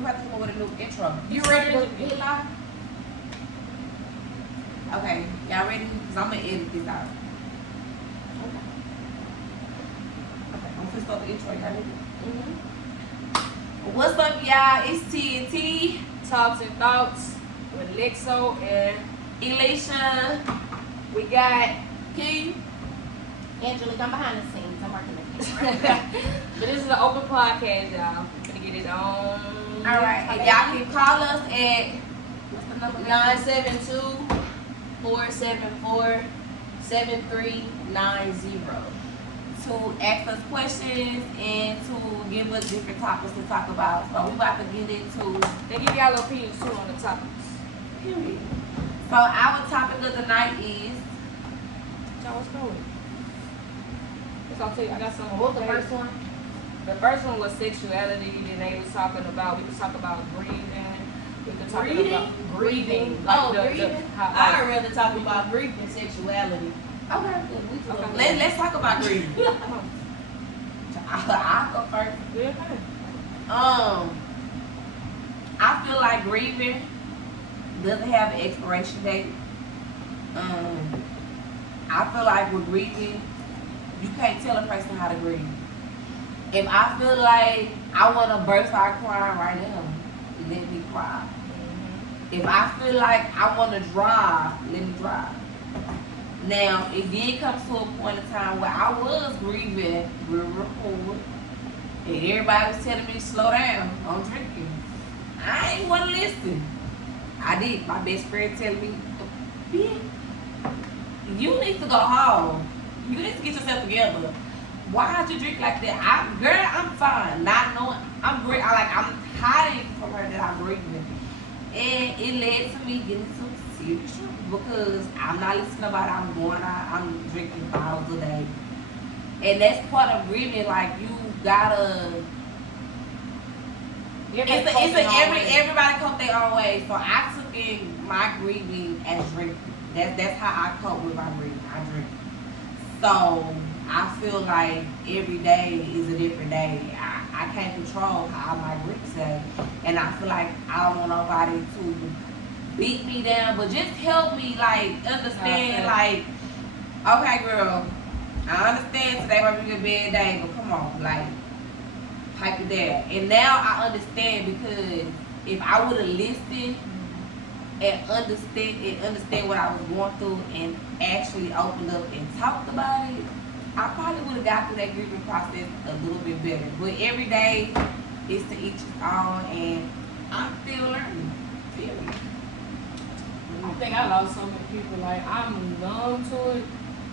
We have to come up with a new intro. You ready to hit live? Okay, y'all ready? Cause I'm gonna edit this out. Okay, I'm gonna start the intro. Y'all ready? What's up, y'all? It's TNT Talks and Thoughts with Lexo and Elation. we got Key. Angelo, I'm behind the scenes. I'm working the camera. But this is an open podcast, y'all. We're gonna get it on. Alright, and y'all can call us at what's the number? 972-474-7390. To ask us questions and to give us different topics to talk about. So we about to get into They give y'all little opinions too on the topics. period. So our topic of the night is Y'all, what's going? So I'll tell you, I got some. What was the first one? The first one was sexuality. Then they was talking about, we could talk about grieving. We could talk about grieving. Grieving? How, I'd rather talk about grief and sexuality. okay. Okay. Let's talk about grieving. I'll go first. yeah. I feel like grieving doesn't have an expiration date. I feel like with grieving, you can't tell a person how to grieve. If I feel like I want to burst out crying right now, let me cry. If I feel like I want to drive, let me drive. Now, it did come to a point in time where I was grieving real hard, and everybody was telling me to slow down on drinking. I ain't want to listen. I did. My best friend telling me, "Bitch, you need to go home. You need to get yourself together. Why'd you drink like that?" I'm fine. Not knowing I'm great. I'm hiding from her that I'm grieving, and it led to me getting some serious trouble because I'm not listening about it. I'm going out. I'm drinking bottles a day, and that's part of grieving. Like you gotta. Everybody cope their own way. So I took in my grieving as drinking. That's how I cope with my grieving. I drink. So I feel like every day is a different day. I can't control how my grief say, and I feel like I don't want nobody to beat me down, but just help me understand. Okay, girl, I understand today might be a bad day, but come on, pipe it down. And now I understand because if I would have listened and understand what I was going through and actually opened up and talked about it, I probably would have got through that grieving process a little bit better. But every day is to each his own, and I'm still learning. Period. I think I lost so many people. Like, I'm numb to it.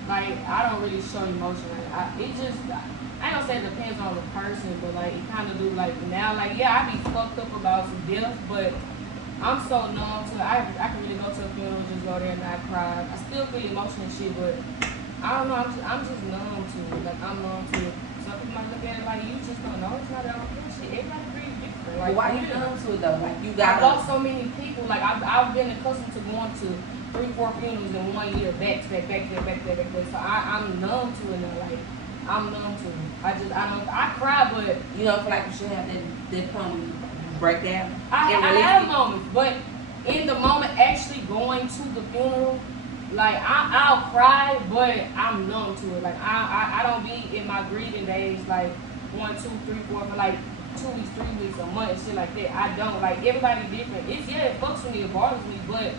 Like, I don't really show emotion. I ain't gonna say it depends on the person, but like, it kind of do. Like now, yeah, I be fucked up about some death, but I'm so numb to it. I can really go to a funeral, just go there and not cry. I still feel emotion and shit, but I don't know. I'm just numb to it. Like, I'm numb to it. Some people might look at it like, you just don't know. It's not that shit. Everybody grieves different. Like, why you numb to it though? Like, you I got lost so many people. Like, I've been accustomed to going to 3-4 funerals in 1 year, back to back. So I'm numb to it now. Like, I'm numb to it. I cry, but you don't feel like you should have that point when you break down. I have moments, but in the moment, actually going to the funeral, like I'll cry, but I'm numb to it. Like I don't be in my grieving days like 1, 2, 3, 4 for like 2 weeks, 3 weeks, a month, and shit like that. I don't. Like, everybody different. It fucks with me, it bothers me, but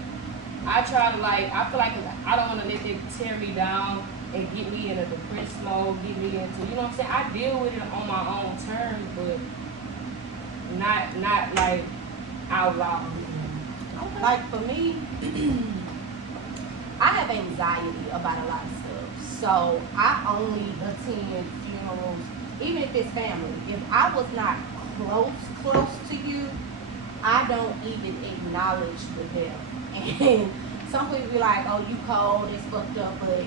I try to I feel like I don't want to let it tear me down and get me in a depressed mode, get me into, you know what I'm saying? I deal with it on my own terms, but not like out loud. Okay. Like for me, I have anxiety about a lot of stuff. So I only attend funerals, even if it's family. If I was not close to you, I don't even acknowledge the death. And some people be like, "Oh, you cold, it's fucked up," but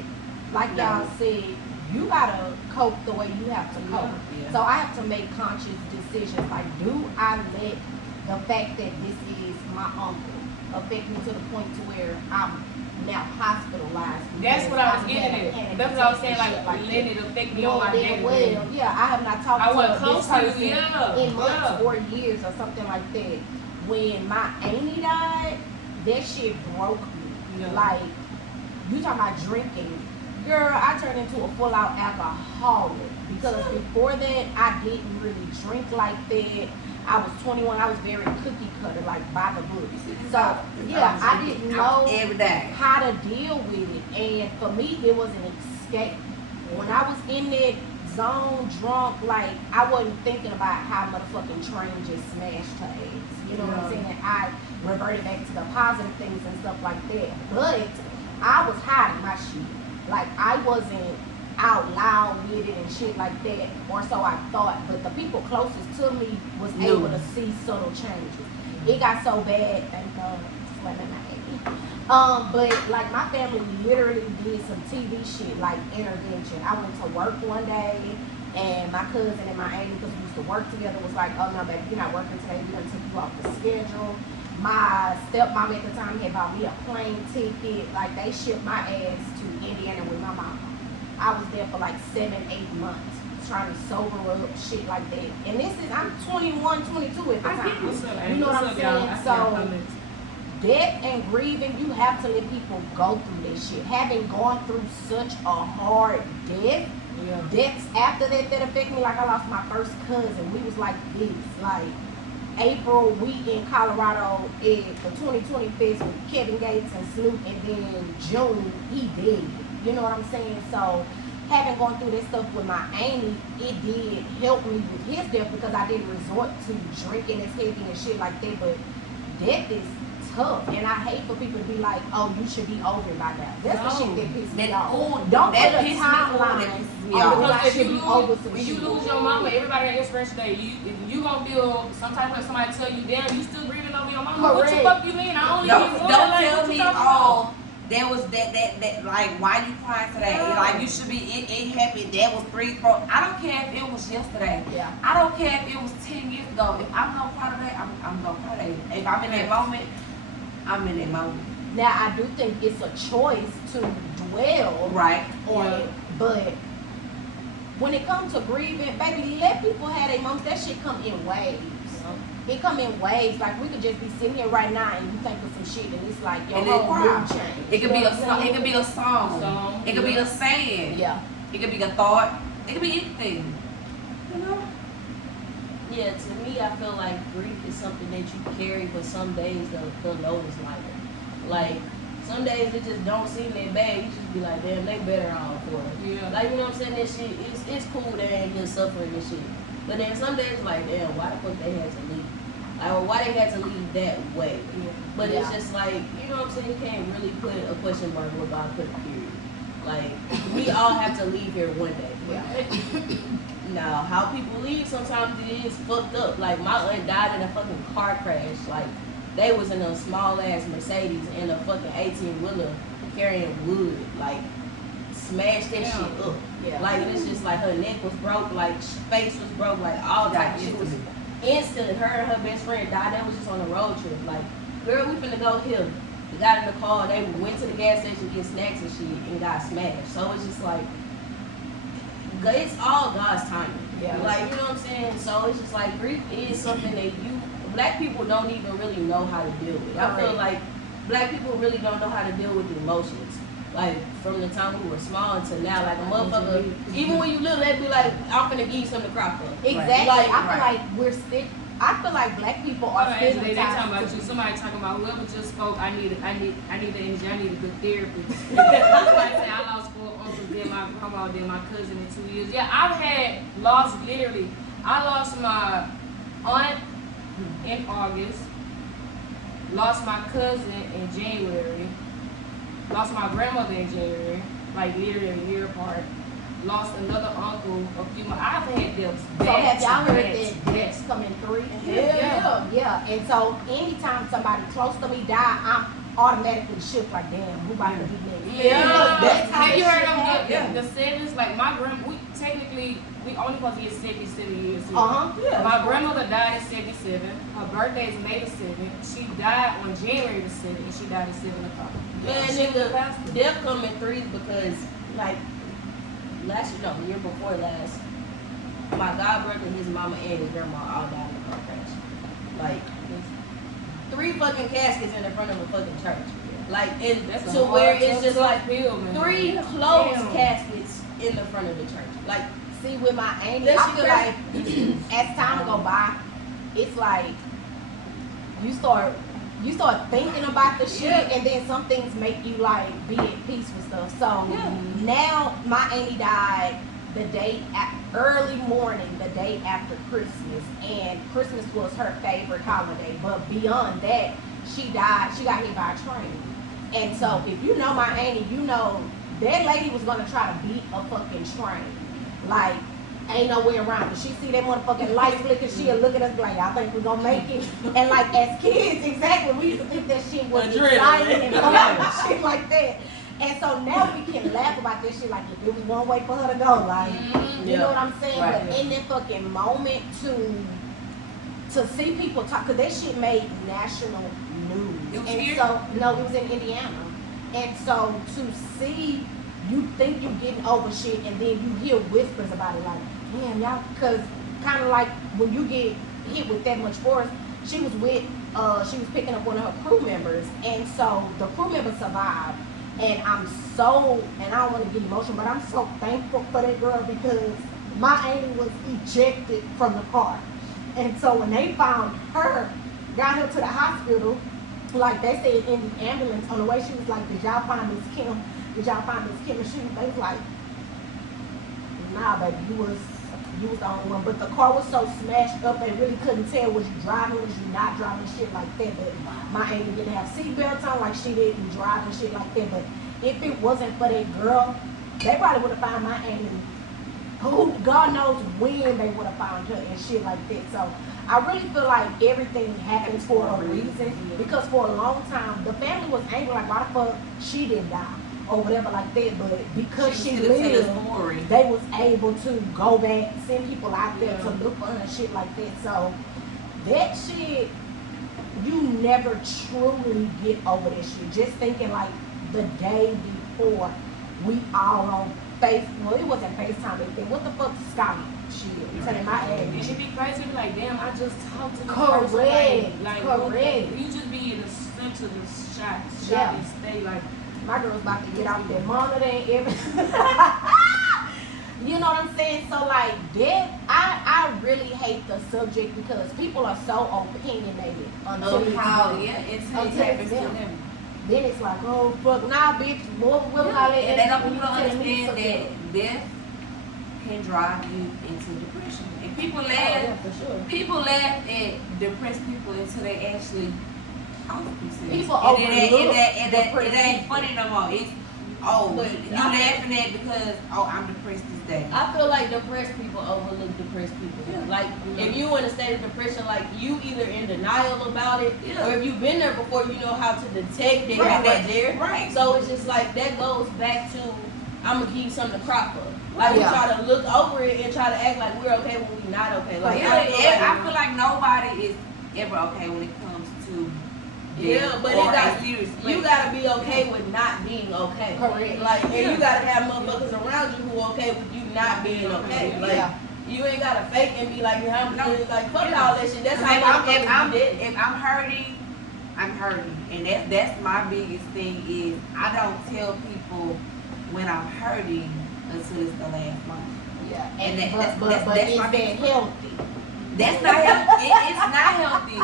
like y'all said, you gotta cope the way you have to cope. Yeah. So I have to make conscious decisions. Like, do I let the fact that this is my uncle, affect me to the point to where I'm now hospitalized. That's what I was getting had a at. panic That's what I was attack saying, and like, shit letting it affect me that. on my Knowing day. well, yeah, I have not talked I wasn't to close this to person you, yeah. in months Yeah. or years or something like that. When my auntie died, that shit broke me. Yeah. Like, you talking about drinking. Girl, I turned into a full-out alcoholic because before that, I didn't really drink like that. I was 21. I was very cookie cutter, like by the book. So, yeah, I didn't know every day how to deal with it. And for me, it was an escape. When I was in that zone, drunk, like, I wasn't thinking about how motherfucking train just smashed her ass. You know what I'm saying? I reverted back to the positive things and stuff like that. But I was hiding my shit. Like, I wasn't out loud with it and shit like that, or so I thought. But the people closest to me was able to see subtle changes. It got so bad, thank God, slamming my head. But like my family literally did some TV shit, like intervention. I went to work one day, and my cousin and my auntie, because we used to work together, was like, "Oh no, baby, you're not working today. We're gonna take you off the schedule." My stepmom at the time had bought me a plane ticket. Like, they shipped my ass to Indiana with my mama. I was there for like 7-8 months trying to sober up, shit like that. And this is, I'm 21, 22 at the time. You know what I'm saying? So, death and grieving, you have to let people go through this shit. Having gone through such a hard death, deaths after that affect me. Like, I lost my first cousin. We was like this. Like, April, we in Colorado at the 2020 fest with Kevin Gates and Snoop, and then June, he did. You know what I'm saying? So, having gone through this stuff with my auntie, it did help me with his death because I didn't resort to drinking and taking and shit like that. But death is tough, and I hate for people to be like, "Oh, you should be over it by now." That's the shit that pisses me off. Don't put a timeline on I should be over some when you shit. lose your mama, everybody at expiration day, you gonna feel some type of somebody tell you, "Damn, you still grieving over your mama." What the fuck you mean? I only don't get one. tell Like, me, oh, there was that like, why you crying today? Like, you should be, it happened, that was 3-4. I don't care if it was yesterday. Yeah. I don't care if it was 10 years ago. If I'm gonna cry today, I'm gonna cry today. If I'm in that moment, I'm in that moment. Now, I do think it's a choice to dwell Right. on it, but when it comes to grieving, baby, let people have their moments. That shit come in waves. It come in waves. Like, we could just be sitting here right now and you think of some shit, and it's like your And whole then mood change. It could You be know a what I'm song. saying? It could be a song. It could be a saying. Yeah. It could be a thought. It could be anything. You know? Yeah, to me, I feel like grief is something that you carry, but some days the load is lighter. Like, some days it just don't seem that bad. You just be like, damn, they better off for it. Yeah. Like, you know what I'm saying? That shit, it's cool they ain't here suffering and shit. But then some days, like, damn, why the fuck they had to leave? Like, or why they had to leave that way? But it's just like, you know what I'm saying? You can't really put a question mark where God put a period. Like, we all have to leave here one day. Now, how people leave sometimes it is fucked up. Like, my aunt died in a fucking car crash. Like, they was in a small ass Mercedes in a fucking 18-wheeler carrying wood. Like, smashed that shit up. Yeah. Like, it's just like her neck was broke, like face was broke, like all that shit was instant. Her and her best friend died. They was just on a road trip. Like, girl, we finna go here. We got in the car. They went to the gas station to get snacks and shit and got smashed. So it's just like, it's all God's timing. Yeah. Like, you know what I'm saying? So it's just like, grief is something that black people don't even really know how to deal with. I feel like black people really don't know how to deal with emotions. Like, from the time we were small until now, like a motherfucker, even when you little, they be like, I'm finna give you something to cry for. Exactly. Like, I feel like we're still. I feel like black people are Angelo, they talking about stigmatized. you. Somebody talking about whoever just spoke. I need the energy. I need a good therapist. Like I said, I lost 4 uncles, then my grandma, then my cousin in 2 years. Yeah, I've had lost literally. I lost my aunt in August. Lost my cousin in January. Lost my grandmother in January. Like literally a year apart. Lost another uncle a few months. I've had deaths. So have y'all heard that deaths come in 3? Yeah. And so anytime somebody close to me die, I'm automatically shook like, damn, who about to be next? Yeah. That's how Have you that heard shit of happen. the sevens? Like my grandma, we only supposed to get 77 years. Yeah. My grandmother died at 77. Her birthday is May the 7th. She died on January the 7th, and she died at 7 o'clock. Man, She was nigga, faster. death come in threes because, like, the year before last, my godbrother, his mama, and his grandma all died in a car crash. Like, 3 fucking caskets in the front of a fucking church. Like, and That's a to where hard, it's just tough like pill, man. 3 closed Damn. caskets in the front of the church. Like, See, with my auntie, That I shit feel crazy. like as time go by, it's like you start thinking about the shit, Yeah. and then some things make you like be at peace with stuff. So Yeah. now my auntie died the day early morning, the day after Christmas, and Christmas was her favorite holiday. But beyond that, she died. She got hit by a train, and so if you know my auntie, you know that lady was gonna try to beat a fucking train. Like, ain't no way around it. She see that motherfucking light flicker, she'll look at us like, y'all think we gonna make it? And like, as kids, exactly, we used to think that shit was Adrenaline. exciting and fun and shit like that. And so now we can laugh about this shit like if it was one way for her to go, like, you know what I'm saying? Right. But in that fucking moment to see people talk, cause that shit made national news. It was And here? so, no, it was in Indiana. And so to see, you think you getting over shit, and then you hear whispers about it, like, damn, y'all, cause kind of like when you get hit with that much force, she was picking up one of her crew members, and so the crew member survived, and I don't want to get emotional, but I'm so thankful for that girl because my auntie was ejected from the car, and so when they found her, got her to the hospital, like they said in the ambulance on the way, she was like, did y'all find Miss Kim? Did y'all find Miss Kim? And they was like, nah, baby, you was the only one. But the car was so smashed up, they really couldn't tell was you driving, was you not driving, shit like that. But my auntie didn't have seatbelts on, like she didn't drive and shit like that. But if it wasn't for that girl, they probably would have found my auntie. Who, God knows when they would have found her and shit like that. So I really feel like everything happens for a reason, because for a long time the family was angry, like, why the fuck she didn't die or whatever like that. But because she lived, they was able to go back, send people out there to look for her and shit like that. So that shit, you never truly get over that shit. Just thinking like the day before, we all on well, it wasn't FaceTime back then. What the fuck, Skype? Shit, telling my And age. it'd be crazy to be like, damn, I just talked to the Correct. person. Like, Correct. You just be in the center of the shot Yeah. and stay like, My girl's about to get off that monitor and everything. You know what I'm saying? So like that, I really hate the subject because people are so opinionated until it's How, them. yeah, it's Until happens it's to them. them. Then it's like, oh fuck, nah, bitch, we'll holler at And they don't, you people don't telling me understand something. that death can drive you into depression. And people Oh, laugh, yeah, for sure. people laugh at depressed people until they actually off themselves. People and overlook it depressed ain't people. funny no more. It's, oh, But you laughing at because, oh, I'm depressed this day. I feel like depressed people overlook depressed people. Like, if you in a state of depression, like, you either in denial about it, Yeah. or if you've been there before, you know how to detect that Right, you are there. right. So it's just like, that goes back to, I'm gonna give you something to crop for. Like, we Yeah. try to look over it and try to act like we're okay when we're not okay. Like, Yeah, I I feel like nobody is ever okay when it comes to Yeah, death but or it got, a serious you gotta be okay with not being okay. Correct. Like, and Yeah. you gotta have motherfuckers around you who okay with you not being okay. Like, Yeah. you ain't gotta fake and be like, yeah, I'm No. good. Like, fuck Yeah. all that shit. That's If how I'm did. if I'm hurting, I'm hurting, and that's my biggest thing is I don't tell people when I'm hurting until it's the last moment. Yeah, And and that's but my is that biggest healthy? That's not healthy. It's not healthy.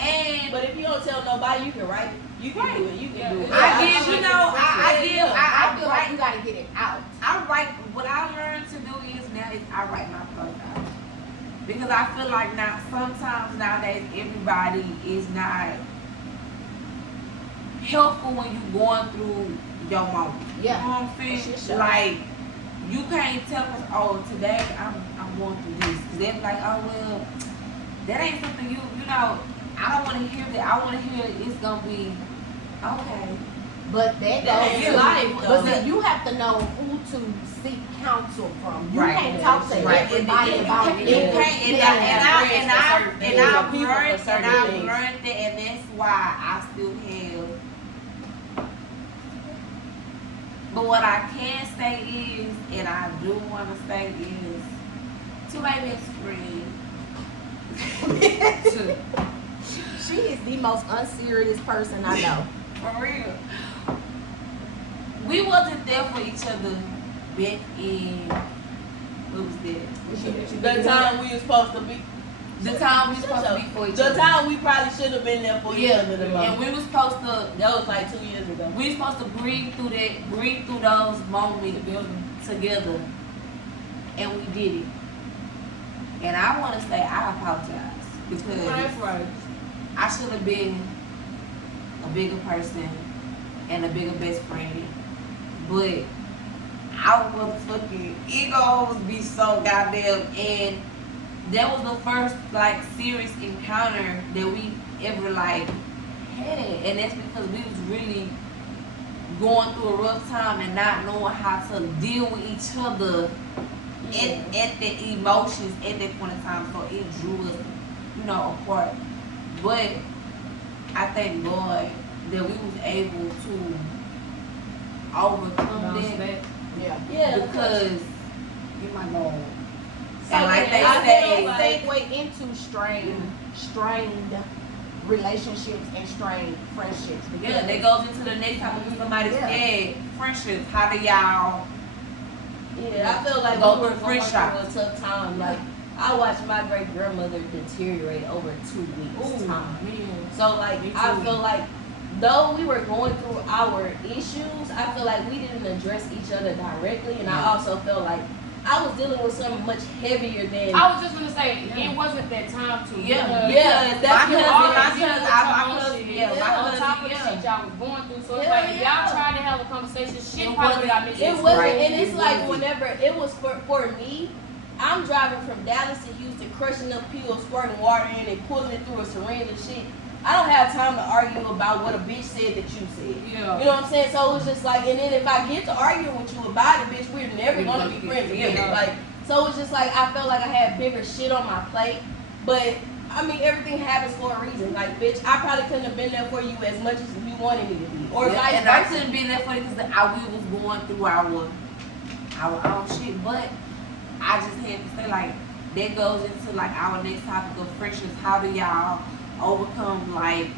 And But if you don't tell nobody, you can write. You can do it. You can do it. I give, you know, I feel like you gotta get it out. I write, what I learned to do is now is I write my profile. Because I feel like now, sometimes nowadays, everybody is not helpful when you going through your moment. Yeah. You know what I'm saying? For sure. Like, you can't tell us, oh, today I'm going through this. Because they're like, oh, well, that ain't something you know, I don't want to hear that. I want to hear it's going to be, okay. But that That goes ain't to life, but though. see, you have to know who to seek counsel from. You Right. can't talk to Right. everybody You about can't, it. and I've People learned for certain and I've things. learned that, and that's why I still have. But what I can say is, and I do want to say is, to my best friend, She is the most unserious person I know. for real, we wasn't there for each other back in, what was that? The time we was supposed to be. The time we was supposed to be for each The other. time we probably should have been there for each other the most. And we was supposed to, That was like 2 years ago. we supposed to breathe through those moments together, and we did it. And I want to say I apologize because That's right. I should have been a bigger person and a bigger best friend, but our motherfucking egos be so goddamn. And that was the first like serious encounter that we ever like had, and that's because we was really going through a rough time and not knowing how to deal with each other at the emotions at that point in time. So it drew us, apart. But I thank God that we was able to overcome Bounce that back. Yeah. because you my Lord. So And like they I say, feel segue into strained relationships and strained friendships. yeah, that goes into the next time when somebody Yeah. said friendships. How do y'all? Yeah, I feel like Go we were through going friend through a tough time. Like, I watched my great grandmother deteriorate over 2 weeks' time. Man. So like Me I too. feel like though we were going through our issues, I feel like we didn't address each other directly, and I also felt like I was dealing with something much heavier than. I was just gonna say it wasn't that time to. Yeah, Yeah, that's my what cousin, my my on top of the cousin, shit y'all was going through. So it's Yeah, like if yeah. y'all tried to have a conversation, shit It probably got missed. It wasn't, Right. and it's It like wasn't. whenever it was for me, I'm driving from Dallas to Houston, crushing up pills, squirting water in it, pulling it through a syringe and shit. I don't have time to argue about what a bitch said that you said. Yeah. You know what I'm saying? So it's just like, and then if I get to arguing with you about it, bitch, we're never gonna be friends again. Yeah. Like, so it's just like I felt like I had bigger shit on my plate, but I mean everything happens for a reason. Like, bitch, I probably couldn't have been there for you as much as you wanted me to be, or vice and I versa. couldn't be there for you because we was going through our own shit. But I just had to say, like, that goes into like our next topic of friendships. How do y'all overcome like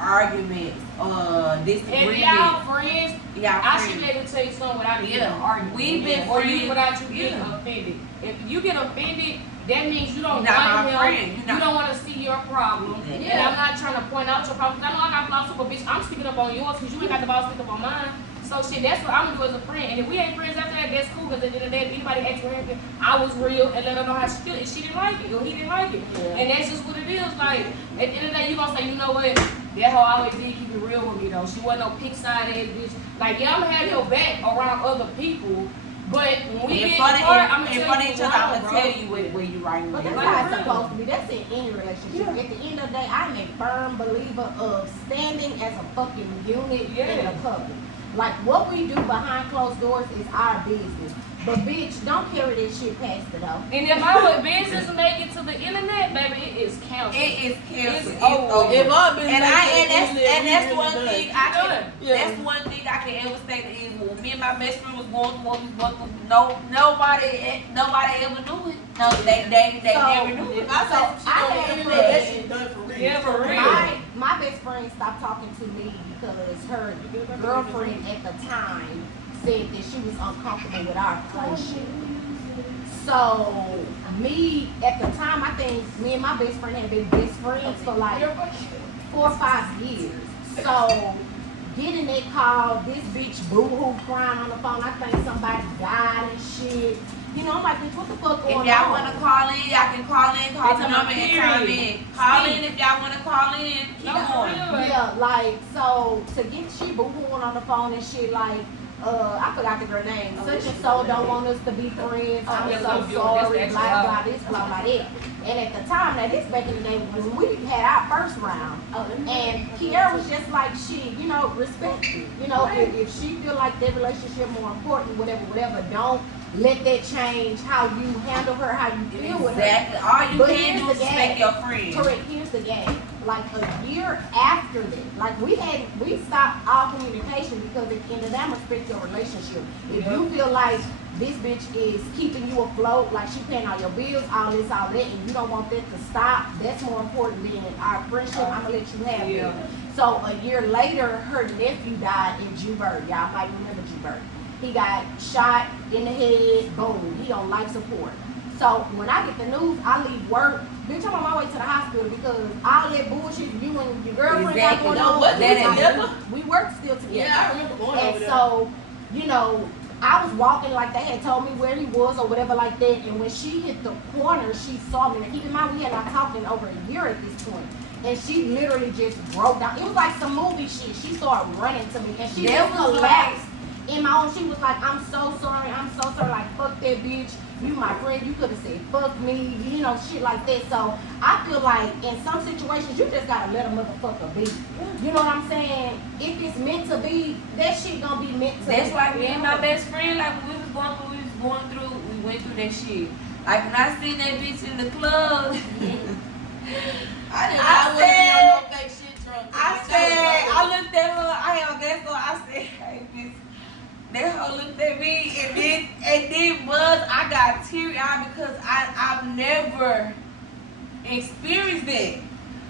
arguments, If disagreements? y'all friends, Y'all I friends. should be able to tell you something without even Yeah. arguing. We've been or you friends. without you getting Yeah. offended. If you get offended, that means you don't You're not want my him. friend. You're You not- don't want to see your problem. Yeah. And I'm not trying to point out your problem. I know I got flaws too, but bitch, I'm speaking up on yours because you ain't got the balls to speak up on mine. So shit, that's what I'm gonna do as a friend. And if we ain't friends after that, that's cool. Because at the end of the day, if anybody asks for anything, I was real and let her know how she feel. If she didn't like it or he didn't like it, Yeah. and that's just what it is. Like at the end of the day, you gonna say, you know what? That hoe always did keep it real with me though. She wasn't no pick side ass bitch. Like yeah, I'm gonna have your back around other people, but when we In get front apart, I'm of gonna in tell front of you each other, I'm wrong, gonna bro. tell you where you right But now. that's how it's supposed to be. That's in any relationship. At the end of the day, I'm a firm believer of standing as a fucking unit in a couple. Like what we do behind closed doors is our business. But bitch, don't carry that shit past the door. And if our business make it to the internet, baby, it is canceled. It is canceled. It's over. If our business And that's really one done. thing I can. Done. Yeah. That's one thing I can ever say is when me and my best friend was going through what we was going through. Nobody ever knew it. No, they never knew it. If I say So, I some shit on had the a internet, that friend- shit done for real. Yeah, for real. My best friend stopped talking to me because her girlfriend at the time said that she was uncomfortable with our friendship. So me at the time, I think me and my best friend had been best friends for like 4 or 5 years. So getting that call, this bitch boo-hoo crying on the phone, I think somebody died and shit. You know, I'm like, bitch, what the fuck If going y'all on? wanna call in, y'all can call in, call the number and chime in. Call in if y'all wanna call in. Keep No, for going. real. Yeah, like, so to get she boo-hooing on the phone and shit, like, I forgot the girl name. Such and so don't want us to be friends. I'm yeah, so we do. sorry. That's Blah extra blah this, blah blah that. And at the time, now this back in the day when we had our first round, and Kiara was just like she, you know, respect it. You know, if she feel like their relationship more important, whatever, don't let that change how you handle her, how you feel with her. Exactly. All you But can here's do the is game. respect your friend. Correct. Here's the game. Like a year after that, like we stopped all communication because at the end of that, respect your relationship. If you feel like this bitch is keeping you afloat, like she paying all your bills, all this, all that, and you don't want that to stop, that's more important than our friendship. I'm gonna let you have it. So a year later, her nephew died in Jewberg. Y'all might remember Jewberg. He got shot in the head, boom. He on life support. So when I get the news, I leave work. Bitch, I'm on my way to the hospital because all that bullshit you and your girlfriend got going on. We work still together. Yeah, I remember going over And there. so, you know, I was walking like they had told me where he was or whatever like that. And when she hit the corner, she saw me. Now keep in mind, we had not talked in over a year at this point. And she literally just broke down. It was like some movie shit. She started running to me and she That just was collapsed in my own. She was like, I'm so sorry. Like, fuck that bitch. You my friend. You could have said fuck me. You know, shit like that. So I feel like in some situations, you just gotta let a motherfucker be. You know what I'm saying? If it's meant to be, that shit gonna be meant to That's be. why me and my best friend, like when we was going through, we went through that shit. Like when I seen that bitch in the club, I looked at her, I had a gas on, I said, hey bitch, that hoe looked at me and then Buzz, I got teary eyed because I've never experienced that.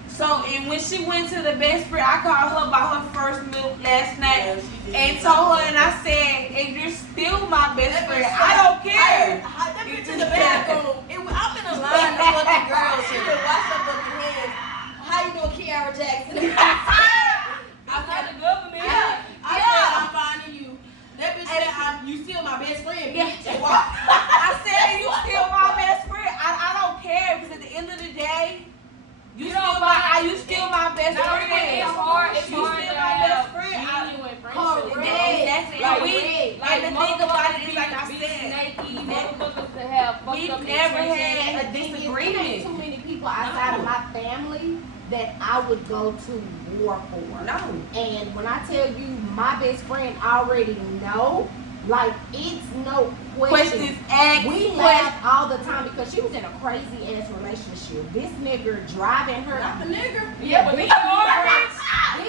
So, and when she went to the best friend, I called her by her first milk last night and told her, and I said, if you're still my best friend, I don't care. That bitch in the bathroom. I'm in a line of fucking girls. She could wash her fucking hands. How you doing, Kiara Jackson? I said the government. I said I'm finding you. That bitch said you still my best friend, bitch. I said, you still my best friend. I don't care because at the end of the day, you still my best It's friend. hard. It's You hard still to my best have friend. genuine friendship. Exactly. And the thing about it is, like I said, snaky motherfuckers to have fucked we've up never intentions. had a It ain't disagreement. too many people outside of my family that I would go to war for. No. And when I tell you my best friend already know, like it's no question. Questions asked. We laugh all the time because she was in a crazy ass relationship. This nigga driving her. Not the nigga. Yeah, but this this hard.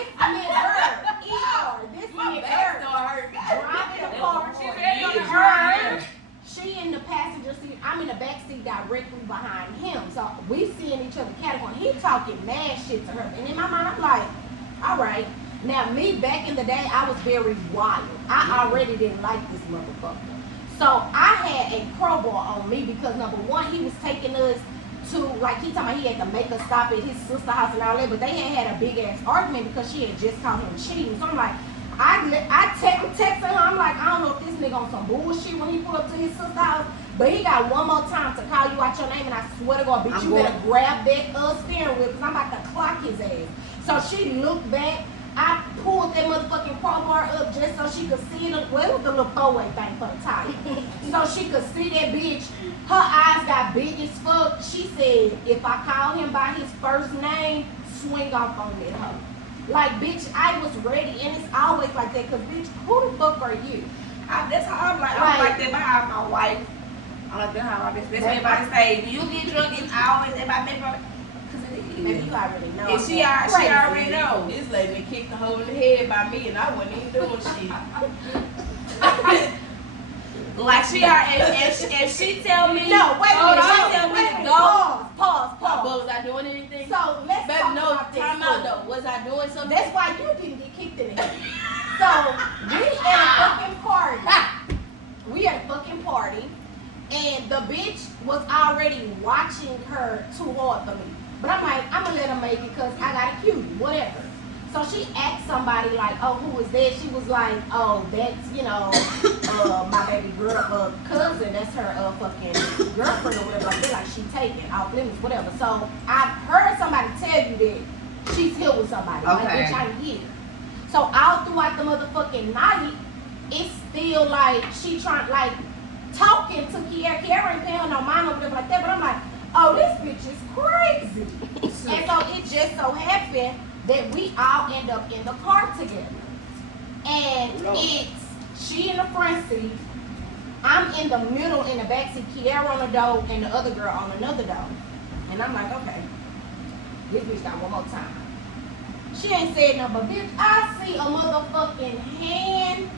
This My nigga back don't hurt. driving the car. She ready on He her. She in the passenger seat. I'm in the back seat directly behind him. So we seeing each other catapult. He talking mad shit to her. And in my mind, I'm like, all right. Now, me back in the day, I was very wild. I already didn't like this motherfucker. So I had a crowbar on me because number one, he was taking us to, like he talking about he had to make us stop at his sister's house and all that, but they had a big ass argument because she had just called him cheating. So I'm like, I texted her, I'm like, I don't know if this nigga on some bullshit when he pull up to his sister's house, but he got one more time to call you out your name and I swear to God, bitch, you better grab that steering wheel because I'm about to clock his ass. So she looked back. I pulled that motherfucking crowbar up just so she could see it. Well, it was the little four-way thing for the tire. So she could see that bitch. Her eyes got big as fuck. She said, if I call him by his first name, swing off on that hoe. Like, bitch, I was ready. And it's always like that. Because, bitch, who the fuck are you? That's how I'm like. I'm like that behind my wife. I'm like that behind my best friend. Everybody say, when you get drunk, it's always in my best friend. Because it is. Maybe you already know. And she already knows. This lady kicked the hole in the head by me and I wasn't even doing shit. Like she if she tell me No, wait a minute. she tell me to go. Pause. But was I doing anything? So, let's Baby, talk no, about this. time out though. Was I doing something? That's why you didn't get kicked in the head. So we at a fucking party. We at a fucking party, and the bitch was already watching her too hard for me. But I'm like, I'm gonna let her make it because I got a cutie, whatever. So she asked somebody like, oh, who was that? She was like, oh, that's, you know, my baby girl, cousin. That's her fucking girlfriend or whatever. I feel like she taken off limits, whatever. So I heard somebody tell you that she's here with somebody. Like, Okay. bitch, I'm here. So all throughout the motherfucking night, it's still like she trying like talking to Kiara. Kiara ain't paying no mind or whatever like that. But I'm like, oh, this bitch is crazy. And so it just so happened that we all end up in the car together. And it's she in the front seat, I'm in the middle in the back seat, Kiara on the door, and the other girl on another door. And I'm like, okay, this bitch got one more time. She ain't said nothing, but bitch, I see a motherfucking hand,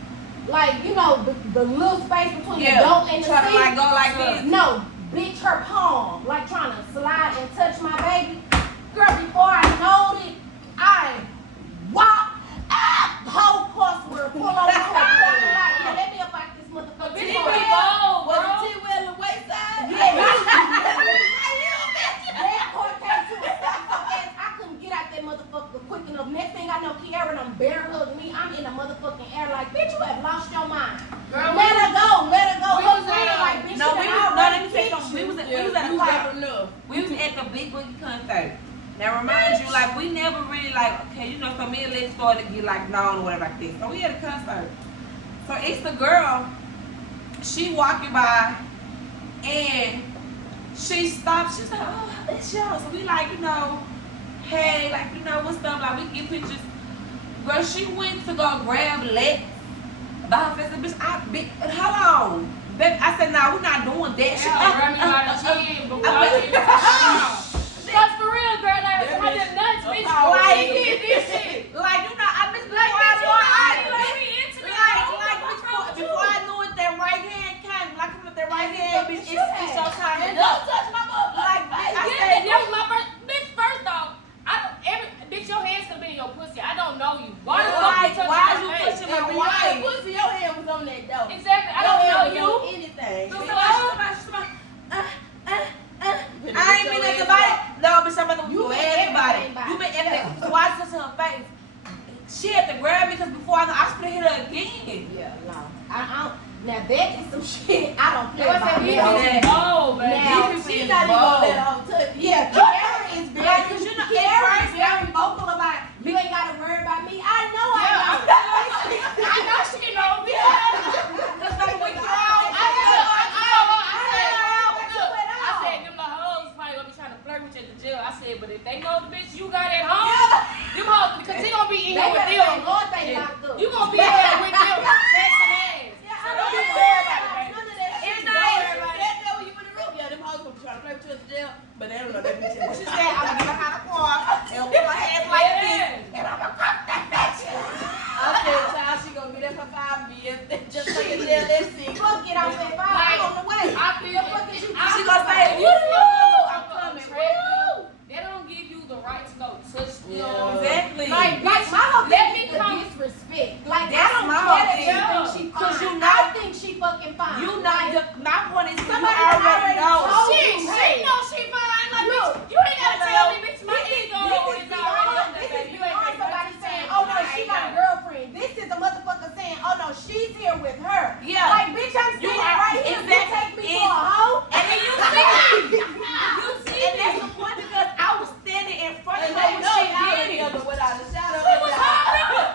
like, you know, the little space between the door and the try seat. to like go like this. No, bitch, her palm, like trying to slide and touch my baby. Girl, before I knowed it, I walked up, whole course were pull over to the parking lot. Yeah, let me up out this motherfucker. Bitch, you be bold, Was bro. the T-Well the wayside? That car came to a stop so fast, I couldn't get out that motherfucker quick enough. Next thing I know, Kiara done bear hugged me. I'm in the motherfucking air like, bitch, you have lost your mind. Girl, Let her go, let her go. we Her was friend at- like, bitch, No, you we done was no, let me already say fixed something. We you. was at Yeah, a you park. got enough. We was at the Big Boogie concert. Now remind you, like we never really like, okay, you know, so me and Lex started to get like known or whatever like this. So we at a concert. So it's the girl, she walking by and she stops, she's like, oh, it's y'all. So we like, you know, hey, like, you know, what's up? Like we get pictures. Girl, she went to go grab Lex by her face. Bitch, hold on. Baby, I said, nah, we're not doing that. She Grab me by the chin, but I- why Cause for real, girl, like, I just nuts, bitch. Like, She did this shit. like you know, I miss Like, before I bitch, knew it. you be intimate. Like before I knew it, that right hand came. Like with that right hand, bitch, it's your time to And go. don't touch my motherfucking Like, face. I Yeah, said, that was my first. Bitch, first off, bitch, your hands could be in your pussy. I don't know you. Why the fuck Like, you touching why my you face? touching And my when your wife? pussy, your hand was on that door. Exactly. I don't know you. Anything. So, I ain't been at the body. No, bitch, I'm about to You go been everybody. everybody. You been everything. So I just to her face. She had to grab me because before I know, I should have hit her again. Yeah, no. I don't. Now that is some shit I don't play What's about. that? Yeah. Oh, baby. Now, These She people not is even gonna bold. let her touch you. Yeah, Kiara is very, Like, 'cause you know, at Kiara is first- very vocal about, you ain't gotta worry about me. I know I Yeah, know. I know she know me. Cause like we grown. I said, them the hoes probably gonna be trying to flirt with you at the jail. I said, but if they know the bitch you got at home, them hoes, because he gonna be in They here with better them. thank God they locked up. You gonna be in here with them, sexing ass. So don't be worried about it, baby. None of that shit. It's Don't not worry everybody. about that. That when you in the room. Yeah, them hoes gonna be trying to play with you at the jail, but they don't know that bitch. She said, I'm gonna get behind the car and with my hands like this, Yeah. and I'm gonna crack that bitch. I said, child, she gonna be there for 5 years. Just so you tell that shit. Fuck it, I'm saying, I'm on the way. I feel She gonna say, you woo, I'm I'm coming. attractive. They don't give you the right to go touch me. Yeah. Exactly. Like, Like my whole let thing me is the come. disrespect. Like I That's don't my care whole that thing. you think she fine. 'Cause you I know- think she fucking fine. You know, my point is, you Somebody already already know. told Shit, you, she hey. knows she fine. Like, Look, bitch, you ain't gotta tell me, bitch. My ego is already This on that, is baby. You ain't beyond ready to somebody touch saying, me. oh no, she I got a know. girlfriend. This is a motherfucker saying, oh no, she's here with her. Yeah. Like, bitch, I'm You sitting are- right here. You exactly. take me for a hoe? And then you see me. You see me. And that's the point because I was standing in front of And her they when know she y'all did it. together without a shadow We of was a doubt. hard up.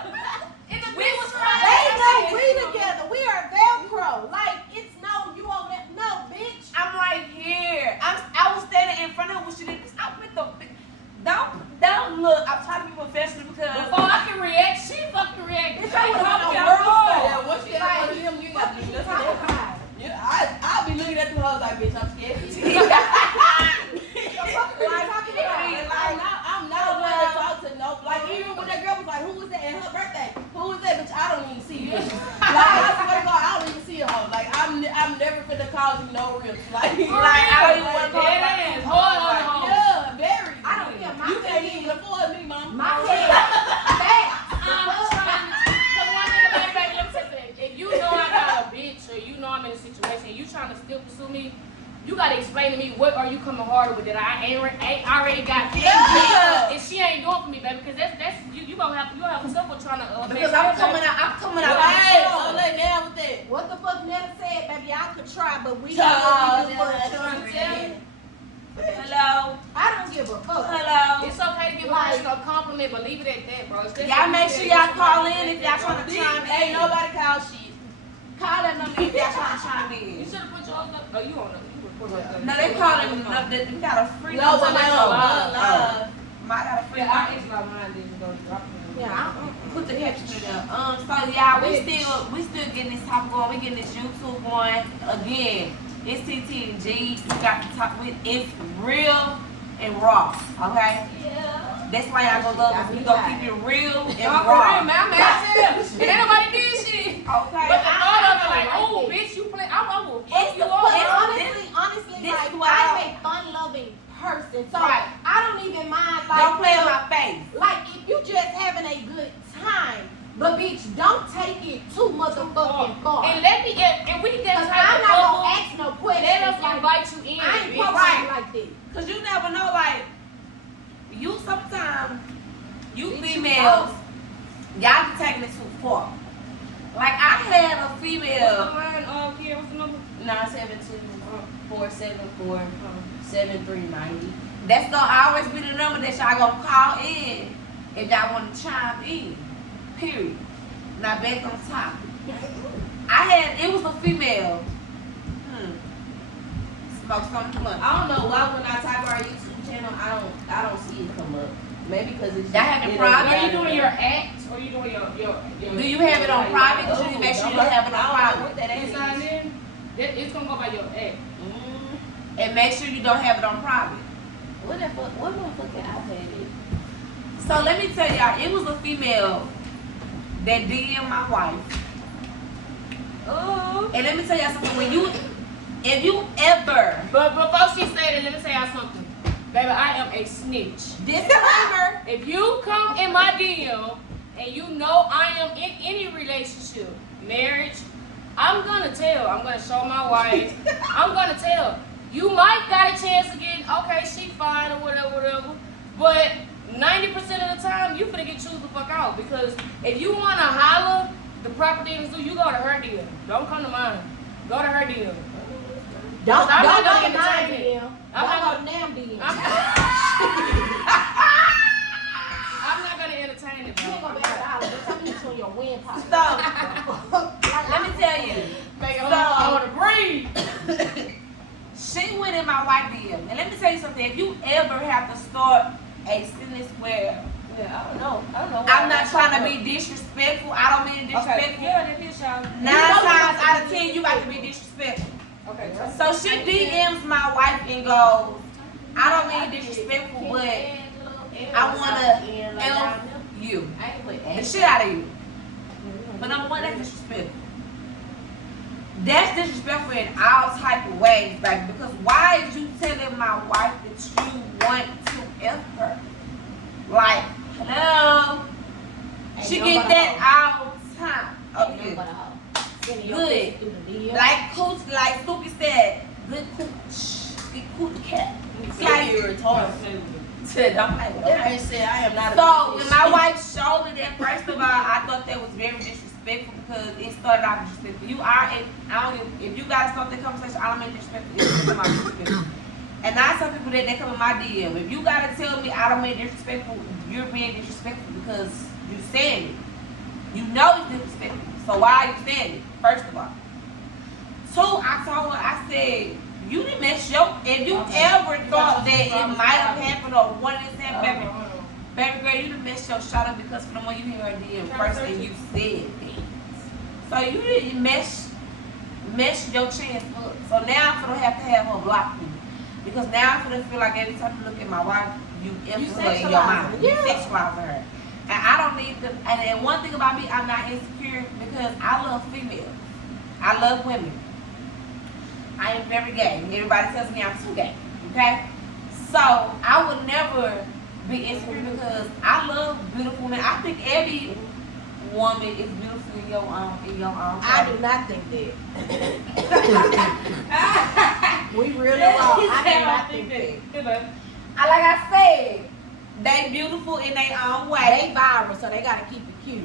And the bitch was fine. They know we together. We are Velcro. Like, it's no, you over there. No, bitch. I'm right here. I was standing in front of her when she did this. I went the don't look. I'm trying to be professional because Before I can react, she fucking react. Bitch, I was on a Yeah, world boy. star. Yeah, once you get one of them, you ain't got to do nothing else. Yeah, I'll be looking at them hoes like, bitch, I'm scared. I'm not one to talk to no. Like even when that girl was like, who was that at her birthday? Who was that? Bitch, I don't even see you. Like I swear to God, I don't even see a hoe. Like I'm never finna cause you no real. Like I don't even want to call Dead my ass, hard on the hoe. yeah, very. I don't care. My You can't thing even afford me, mom. My head. Facts. I'm trying to. Cause one thing about it, baby, let me tell you something. If you know I got a bitch or you know I'm in a situation and you trying to still pursue me, you gotta explain to me what are you coming harder with that I ain't already got. Yeah. And she ain't doing for me, baby, because that's you gonna have a couple trying to because I'm coming out. Hey, so let down with that. What the fuck Netta said, baby? I could try, but we Child, got what we do for yeah, each other. yeah. Hello. I don't give a fuck. Hello. It's okay to give a person a compliment, but leave it at that, bro. Especially Y'all if make you sure say y'all it's call somebody in if that y'all trying to don't- chime in. Ain't nobody call shit. Call that number if y'all trying to chime You in. should have put yours up. Oh, you on the. You put yours up. No, they call it. We got a free No, number. when I on live. I got a free Yeah, I number. actually got mine. Didn't go drop it. Yeah, Put the caption in there. So y'all, we still getting this topic going. We getting this YouTube going. Again, it's TT and G. We got the top with it's real and raw. Okay? Yeah. That's why y'all gonna love us. We gonna keep it real and Y'all for raw. real, man. I'm mad as hell. Ain't nobody did shit. Okay. But the thought of it, like, I oh, like bitch, you play. I will It's fuck you the- up. it's- honestly, this like is why I'm a fun-loving person, so Right. I don't even mind like Don't play in my face. like if you just having a good time, but bitch, don't take it too motherfucking far. And let me get, and we that Cause type I'm of not couple. gonna ask no questions. Let us like, invite you in, I ain't bitch. fucking like this. Cause you never know, like, you sometimes, you Bitch, you females, y'all be taking it too far. Like, I had a What's the female, line, Kia? What's the number? 972-474-7390. that's gonna always be the number that y'all gonna call in if y'all wanna chime in. Period. Now back on top. It was a female. Smoke something much. I don't know why when I type our YouTube channel, I don't see it come up. Maybe because it's Y'all having it problems? Are ain't you got doing it. your act or you doing your Do you have it on private? Cause you need to make sure you have it on I don't know private. what that You is. sign in? It's gonna go by your act. And make sure you don't have it on private. What the fuck? What motherfucking iPad is? So let me tell y'all, it was a female that DM my wife. Oh. And let me tell y'all something. If you ever, But before she said it, let me tell y'all something. Baby, I am a snitch. disclaimer, If you come in my DM and you know I am in any relationship, marriage, I'm gonna tell. I'm gonna show my wife. I'm gonna tell. You might got a chance to get, okay, she fine or whatever. But 90% of the time, you finna get chewed the fuck out. Because if you wanna holler, the proper thing to do, you go to her DM. Don't come to mine. Go to her DM. Don't I'm go not to gonna mine entertain it. DM. I'm Don't not go to damn DM. I'm not gonna entertain it, You ain't bro. gonna be able to holler, but tell me this on your wind pipe. so let me tell you, Make it So- hard to breathe. she went in my wife DM. And let me tell you something. If you ever have to start a sentence where Yeah, I don't know. I'm not trying to be disrespectful, I don't mean disrespectful. Yeah, that is y'all. 9 times out of 10, you got to be disrespectful. Okay. So she DMs my wife and goes, I don't mean disrespectful, but I wanna F you. I ain't put The shit out of you. But number one, that's disrespectful. That's disrespectful in all type of ways, like, because why is you telling my wife that you want to F her? Like, hello? She get that all the time. Okay. Good. Like Coach, like Suki said, good cooch. Good cooch cat. It's like you're retarded. Don't play with That her. bitch said I am not a So bitch. when my wife showed me that, first of all, I thought that was very disrespectful because it started off disrespectful. You are, if you gotta start the conversation, I don't mean disrespectful. It's just about disrespectful. And now some people that they come in my DM. If you gotta tell me I don't mean disrespectful, you're being disrespectful because you saying it. You know it's disrespectful. So why are you saying it? First of all. Two, I told her, I said, you didn't mess your, if you ever thought that it might have happened or one of this happened, baby girl, you done messed your shot up because from the moment you hear her DM first and you said things. So you didn't mess your chance up. So now I'm gonna have to have her block you. Because now I'm gonna feel like every time you look at my wife, you empty her in your mind. You sexualize her. And I don't need them. And one thing about me, I'm not insecure because I love females. I love women. I am very gay. Everybody tells me I'm too gay. Okay? So I would never be insecure because I love beautiful men. I think every woman is beautiful in your own I do not think that. We really wrong. I do not think that. Like I said, they beautiful in their own way. They viral, so they gotta keep it cute.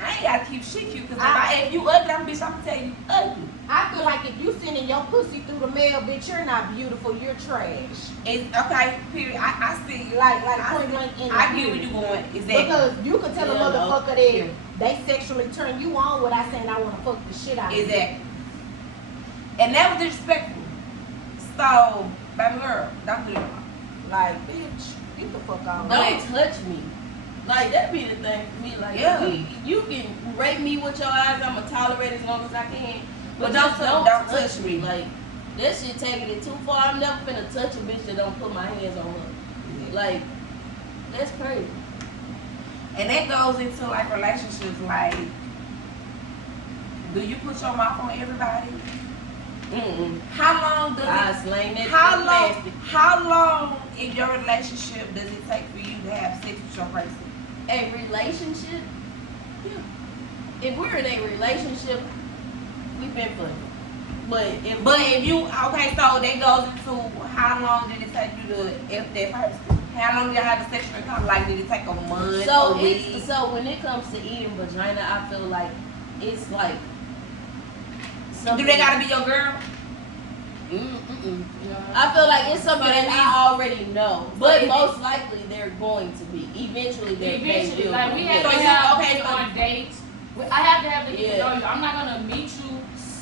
I ain't gotta keep shit cute, cause if you ugly, I'm gonna tell you ugly. I feel like if you sending your pussy through the mail, bitch, you're not beautiful. You're trash. It's okay. Period. I see. Like I point blank in the get where period. you going. Exactly. Because you could tell Yeah, a motherfucker no. that Yeah. they sexually turn you on without saying I want to fuck the shit out of you. Exactly. And that was disrespectful. So, baby girl, don't do that. Like, bitch, get the fuck on. Don't touch me. Like, that be the thing for me. Like, Yeah. you can rape me with your eyes. I'm going to tolerate as long as I can. But Don't just don't touch touch me. me. Like, that shit taking it too far. I'm never finna touch a bitch that don't put my hands on her. Like, that's crazy. And that goes into like relationships. Like, do you put your mouth on everybody? Mm-mm. How long does I it? slang that shit How long in your relationship does it take for you to have sex with your person? A relationship? Yeah. If we're in a relationship, we've been fucking. But if you okay, so that goes into how long did it take you to if that person? How long did you have a sexual encounter? Like, did it take a month? so a week? so when it comes to eating vagina, I feel like it's like Do they gotta be your girl? Mm-mm. Yeah. I feel like it's something So that that I already know, but it- most likely they're going to be. Eventually, Eventually, they will. like we have So to you- have okay, people so- on dates. I have to have to get to Yeah. know you. I'm not gonna meet you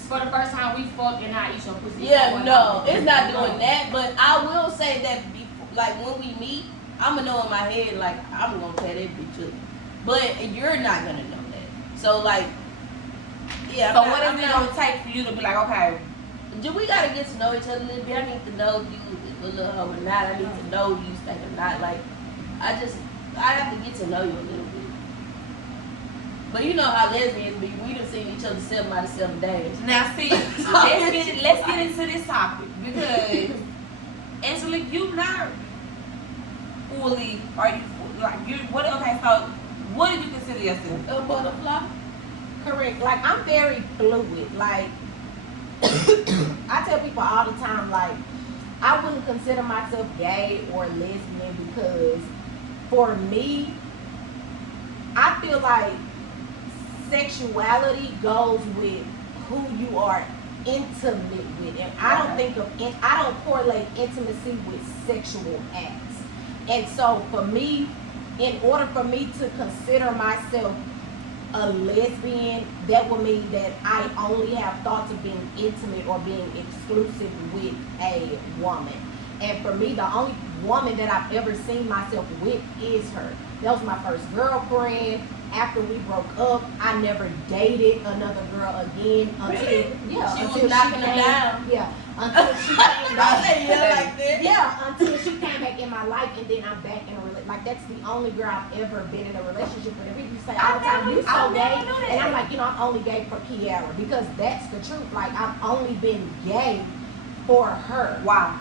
for the first time we fuck and not eat your pussy. Yeah, no, it's not doing that. But I will say that before, like when we meet, I'ma know in my head like I'm gonna tell that bitch up. But you're not gonna know that. So like, yeah. So I'm what not- is I'm it not- gonna take for you to be like, okay, Do we gotta get to know each other a little bit? I need to know if you a little hoe or not. I need to know if you stink or not. Like, I have to get to know you a little bit. But you know how lesbians be. We done seen each other 7 out of 7 days. now see, let's get into this topic because Angela, you not fully, are you like you? What? Okay, so what do you consider yourself? A butterfly. Correct. Like, I'm very fluid. Like, I tell people all the time, like, I wouldn't consider myself gay or lesbian because for me, I feel like sexuality goes with who you are intimate with. And I don't think of, I don't correlate intimacy with sexual acts. And so for me, in order for me to consider myself a lesbian, that would mean that I only have thoughts of being intimate or being exclusive with a woman. And for me, the only woman that I've ever seen myself with is her. That was my first girlfriend. After we broke up, I never dated another girl again until She was until knocking her came, down. Yeah, until she came I say yeah like that. yeah, until she came back in my life, and then I'm back in a relationship. Like, that's the only girl I've ever been in a relationship with. And people say all the time, you so gay, and I'm like, I'm only gay for Kiara because that's the truth. Like, I've only been gay for her. Why?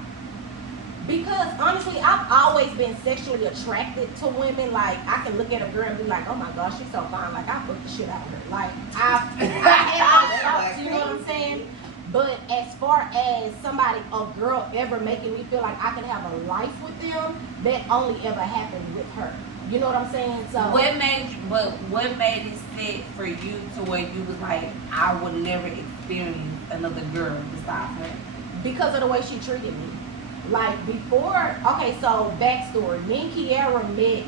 Because honestly, I've always been sexually attracted to women. Like, I can look at a girl and be like, oh my gosh, she's so fine. Like, I fuck the shit out of her. Like, I had those thoughts, you know what I'm saying? But as far as somebody, a girl ever making me feel like I can have a life with them, that only ever happened with her. You know what I'm saying? So What made it set for you to where you was like, I would never experience another girl besides her? because of the way she treated me. Like, before, okay, so backstory. Me and Kiara met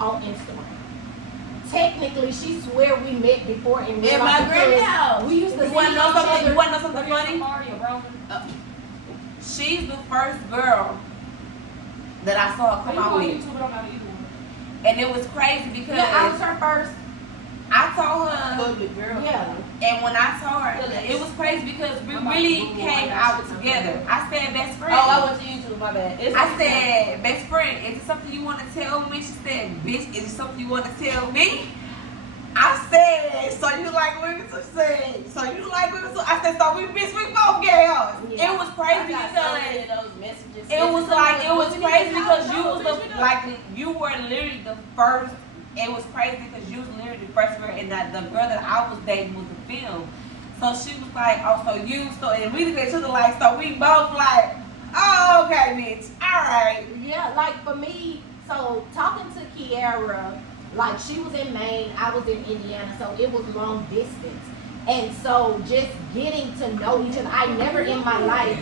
on Instagram. Technically, she swear we met before in real In life my granny because house. we used to You see wanna each know something? other. You wanna know something funny? Party around. She's the first girl that I saw Are come you out on with, YouTube? But I'm not either one. and it was crazy because Yeah, I was her first. I told her. Public girl. Yeah. And when I told her, it was crazy because we really came out together. I said best friend. Oh, I went to YouTube. My bad. I said, best friend, is it something you want to tell me? She said, bitch, is it something you want to tell me? I said, so you like women? So she said, so you like women? So I said, so we both gay hoes. Yeah. It was I crazy got so because many of those messages. it was like, it was crazy because you No, was bitch, the, like, you were literally the first. It was crazy because you was literally the first girl, and that the girl that I was dating was the film. So she was like, oh, and we looked at each other like, so we both like, oh, okay, bitch, all right. Yeah, like for me, so talking to Kiara, Like she was in Maine, I was in Indiana, so it was long distance. And so just getting to know each other, I never in my life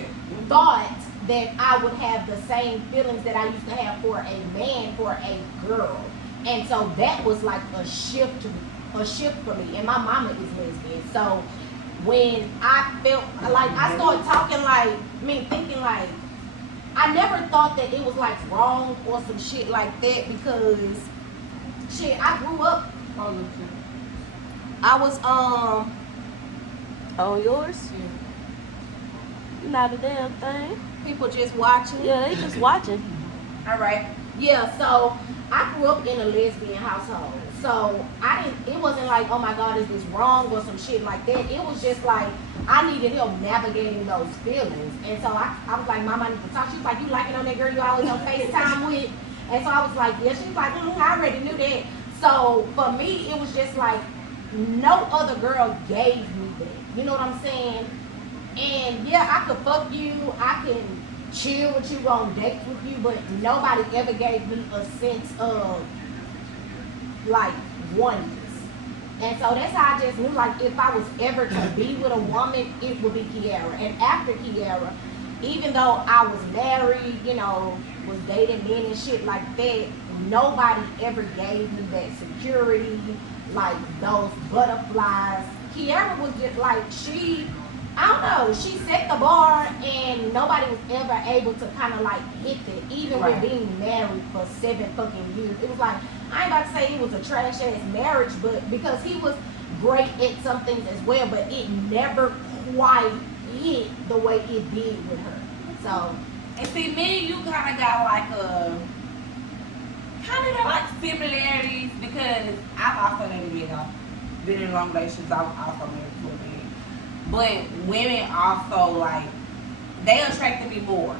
thought that I would have the same feelings that I used to have for a man, for a girl. And so that was like a shift for me. And my mama is lesbian. So when I felt like I started talking like, thinking like, I never thought that it was like wrong or some shit like that because shit, I grew up. I was on yours? Yeah. Not a damn thing. People just watching. Yeah, they just watching. All right. Yeah, so I grew up in a lesbian household. So it wasn't like, oh my God, is this wrong or some shit like that. It was just like, I needed help navigating those feelings. And so I was like, Mom, I need to talk. She was like, you liking on that girl you always on FaceTime with? And so I was like, yeah. She was like, I already knew that. So for me, it was just like, no other girl gave me that. You know what I'm saying? And yeah, I could fuck you. I can chill with you, go on dates with you, but nobody ever gave me a sense of like oneness. And so that's how I just knew like if I was ever to be with a woman, it would be Kiara. And after Kiara, even though I was married, was dating men and shit like that, nobody ever gave me that security, like those butterflies. Kiara was just like, I don't know, she set the bar and nobody was ever able to kind of like hit it, even with being married for 7 fucking years. It was like, I ain't about to say it was a trash ass marriage, but because he was great at some things as well, but it never quite hit the way it did with her. So, and see, me and you kind of got like similarities because I've also never been in long relationships. I was also married to a man. But women also, like, they attracted me more.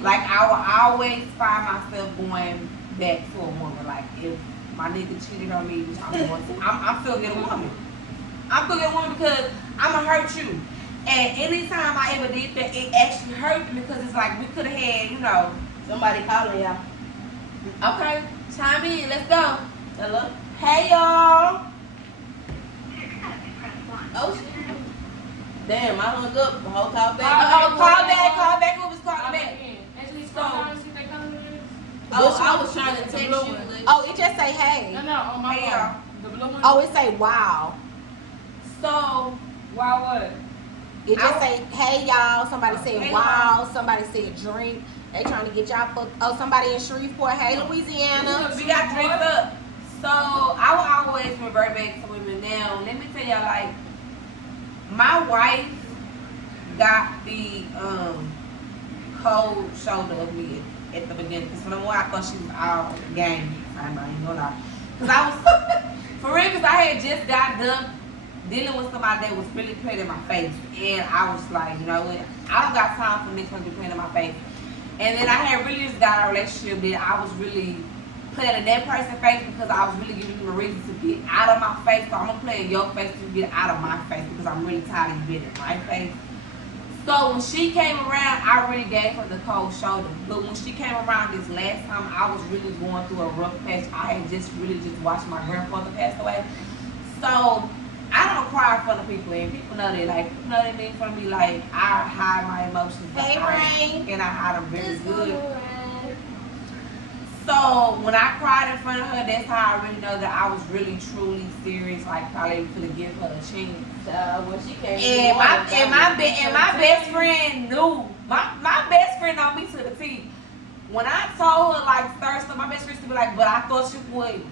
Like, I will always find myself going back to a woman. Like, if my nigga cheated on me, I'm still getting a woman. I'm still getting a woman because I'm going to hurt you. And anytime I ever did that, it actually hurt me because it's like we could have had, Somebody calling y'all. Okay, chime in. Let's go. Hello? Hey, y'all. Oh, shit. Damn, I hung up. The whole call back. Call back. Who was calling back? Actually, scroll down and see if they coming in. Oh, I was trying to text you. oh, it just say hey. No, on my Hey, phone. y'all. The blue one. Oh, it say wow. So, Wow, what? It just say hey y'all. Somebody said Hey, wow. Somebody said drink. They trying to get y'all fucked. Oh, somebody in Shreveport. Hey, Louisiana. we got drinks up. So, I will always revert back to women. Now, let me tell y'all, like, my wife got the cold shoulder of me at the beginning. Because for the more I thought she was all game. I'm not even gonna lie. Because I was, for real, because I had just got done dealing with somebody that was really playing in my face. And I was like, you know what? I don't got time for niggas to be playing in my face. And then I had really just got a relationship that I was really playing in that person's face because I was really giving them a reason to get out of my face. So I'm gonna play in your face to get out of my face because I'm really tired of you being in my face. So when she came around, I really gave her the cold shoulder. But when she came around this last time, I was really going through a rough patch. I had just watched my grandfather pass away. So I don't cry in front of people, and people know that. Like, people know that in front of me. Like, I hide my emotions. Hey, Rain. And I hide them very good. So when I cried in front of her, that's how I really know that I was really truly serious. Like, probably could have given her a chance. When she came, And my best friend knew. My best friend know me to the T. When I told her like Thursday, my best friend used to be like, "But I thought you would.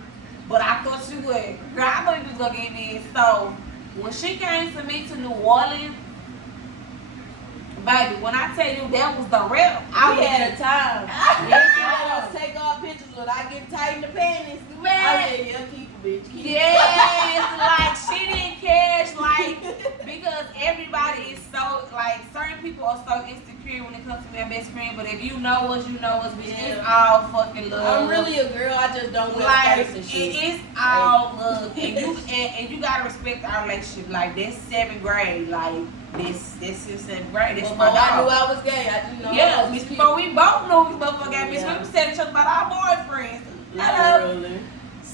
But I thought you would." Girl, I thought you was gonna get me. So when she came to me to New Orleans, baby, when I tell you that was the real, we had a time. Then she let us take our pictures when I get tight in the panties. Man. I said, yeah, keep it, bitch. Keep it. Yes, like she didn't care, like because everybody is so like certain people are so insecure when it comes to their best friend. But if you know us, bitch. It's all fucking love. I'm really a girl. I just don't wear Like skirts and shit. it's all love, and you gotta respect our relationship. Like that's 7th grade, like this is 7th grade. This Before my I knew dog. I was gay, I didn't know. Yeah, I was before we both knew we both got bitch. Yeah. We said each other about our boyfriends. Hello. Literally.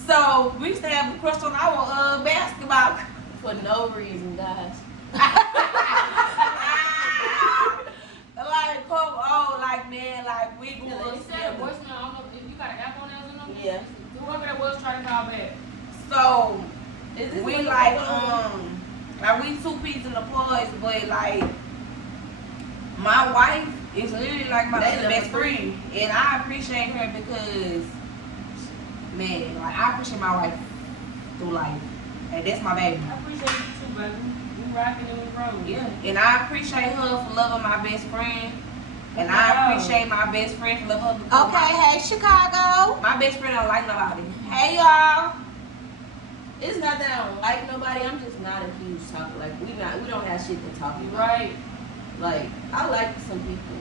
So we used to have a crush on our basketball. For no reason, guys. Like, come on, like, man, like, we grew You up said a together. voicemail. I don't know if you got an app on there or something. Yeah. Whoever that was, try to call back. So, Is this we what like, you're doing? like, we two peas in the pods, but, like, my wife is literally like my They best number friend. And I appreciate her because, man, like, I appreciate my wife through life. And that's my baby. I appreciate you too, baby. We rocking and we rolling. Yeah, and I appreciate her for loving my best friend. And I appreciate my best friend for loving her because Okay, hey Chicago. my best friend don't like nobody. Hey, y'all. It's not that I don't like nobody. I'm just not a huge talker. Like we don't have shit to talk about. Right. Like I like some people.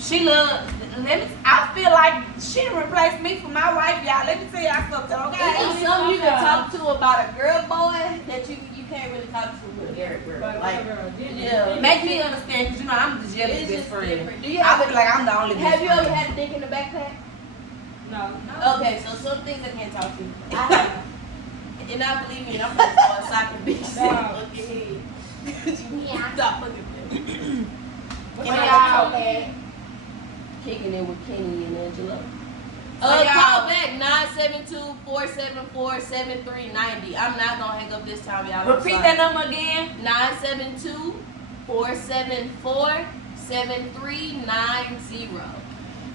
She I feel like she replaced me for my wife, y'all. Let me tell y'all something, okay? It's something you can talk to about a girl boy that you can't really talk to with a married girl. Like yeah. Make me understand, because, I'm the jealous It's best just friend. different. Do you I have feel like I'm the only best Have you friend. ever had a dick in the backpack? No. Okay, so some things I can't talk to. I have. And I believe me, and I'm gonna start soccer bitch. No. Yeah. Stop looking at me. What's And up? y'all, Kicking it with Kenny and Angelo. So y'all- Call back 972-474-7390. I'm not gonna hang up this time, y'all. I'm repeat sorry. that number again. 972-474-7390.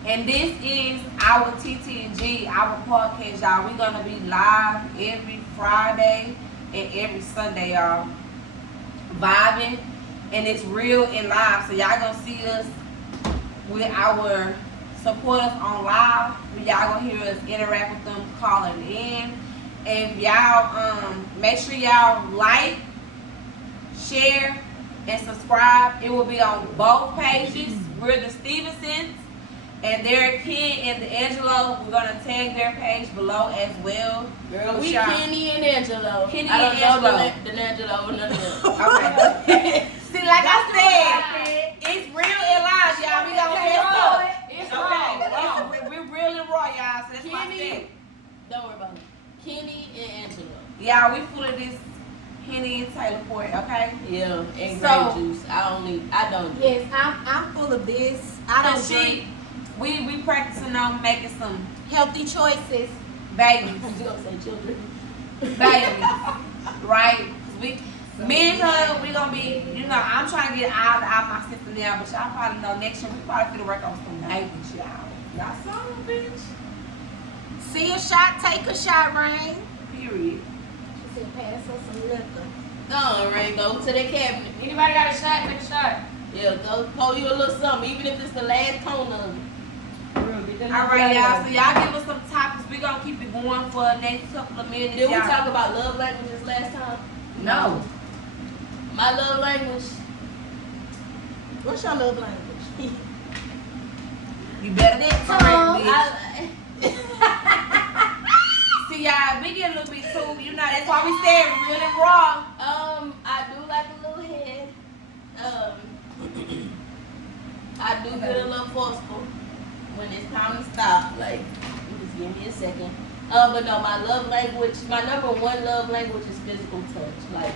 And this is our TTG, our podcast, y'all. We're going to be live every Friday and every Sunday, y'all. Vibing. And it's real and live. So y'all going to see us with our supporters on live. Y'all going to hear us interact with them calling in. And y'all, make sure y'all like, share, and subscribe. It will be on both pages. We're the Stevensons. And their Ken and the Angelo, we're gonna tag their page below as well. Girl, we Sure. Kenny and Angelo. Kenny I don't and know Angelo. the Angelo, none of them. Okay. See, like I said, it's real and live, y'all. We gonna get up. It's Okay, we're real and raw, y'all. So that's what I Kenny, said. don't worry about it. Kenny and Angelo. Y'all, we full of this Henny and Taylor Port, okay? Yeah, and So- grape juice. I don't. Yes, I'm full of this. I don't drink We practicing on making some healthy choices. babies. You gonna say children? Babies, right? Me and her, we gonna be, I'm trying to get out my system now, but y'all probably know next year we probably finna work on some babies, y'all. Y'all saw them, bitch. See a shot, take a shot, Rain. Period. She said, pass us some liquor. Go on, Ray. Go to the cabinet. Anybody got a shot? Take a shot. Yeah, go pour you a little something, even if it's the last cone of it. All right, y'all. So y'all give us some topics. We gonna keep it going for the next couple of minutes. Did we y'all. talk about love languages last time? No. My love language. What's your love language? You better That correct tongue. me. See, y'all, we get a little bit too. That's why we stay real and raw. I do like a little head. I do get a little forceful when it's time to stop. Like, just give me a second. But no, my love language, my number one love language is physical touch. Like,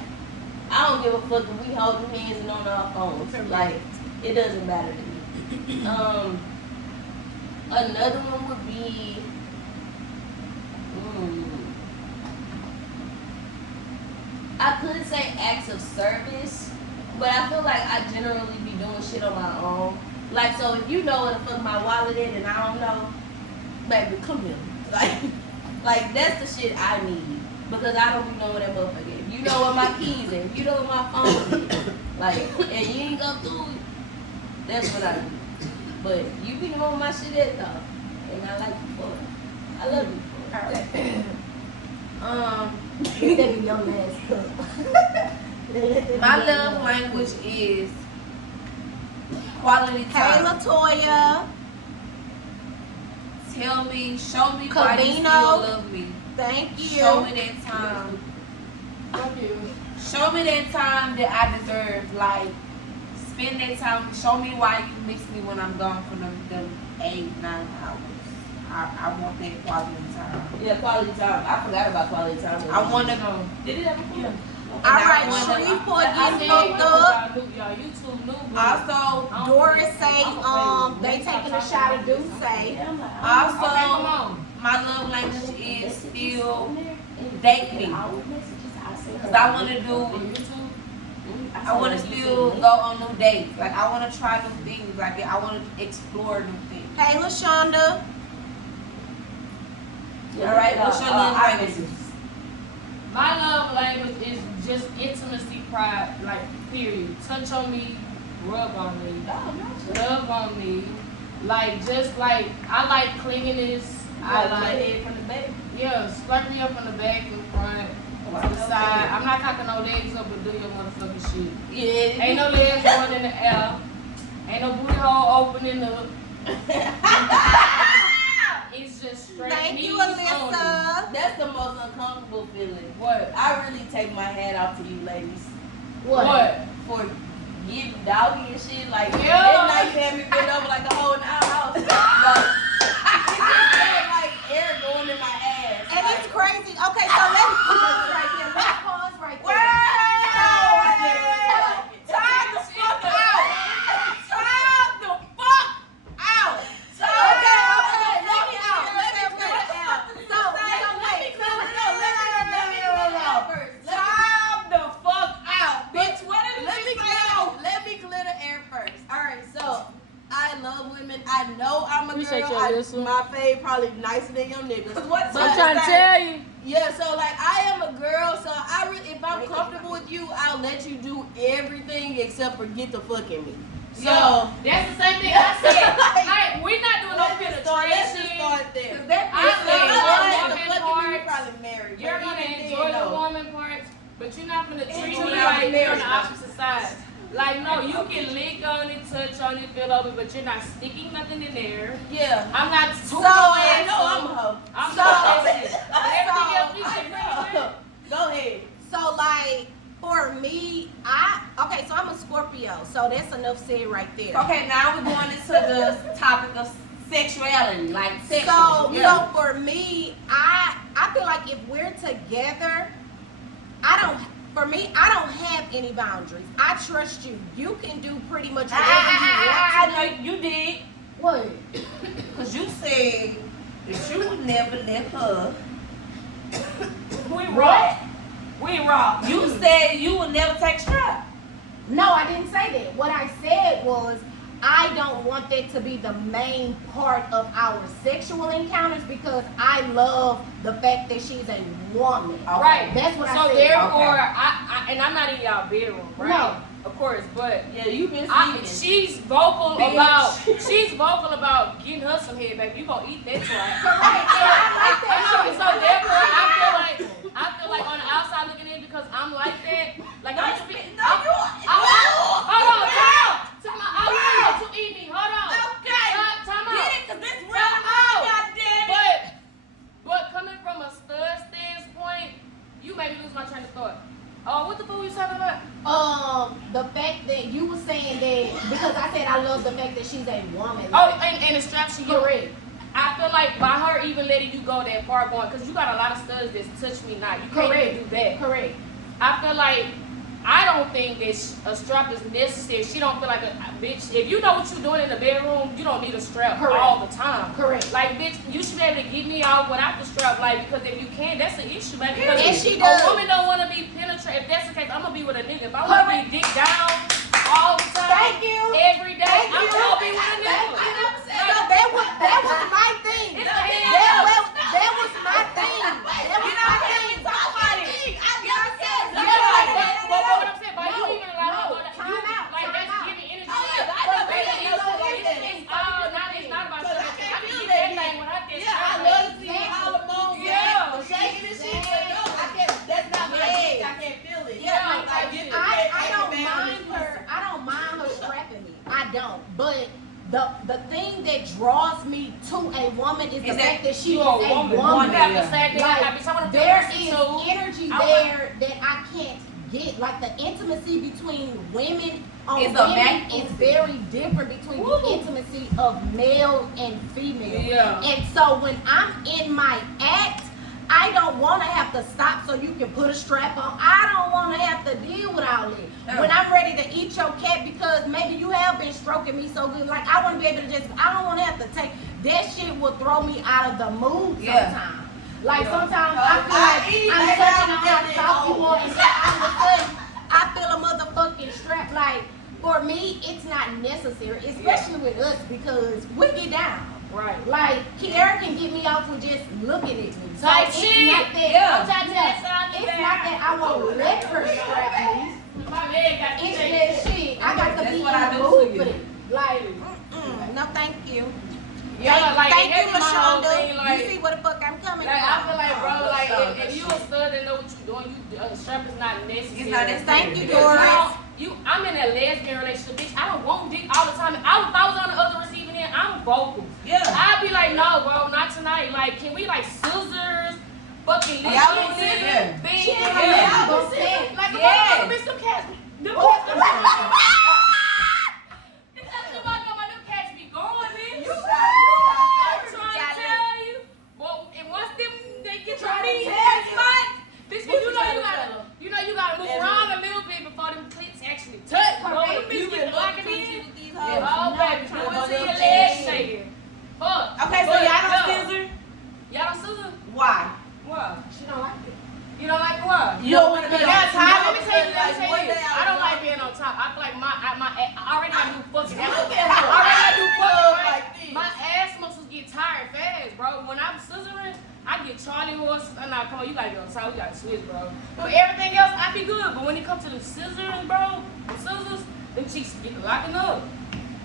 I don't give a fuck if we holding hands and on our phones. Like, it doesn't matter to me. Another one would be, I could say acts of service, but I feel like I generally be doing shit on my own. Like, so if you know where the fuck my wallet is and I don't know, baby, come here. Like that's the shit I need. Because I don't be knowing where that motherfucker is. If you know where my keys is, if you know where my phone is, like, and you ain't go through it, that's what I do. But you be knowing my shit at though. And I like you for it. I love you for it. That be your last cup. My love language is quality Hey, time. Latoya. Show me why you still Covino. love me. Thank you. Show me that time. Thank you. Show me that time that I deserve. Like, spend that time. Show me why you miss me when I'm gone for them 8-9 hours. I want that quality time. Yeah, quality time. I forgot about quality time. I want to go. Did it ever come? Yeah. All right, I wanna- Shreveport I getting said, fucked up. y'all YouTube new. Also, Doris say they taking a shot of Douce. Okay, come also, on. my love language is still date me. Cause I want to do. I want to still go on new dates. Like I want to try new things. Like I want to explore new things. Hey, LaShonda. All right, what's your love language? My love language is just intimacy, pride, like period. Touch on me, rub on me, love on me, like just like I like cleanliness. I like head from the back. yeah, slurp me up from the back and front. To the side. I'm not cocking no legs up, but do your motherfucking shit. Yeah. Ain't no legs going in the air. Ain't no booty hole opening up. It's just straight. Thank you, knees only. Alyssa. That's the most uncomfortable feeling. What? I really take my hat off to you ladies What? for getting doggy and shit. Like, Yeah. that night you had me bent over like the whole house. Like, it just felt like air going in my ass. And Like, it's crazy. Okay, so let's pause right there. Let's pause right there. Time the fuck out. Time the fuck out. Okay, let me out. Let me clear it out. So wait. Let me roll out. Time the fuck out. Bitch, what did let me clear the air first. All right, so I love women. I know I'm a Appreciate girl. you, Alyssa. My fave probably nicer than your niggas. What's But I'm trying to tell you. yeah, so like I am a girl, so I really, if I'm comfortable with you, I'll let you do everything except for get the fuck in me. So Yeah, that's the same thing I said. Like, Hey, we're not doing no let's just penetration. start there. that? I love the woman fucking you parts. probably married. You're but gonna even enjoy then, the no. woman parts, but you're not gonna treat Enjoy me the like you're on marriage. the opposite side. Like no, you can lick on it, touch on it, feel over, but you're not sticking nothing in there. Yeah. I'm not So too I know I'm a hoe. I'm So- so that shit. But everything else we can bring it. Go ahead. So like for me, okay, so I'm a Scorpio, so that's enough said right there. Okay, now we're going into the topic of sexuality, like sexual. So for me, I feel like if we're together, I don't have any boundaries. I trust you. You can do pretty much whatever I you want to. know you did, What? cause you said that you would never let her. We raw. We raw. You said you would never take strap. No, I didn't say that. What I said was I don't want that to be the main part of our sexual encounters because I love the fact that she's a woman. Right. That's what I So said. therefore, I and I'm not in y'all bedroom, right? No. Of course, but Yeah, you been speaking. she's vocal Bitch. about getting her some head, baby. You gonna eat that twice. Correct. So I like that shit. So therefore, I feel like on the outside looking in because I'm like that. Like I'm hold on, time out. I want you to eat me. Hold on. Time out. But coming from a stud standpoint, you made me lose my train of thought. Oh, what the fuck were you talking about? The fact that you were saying that because I said I love the fact that she's a woman. Oh, and the strap she Correct. I feel like by her even letting you go that far going, because you got a lot of studs that touch me not. You can't even do that. Correct. I feel like I don't think that a strap is necessary. She don't feel like a bitch. If you know what you're doing in the bedroom, you don't need a strap Correct. all the time. Correct. Like, bitch, you should be able to get me out without the strap, like, because if you can, that's an issue, man. Because And if she a does. woman don't want to be penetrated. If that's the case, I'm gonna be with a nigga. If I want to be dick down all the time, Thank you. every day, Thank I'm you. gonna be with a nigga. So that was my thing. It's a That hand. was my thing. That was my thing. But what I'm saying, by you even like, Time out. like that's Time out. giving energy. Oh, yeah, Like, I know, baby, I know, it's not about Cause I something. can't I can feel get that that thing dick. when I get Yeah, I shot. love to see all the bones. Yeah. The shaking and shit. But no, I can't. That's not my dick. I can't feel it. Yeah, like get the I don't mind her. I don't mind her strapping me. I don't. But the thing that draws me to a woman is the fact that she You is a a woman. woman. You have the same thing. Like, I bitch, I wanna there feel is too. energy I there that I can't like the intimacy between women on It's a women back- is very different between Woo. the intimacy of male and female. Yeah. And so when I'm in my act, I don't want to have to stop so you can put a strap on. I don't want to have to deal with all it. Yeah. When I'm ready to eat your cat because maybe you have been stroking me so good, like I want to be able to just, I don't want to have to take, that shit will throw me out of the mood Yeah. sometimes. Like Yeah. sometimes I feel like I'm touching on how soft you are and then all of a sudden I feel a motherfucking strap. Like for me, it's not necessary, especially with us because we get down. Right. Like Kiara can get me off with just looking at me. So Like it's shit. not that. Yeah. I'm trying to tell you something. It's not that I won't let her strap me. My leg got It's shake. that shit. I got to That's be what I in do the to mood you. for it. Like, no, thank you. Yeah, like thank it you, hit my whole thing, Lashonda. like, You see where the fuck I'm coming like from? I feel like, bro, like Lashonda, if you a stud and know what you doing, you strap is not necessary. It's not necessary. Thank you, Because Doris. I'm in a lesbian relationship, bitch. I don't want dick all the time. If I was on the other receiving end, I'm vocal. Yeah. I'd be like, no, bro, not tonight. Like, can we like scissors, fucking lick Yeah, on yeah. it, bang, Yeah, yeah. yeah. Like, Yeah. bitch, them cats, them Oh, cats be going, bitch. You I'm trying to tell you. Well, and once they get your Trying to meat tell you. spot, bitch, What you you know trying you to gotta, tell her? you gotta move around a little bit before them clits actually touch. Bro, them Correct. bitches get locking in. Yeah. Oh, baby, No, do it no, till your no, legs no. shaking. Fuck. Okay, so But, y'all don't yeah. scissor? Y'all don't scissor? Why? What? She don't like it. You don't like what? You don't want to be on Let top? me tell you, I don't like being on top. I feel like I already got to do fucking ass. Look at I her. already got to do fucking Like right. this. My ass muscles get tired fast, bro. When I'm scissoring, I get Charlie horse. Nah, come on, you gotta get on top. We gotta switch, bro. But everything else, I be good. But when it comes to the scissors, bro, the scissors, them cheeks get locking up.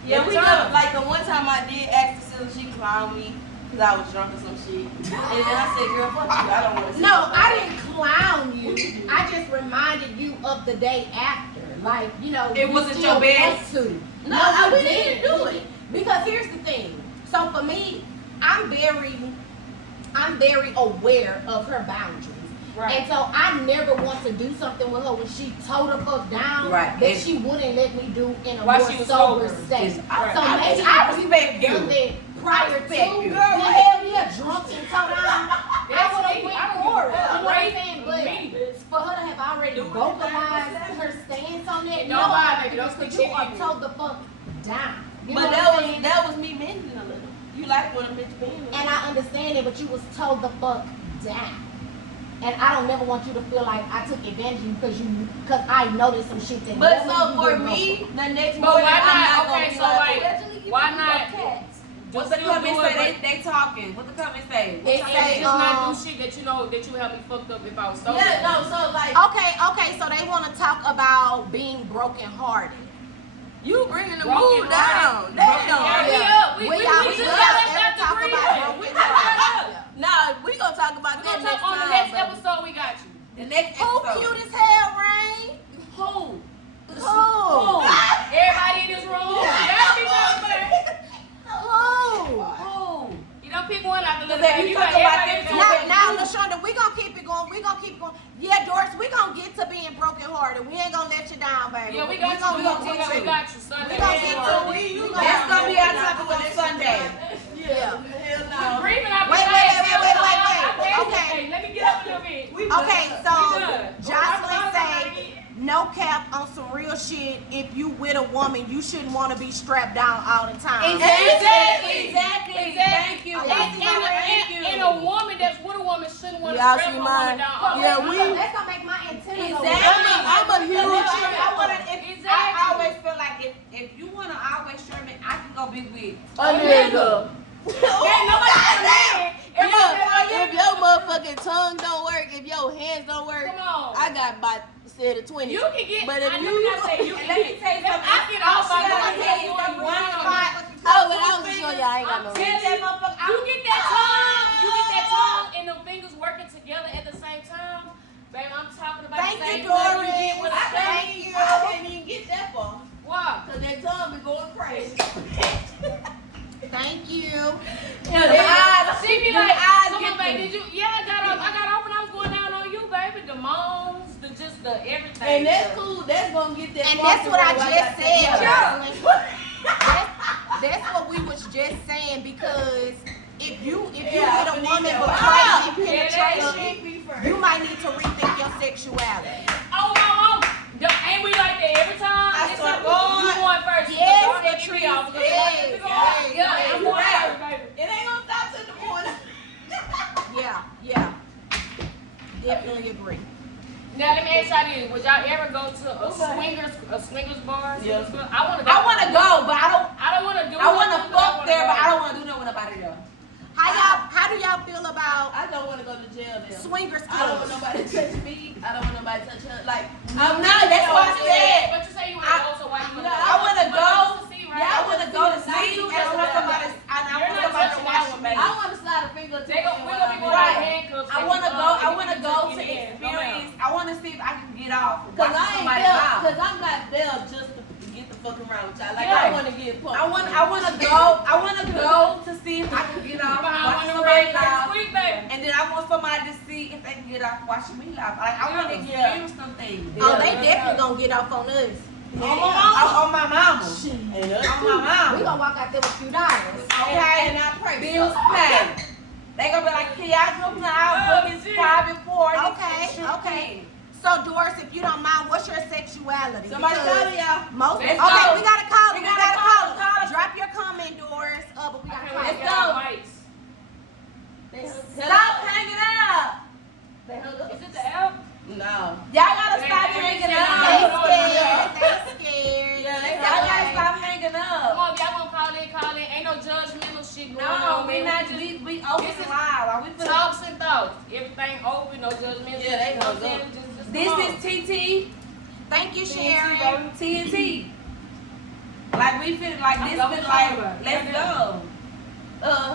Yeah, Every we time. know. Like the one time I did ask the sister, she clowned me because I was drunk or some shit. And then I said, girl, fuck you. I don't want to see No, you. I didn't clown you. I just reminded you of the day after. Like, you know, It you wasn't still your best. want to. No, you we didn't do it. Because here's the thing. So for me, I'm very aware of her boundaries. Right. And so I never want to do something with her when she tore the fuck down Right. that And- she wouldn't let me do in a While more she was sober sober. state. I- So I- maybe I if we respect would've done you. that prior to, respect you. well, hell yeah, drunk and tore down. I That's would have me. went I don't for it. give a fuck. You know what I'm saying? But Me. for her to have already Do it vocalized now. her stance on that, It no, don't I bother me. Don't because put you are shit in told the fuck down. You know But what I'm saying? that was me bending a little. You like when a bitch bend. And I understand it, but you was told the fuck down. And I don't never want you to feel like I took advantage of you because I noticed some shit that But only so you for would know. me, the next But morning why I'm not? not gonna Okay, be so like, like, "Allegedly, you why fuck not- cats." What's the comments say? They talking. What the comments say? It And say, just not do shit that you know that you helped me fucked up if I was sober. Yeah, no, so like Okay, so they want to talk about being brokenhearted. you bringing the Broken mood down. hearted. Damn. Yeah, we We just will gotta ever let that talk breathe. about We broken gotta let hearted. it up. Nah, we gonna talk about We're that gonna next talk on the time, next baby. episode. We got you. The next Who episode. cute as hell, Rain? Who? Who? Everybody in this room. Y'all be talking Who? Who? You don't pick one out the little Cause if bag. you You talk got about everybody in them this two, room. Now, LaShonda, we gonna keep it going. We gonna keep going. Yeah, Doris, we gonna get to being brokenhearted. We ain't gonna let you down, baby. Yeah, we got you. We get got to we it. got you Sunday. We gonna get to Yeah. it. That's gonna be our topic on Sunday. Yeah, hell no. Breathing out. Wait. Okay. Okay. Let me get up a little bit. Okay, We so done. Jocelyn say, no cap on some real shit. If you with a woman, you shouldn't want to be strapped down all the time. Exactly. Thank you. And a woman that's with a woman shouldn't want to Y'all strap see a mine? woman down. Yeah, That's we- gonna- that's gonna make my antennas go Exactly. up. I'm a huge. I always feel like if you wanna always strap me, I can go big with. A nigga. Nobody Yeah, if your motherfucking tongue don't work, if your hands don't work, Come on. I got about said a 20. You can get. But if I you, never say you can Let me get. tell you something. I get off by She gotta one tell you hand, that one one hand. spot. oh, but I was just showing y'all I ain't got no. I'm Tell telling that motherfucker. You get that tongue, and the fingers working together at the same time. Baby, I'm talking about Thank the you, same thing you get Doris. with a Thank strap. you. I can't even get that far. Why? Cause that tongue be going crazy. Thank you. She be like, eyes come get on, baby, did you? Yeah, I got off when I was going down on you, baby. The moans, the just the everything. And that's cool. That's gonna get that. And that's what I just said, Yeah. Jocelyn. That's what we was just saying, because if you with a woman with crazy penetration, you might need to rethink your sexuality. Oh, no, ain't we like that every time? I It's swear like, to God. you going first. Yes, Don't let Patrice, me off. yes, Yeah, I'm going first, baby. It ain't gonna stop till the morning. Yeah. Definitely agree. Now let me ask y'all this: would y'all ever go to a swingers bar? Yeah. I want to go. I want to go, but I don't want to do. I want to fuck there, but I don't want to do nothing with nobody there. How do y'all feel about I don't want to go to jail there. swingers I don't want clubs? nobody to touch me. I don't want nobody to touch her. Like, I'm not. That's what I said. But you say you want to go, so why you want to go? I want to go. Right? I want to go to see. And I want somebody. I want somebody to watch me. I want to slide a finger to We're gonna be going Right. to handcuffs. I want to go. I want to go to experience. I want to see if I can get off. Cause watching I ain't somebody there. mouth. Cause I'm not there just to get the fuck around with y'all. Like, Yeah. I want to get pumped. I want to go. I want to go to see if I can get off watching somebody laugh. And then I want somebody to see if they can get off watching me laugh. Like, I want to experience some things. Oh, they definitely gonna get off on us. On my mama. And us On too. my mama. We gonna walk out there with $2. Okay. And I pray. Bills paid. They gonna be like, can y'all come to our women's private party? Okay. So Doris, if you don't mind, what's your sexuality? Somebody Because call y'all. most. Let's Okay, go. we gotta call it. We We gotta gotta call call it. it. Drop your comment, Doris. But we gotta call Let's it. go. Stop. Stop hanging up. They hung up. Is it the L? No. Y'all gotta stop hanging They up. scared. They scared. Yeah, they Y'all gotta Okay. stop hanging Come up. on, if y'all gonna call in. Ain't no judgmental shit going No, on. we man. not. We open This is live. Like, we finna- Talks and thoughts. Everything open, no judgmental. Yeah, they you know what I'm hung up. saying? Just This come on. is TT. Thank you, TNT, Sharon. baby. TNT. Like we feel like this I'm feel going like somewhere. let's go.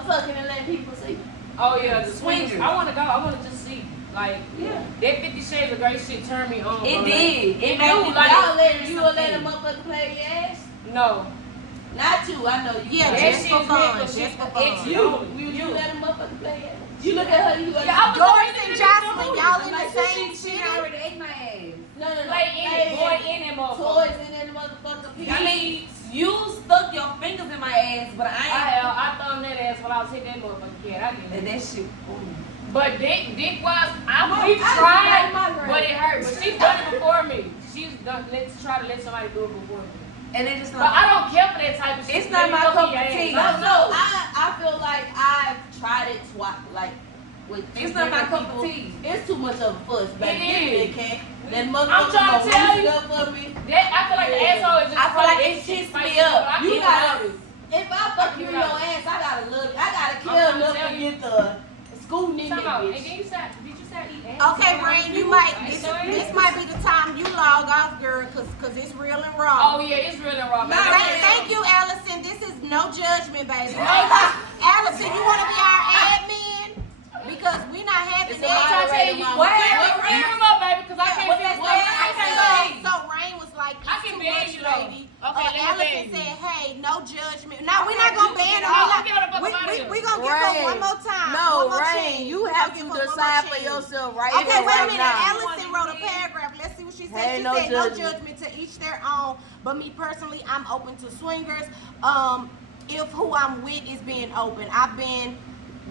Fucking and let people see. Oh yeah, the Swingers. swingers. I want to go. I want to just see. Like, Yeah. that 50 Shades of Grey shit turned me on. It bro. did. It do, made me like, Y'all let you will let them motherfucker play your ass? No. Not you. I know you. Yeah, That just shit for is fun. nigga Just shit. for It's fun. You let them motherfucker play your ass? You look at her, you go, Yeah, I was Doris already and in Jocelyn, the y'all in Like, the same She city? already ate my ass. no. Play in it, boy, in that motherfucker. Toys in that motherfucker. I mean, you stuck your fingers in my ass, but I thumbed that ass when I was hitting that motherfucking cat. I did. And that shit. But dick wise, Mom, we've I tried, like my grade. but it hurt. But she's done it before me. She's done. Let's try to let somebody do it before me. And it just But I don't care for that type of shit. It's not my Let me cup fuck of your tea. ass. No, I feel like I've tried it twice, like with It's not my different cup of people. tea. It's too much of a fuss back It then. is. They can't. That motherfucker I'm trying to tell gonna you. up for me. That I feel like the asshole is just. I feel like funny. it It's pissed spicy, me up. but I You can't gotta- help it. If I fuck you in your ass, I gotta love you. I gotta I'm kill trying to enough tell to you. get the school nigga Come on. And bitch. then did you say eat ass? Okay, Rain, you might. This might be the time you log off, girl, cause it's real and raw. Oh yeah, it's really raw. Nah, Thank you, Allison. This is no judgment, baby. Allison, you want to be our admin? Because we not having It's a I'm that. trying to tell you. Mama. Bring him up, baby, because I can't What fix they it. say? I can't So Rain was like, I it's can too ban much, you, though. lady. Okay, let me ban Allison you. said, hey, no judgment. Now, we're not Okay, going to you ban can her. get out. Get her the fuck We up outta here. going to give her Rain. one more time. No, one more Rain, chance. you We have gonna to give her one more decide for chance. yourself right Okay, here, wait a right minute. now. Allison wrote a paragraph. Let's see what she said. Hey, She no said, no judgment. judgment, to each their own. But me personally, I'm open to swingers. If who I'm with is being open. I've been,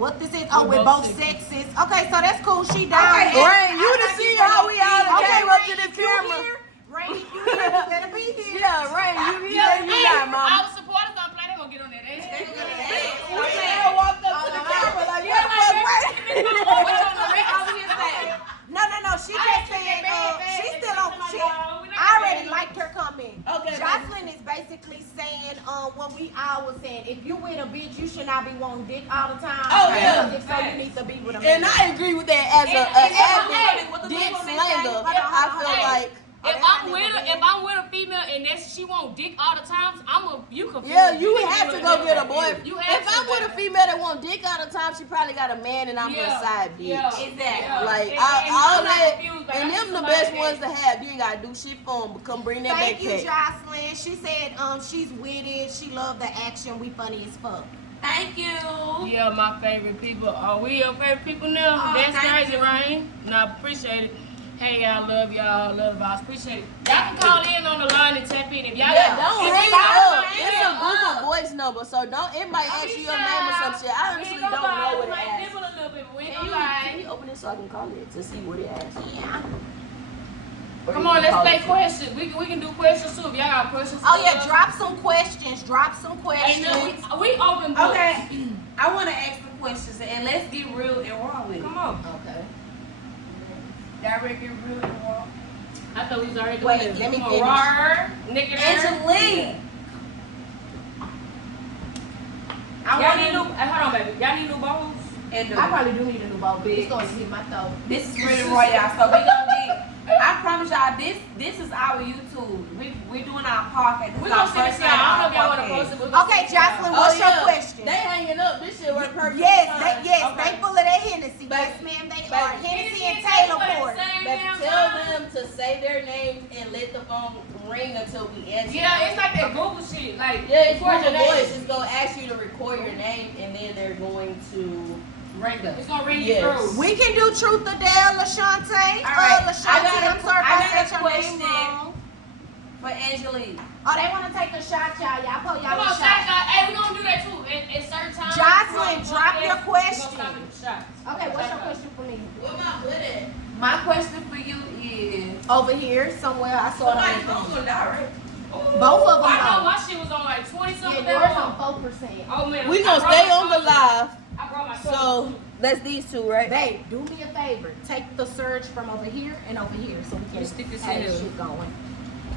what this is? Oh, with both sexes. Okay, so that's cool. She down. Okay, Rain, you to see how we all Okay, came up Rain, to this if you camera. here, Rain, if you here, you better be here. Yeah, Rain, you here, you not, mama. Our supporters don't play. They gonna get on that ass. We all walked up to the camera like, what the fuck, Rain? No. She just said, she's still on. I already liked her comment. Okay, Jocelyn is basically saying what we all was saying. If you with a bitch, you should not be wanting dick all the time. Oh, yeah. Because if so, you need to be with a man. And I agree with that as And- an and- avid and- dick and- slanger. Hold on, I feel hey. like, If that's I'm not with even a, if I'm with a female and she want dick all the time, you confused. yeah, you need have to get go with get a nigga. boyfriend. You have If to, I'm with a baby. female that want dick all the time, she probably got a man and I'm her side bitch. Yeah. Exactly. Yeah. Like, And all I'm not that, confused, baby. and I them need the somebody best that- ones to have. You ain't gotta do shit for them, but come bring that Thank you, backpack. Jocelyn. She said she's with it. She loved the action. We funny as fuck. Thank you. Yeah, my favorite people. Are we your favorite people now? Oh, That's thank crazy, you. Rain. No, I appreciate it. Hey y'all, love y'all, love y'all. Appreciate it. Y'all can call in on the line and tap in if y'all Yeah, got. don't if hang you got up. a It's a Google voice number, so don't. It might ask you your name or some shit. I honestly don't know what it asks. Nibble a little bit, but we ain't Can gonna lie. you open it so I can call it to see what it asks? Yeah. Or Come you on, can let's call play it. questions. We can do questions too if y'all got questions. Oh for yeah, us. drop some questions. Hey, no, we open books. Okay, I want to ask some questions and let's get real and raw with it. Come on. Okay. Y'all ready to get real and raw? I thought we was already doing Wait, this. let me Come on, finish. Rar, Nick and Angeline. Y'all need new. Hold on, baby. Y'all need new bowls. And I probably do need a new bowl, but it's going to hit my throat. this is really raw, y'all. So we gonna get. I promise y'all, this is our YouTube. We're doing our podcast. This We is our gonna send it first to y'all. I don't know if y'all time want to on our post it. podcast. But we're gonna Okay, send it to y'all. Jocelyn, what's your question? They hanging up. This shit work perfect. Yes, fine. they full of that Hennessy. Yes, ma'am, they are. Hennessy and Taylor Port. But tell them to say their names and let the phone ring until we answer. Yeah, it's like that Google shit. Like, Yeah, it's record Google your name. Voice. It's gonna ask you to record your name, and then they're going to. Ring us. It's gonna ring Yes. you through. We can do Truth or Dare, LaShante. right, LaShante, I got a- I'm sorry if I I got said a your question. name wrong. For Angeline. Oh, they want to take a shot, y'all. Y'all pull y'all Come on, a shot, shot. shot. Hey, we gonna do that too. At certain times. Jocelyn, we drop gonna your stop question. at the shots. Okay, what's your question for me? What am I good at? My question for you is. Over here, somewhere. I saw it on Somebody's the phone phone. gonna die, right? Both of them I know on. my shit was on like 20 something. Yeah, yours on 4%. Oh man. We I gonna brought stay my on the toilet. live. I brought my So toilet. that's these two, right? Babe, do me a favor. Take the surge from over here and over here so we can Let's stick this have in this here. shit going.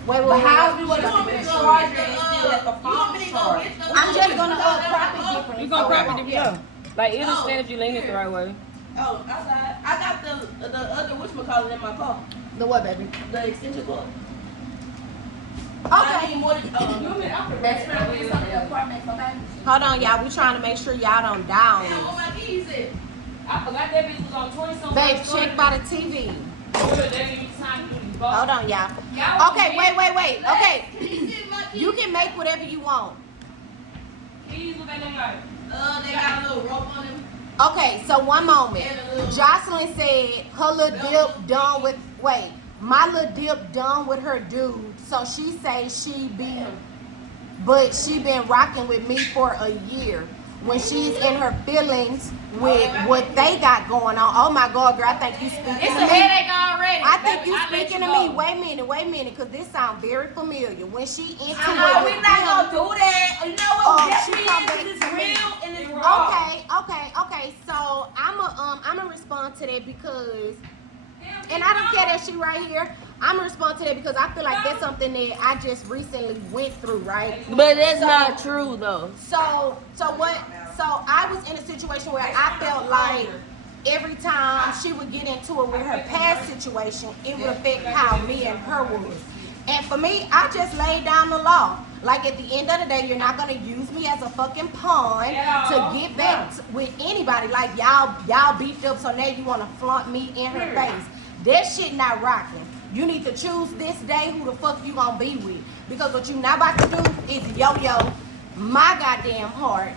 Wait, But how wait. we want You to want me get to the go charger get and the, still let the you want me phone to go charge? get the. I'm just gonna crop it different. You gonna so crop won't it get- yeah. Like it'll Oh, stand if you lean it the here. right way. Oh, I got the other whatchamacallit in my car. The what, baby? The extension cord. I Okay. need more than. You want me to offer That's that? when we get something apartment for baby. Hold on, y'all. We trying to make sure y'all don't down. Damn, what my keys at? I forgot that bitch was on 20 something. Babe, check by the TV. Hold on, y'all. Okay, wait. Okay, you can make whatever you want. Keys, what they look like? They got a little rope on them. Okay, so one moment. And a little. Jocelyn said her little dip done with, wait, my little dip done with her dude. So she say but she been rocking with me for a year. When she's in her feelings with what they got going on. Oh my God, girl, I think you speaking It's to a me. headache already. I think Baby, you I'll let speaking you to go. me. Wait a minute, because this sounds very familiar. When she into it No, with we not him, gonna do that. You know Oh, what? she That come is, back it is to me. real and it's raw. Okay. So I'ma respond to that because, and I don't care that she right here. I'ma respond to that because I feel like that's something that I just recently went through, right? But that's So- not true though. So what? So I was in a situation where I felt like every time she would get into it with her past situation, it would affect how me and her was. And for me, I just laid down the law. Like at the end of the day, you're not gonna use me as a fucking pawn to get back with anybody. Like y'all beefed up, so now you wanna flaunt me in her face. That shit not rocking. You need to choose this day who the fuck you gonna be with. Because what you not about to do is yo-yo my goddamn heart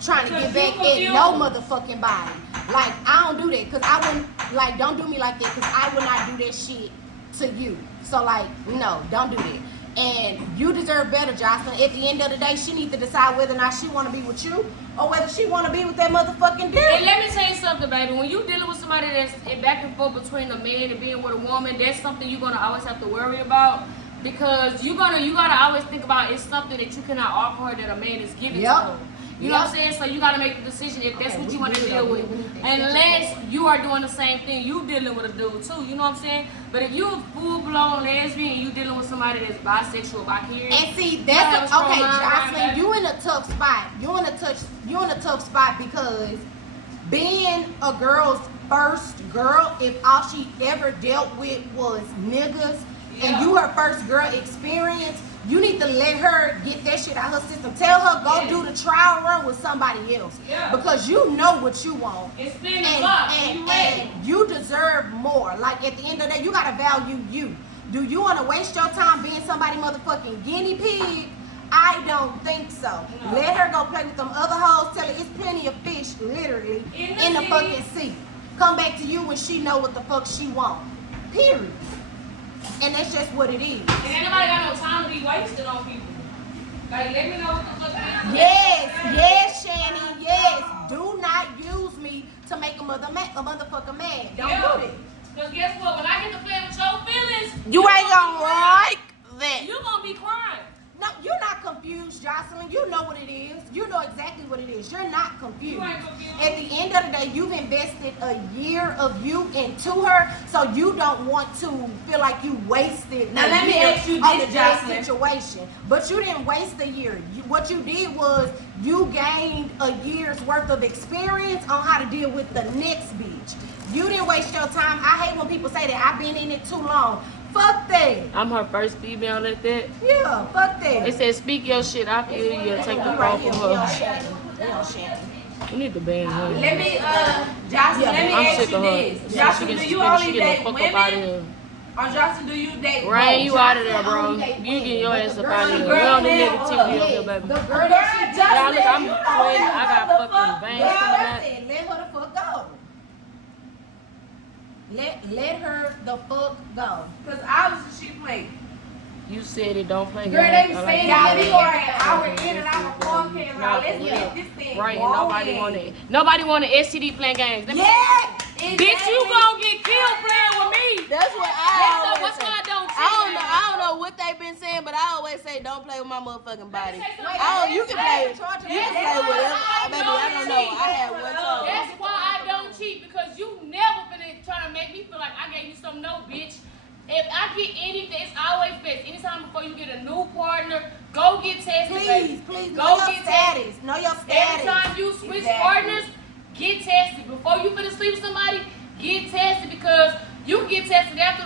trying to get back at no motherfucking body. Like, I don't do that. Because I wouldn't, like, don't do me like that. Because I would not do that shit to you. So, like, no, don't do that. And you deserve better, Jocelyn. At the end of the day, she needs to decide whether or not she want to be with you or whether she want to be with that motherfucking And dude. let me tell you something, baby. When you dealing with somebody that's back and forth between a man and being with a woman, that's something you're gonna always have to worry about. Because you gotta always think about it's something that you cannot offer her that a man is giving to her. You know what I'm saying? So you gotta make the decision if that's what you want to deal with. Unless you are doing the same thing, you dealing with a dude too. You know what I'm saying? But if you a full blown lesbian and you dealing with somebody that's bisexual, bi-curious, And see, that's have a okay, strong mind around Jocelyn. that. You in a tough spot. You in a tough spot because being a girl's first girl, if all she ever dealt with was niggas, and you her first girl experience, you need to let her get that shit out of her system. Tell her go do the trial run with somebody else, because you know what you want. it's spin the block and you ready. And you deserve more. Like at the end of the day, you gotta value you. Do you want to waste your time being somebody motherfucking guinea pig? I don't think so. No. Let her go play with them other hoes. Tell her it's plenty of fish, literally, in the sea. fucking sea. Come back to you when she know what the fuck she want. Period. And that's just what it is. And ain't nobody got no time to be wasted on people. Like, let me know what the fuck it is. Yes, Shannon, yes. Do not use me to make a motherfucker mad. Don't do it. Because guess what? When I get to play with your feelings, You ain't gonna like that. you gonna be crying. No, you're not confused, Jocelyn. You know what it is. You know exactly what it is. You're not confused. You ain't confused. At the end of the day, you've invested a year of you into her, so you don't want to feel like you wasted Now, a let me year ask you on this, the Jocelyn. situation. But you didn't waste a year. What you did was you gained a year's worth of experience on how to deal with the next bitch. You didn't waste your time. I hate when people say that I've been in it too long. Fuck that. I'm her first female like that. Yeah, fuck that. They said, speak your shit. I feel you. Take the Right phone here, from we on her. Shannon. We on Shannon. You need to ban her. Let me, Jocelyn, let me I'm ask sick you of her. this. Jocelyn, do you only date women? Or Jocelyn, do you date Rain, you both? out of there, bro. You getting your ass up out of here. the We don't need girl negativity up here, baby. The girl that she Y'all look, I'm you know 20. that I got motherfucker. fucking veins Girl, coming I out. said, let her the fuck go. Let her the fuck go. Because obviously she played. You said it, don't play Girl, they be games. I like saying that. that we go an hour in and out of podcast. Now let's Yeah. get this thing Right, and going. nobody want an STD playing games. Let me- Yeah! Bitch, you gonna get killed playing with me. That's what That's I not always what's say. going on. I don't know what they've been saying, but I always say don't play with my motherfucking body. say something. You can play. You can That's play why whatever. I Baby, don't I don't know. cheat. I had one time. That's why I don't cheat, because you never finna try to make me feel like I gave you some. No, bitch. If I get anything, it's always best. Anytime before you get a new partner, go get tested. Please, baby. please, Go know your get tested. status. Know your Every status. time you switch Exactly. partners, get tested. Before you finna sleep with somebody, get tested, because you can get tested after.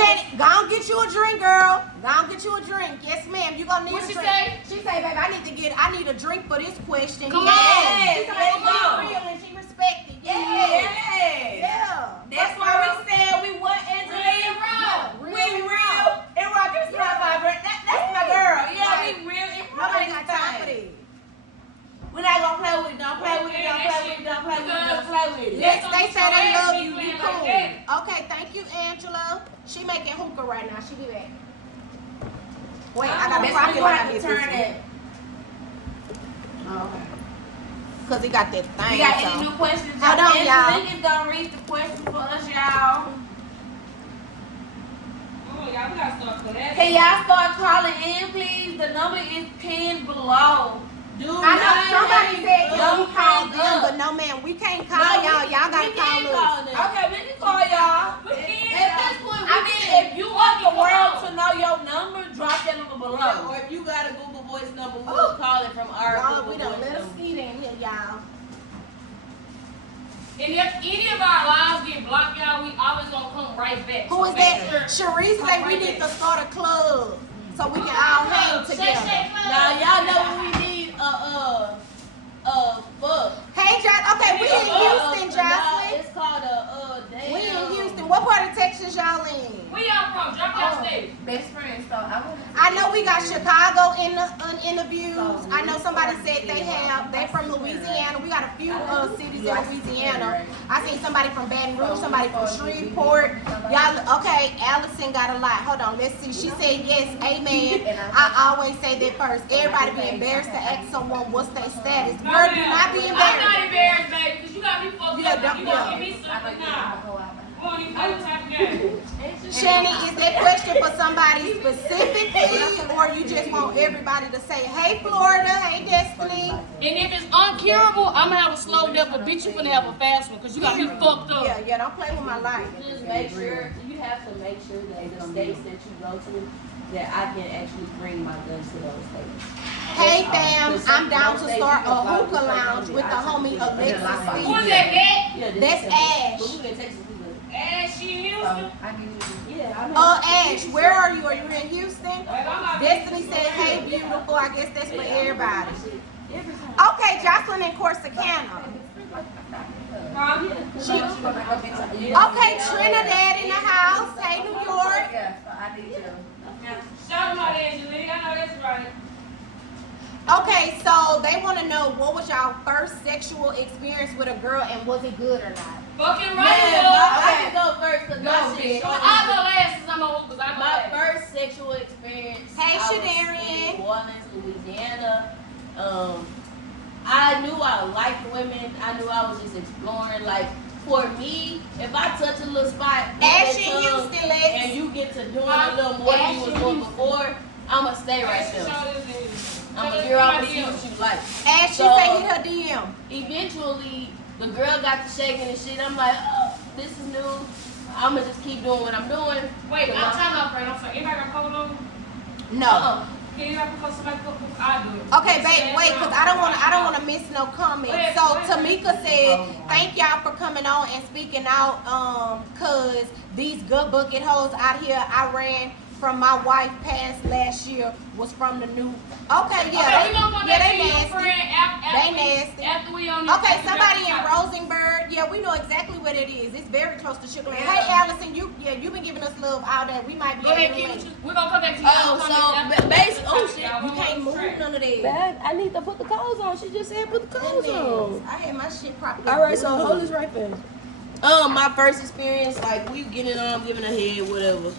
Shannon, go on get you a drink, girl. Go on get you a drink. Yes, ma'am. You gonna need What a she drink. say? She say, baby, I need a drink for this question. Come Yes. on. She say, Let's she go. real and she respected. Yes. Yes. Yeah. That's why we said we want Angelo and raw. We real and raw. This is my girl. That's my girl. Yeah, we real and raw. Nobody got time for this. We're not gonna play with it. Don't play with it. Don't play with it. Don't play with it. Don't play with it. Yes, they say they love you. Playing You like cool. that. Okay, thank you, Angela. She making hookah right now. She be back. Wait, I got a Miss, we pocket gonna when I have to get turn this it. one. Okay. Cause he got that thing. We got so. any new questions? Hold on, y'all. Angela is gonna read the questions for us, y'all. Oh, y'all, we gotta start collecting. Can y'all start calling in, please? The number is pinned below. Do I know somebody said Don't don't call hang them, up. but no, man, we can't call y'all. Y'all gotta call us. Okay, we can call y'all. We can. At this point, I mean, if you want the world to know your number, drop that number below. Or if you got a Google Voice number, Oh. we'll call it from our Y'all, Google we done Voice let us number. eat in here, y'all. And if any of our lives get blocked, y'all, we always gonna come right back. Who is that? Sharice say we need to start a club so we can all hang together. Now y'all know what we need fuck. Hey, Josh. Okay, we in Houston, Jocelyn. It's called damn. We in Houston. What part of Texas y'all in? Where y'all from? Drop y'all state. Best friend, so I know we got Chicago in the interviews. I know somebody said they from Louisiana. We got a few cities in Louisiana. I seen somebody from Baton Rouge, somebody from Shreveport. Y'all, okay, Allison got a lot. Hold on, let's see. She said yes, amen. I always say that first. Everybody be embarrassed to ask someone what's their status. Girl, do not be I'm not embarrassed. embarrassed, baby, because you got me fucked Yeah, up. don't- You gonna yeah. give me something now. We don't even play this type of game. Shannon, is that question for somebody specifically, or you just want everybody to say, hey, Florida, hey, Destiny? And if it's uncurable, I'm gonna have a slow death, but bitch, you finna have a fast one, because you got me fucked up. Yeah, don't play with my life. Just make sure you have to make sure that the states that you go to, that I can actually bring my guns to those states. Hey, fam, I'm down to start a hookah lounge with the homie Alexis Who is Stevens. that, Yeah, That's Ash. But we can Texas. Ash, she in Houston? Yeah, I know. Ash, where are you? Are you in Houston? Like, I'm not- Destiny said, hey, beautiful. I guess that's for everybody. Every time. Okay, Jocelyn in Corsicana. Huh? Okay, Trinidad in the house. Hey, New York. Yeah, so I need you. Shout out to Angelo. I know that's right. Okay, so they want to know what was y'all first sexual experience with a girl and was it good or not? Fucking Man, right, I can go first because No, my shit bitch. short. I'll go last since I'm old, because I'm My last. first sexual experience. Hey, I was Shadarian. in New Orleans, Louisiana. I knew I liked women. I knew I was just exploring. Like for me, if I touch a little spot, Ashy Houston, and you get to doing a little more than you was doing before, I'ma stay right there. I'ma hear off and see what you like. Ashy So- say hit her DM. Eventually, the girl got to shaking and shit. I'm like, oh, this is new. I'ma just keep doing what I'm doing. Wait, I'm time out, friend. I'm sorry. Anybody got cold on? No. Can you have somebody put? I do it. Okay, babe, wait, cause I don't want to miss no comments. So Tamika said, "Thank y'all for coming on and speaking out. Cause these good bucket hoes out here, I ran from my wife passed last year was from the new. Okay, yeah, Okay, we gonna go yeah, back they to your nasty. friend after They we- nasty. After we on this. Okay, somebody in Rosenberg. Yeah, we know exactly what it is. It's very close to Sugar Land. Hey, Allison, you've been giving us love all day. We might be Go ahead, able to keep link. it. We're gonna come back to you. Oh, so basically, oh shit, You can't move none of that. Bad. I need to put the clothes on. She just said put the clothes on. I had my shit properly. All right, so hold this right fast. My first experience, like we getting on, giving her head, whatever.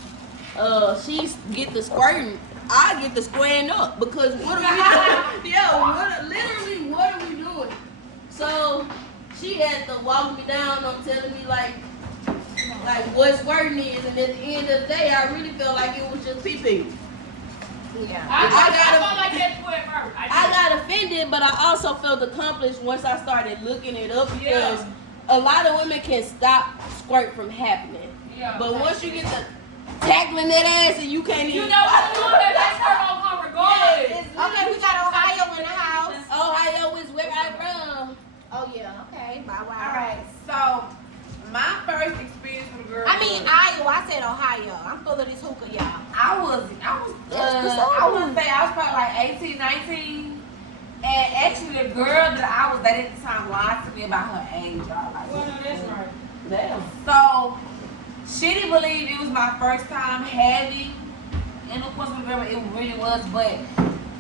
She get the squirting. I get the squaring up because what are we doing? Literally, what are we doing? So she had to walk me down on telling me like what squirting is, and at the end of the day, I really felt like it was just pee pee. Yeah. I felt like that too at first. I got offended, but I also felt accomplished once I started looking it up because a lot of women can stop squirt from happening. Yeah. But once you get to tackling that ass and you can't You even. know what you doing? That squirt gonna come regardless. Okay, we got Ohio in the house. Ohio is where I'm from. Oh yeah. Okay. Bye bye. All right, so my first experience with a girl. I mean Iowa. I said Ohio. I'm full of this hookah, y'all. I want to say I was probably like 18, 19. And actually, the girl that I was dating at the time lied to me about her age, y'all. Like, Well, no, that's right. Damn. so she didn't believe it was my first time having, and of course, whatever it really was. But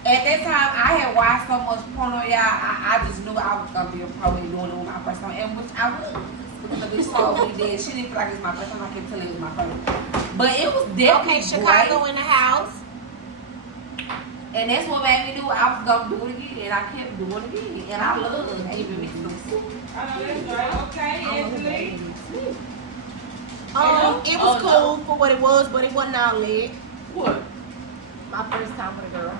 at that time, I had watched so much porno, y'all. I just knew I was gonna be a pro in doing it with my first time, and which I was. Because the bitch told me that she didn't feel like it was my first time. I kept telling it was my first. But it was definitely Okay, Chicago great. in the house. And that's what made me do it. I was gonna do it again, and I kept doing it again. And I love giving me some soup. I know that's right. Okay, Anthony. It was cool for what it was, but it wasn't all lit. What? My first time with a girl.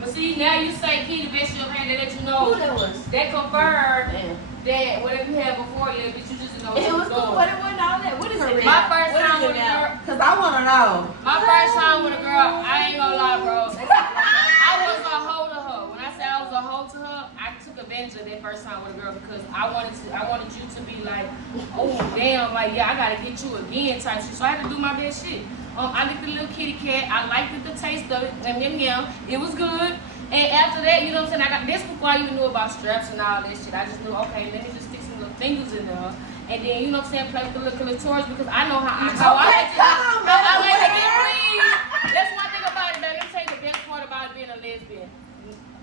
But see, now you say Key the best you ever had, they let you Who know. that was? That confirmed Damn. that whatever you had before, yeah, but you just didn't know It was what cool, but it wasn't all that. What is it? My now? first What time is with it a now? girl, Cause I wanna know. my first time with a girl, I ain't gonna lie, bro. I was a hoe to her. When I say I was a hoe to her, I took advantage of that first time with a girl because I wanted you to be like, oh damn, like yeah, I gotta get you again type shit. So I had to do my best shit. I licked the little kitty cat. I liked the taste of it, and then it was good. And after that, you know what I'm saying? I got this before I even knew about straps and all that shit. I just knew, okay, let me just stick some little fingers in there. And then, you know what I'm saying, play with the little clitoris because I know how I like to get free. That's one thing about it, though. Let me tell you the best part about being a lesbian.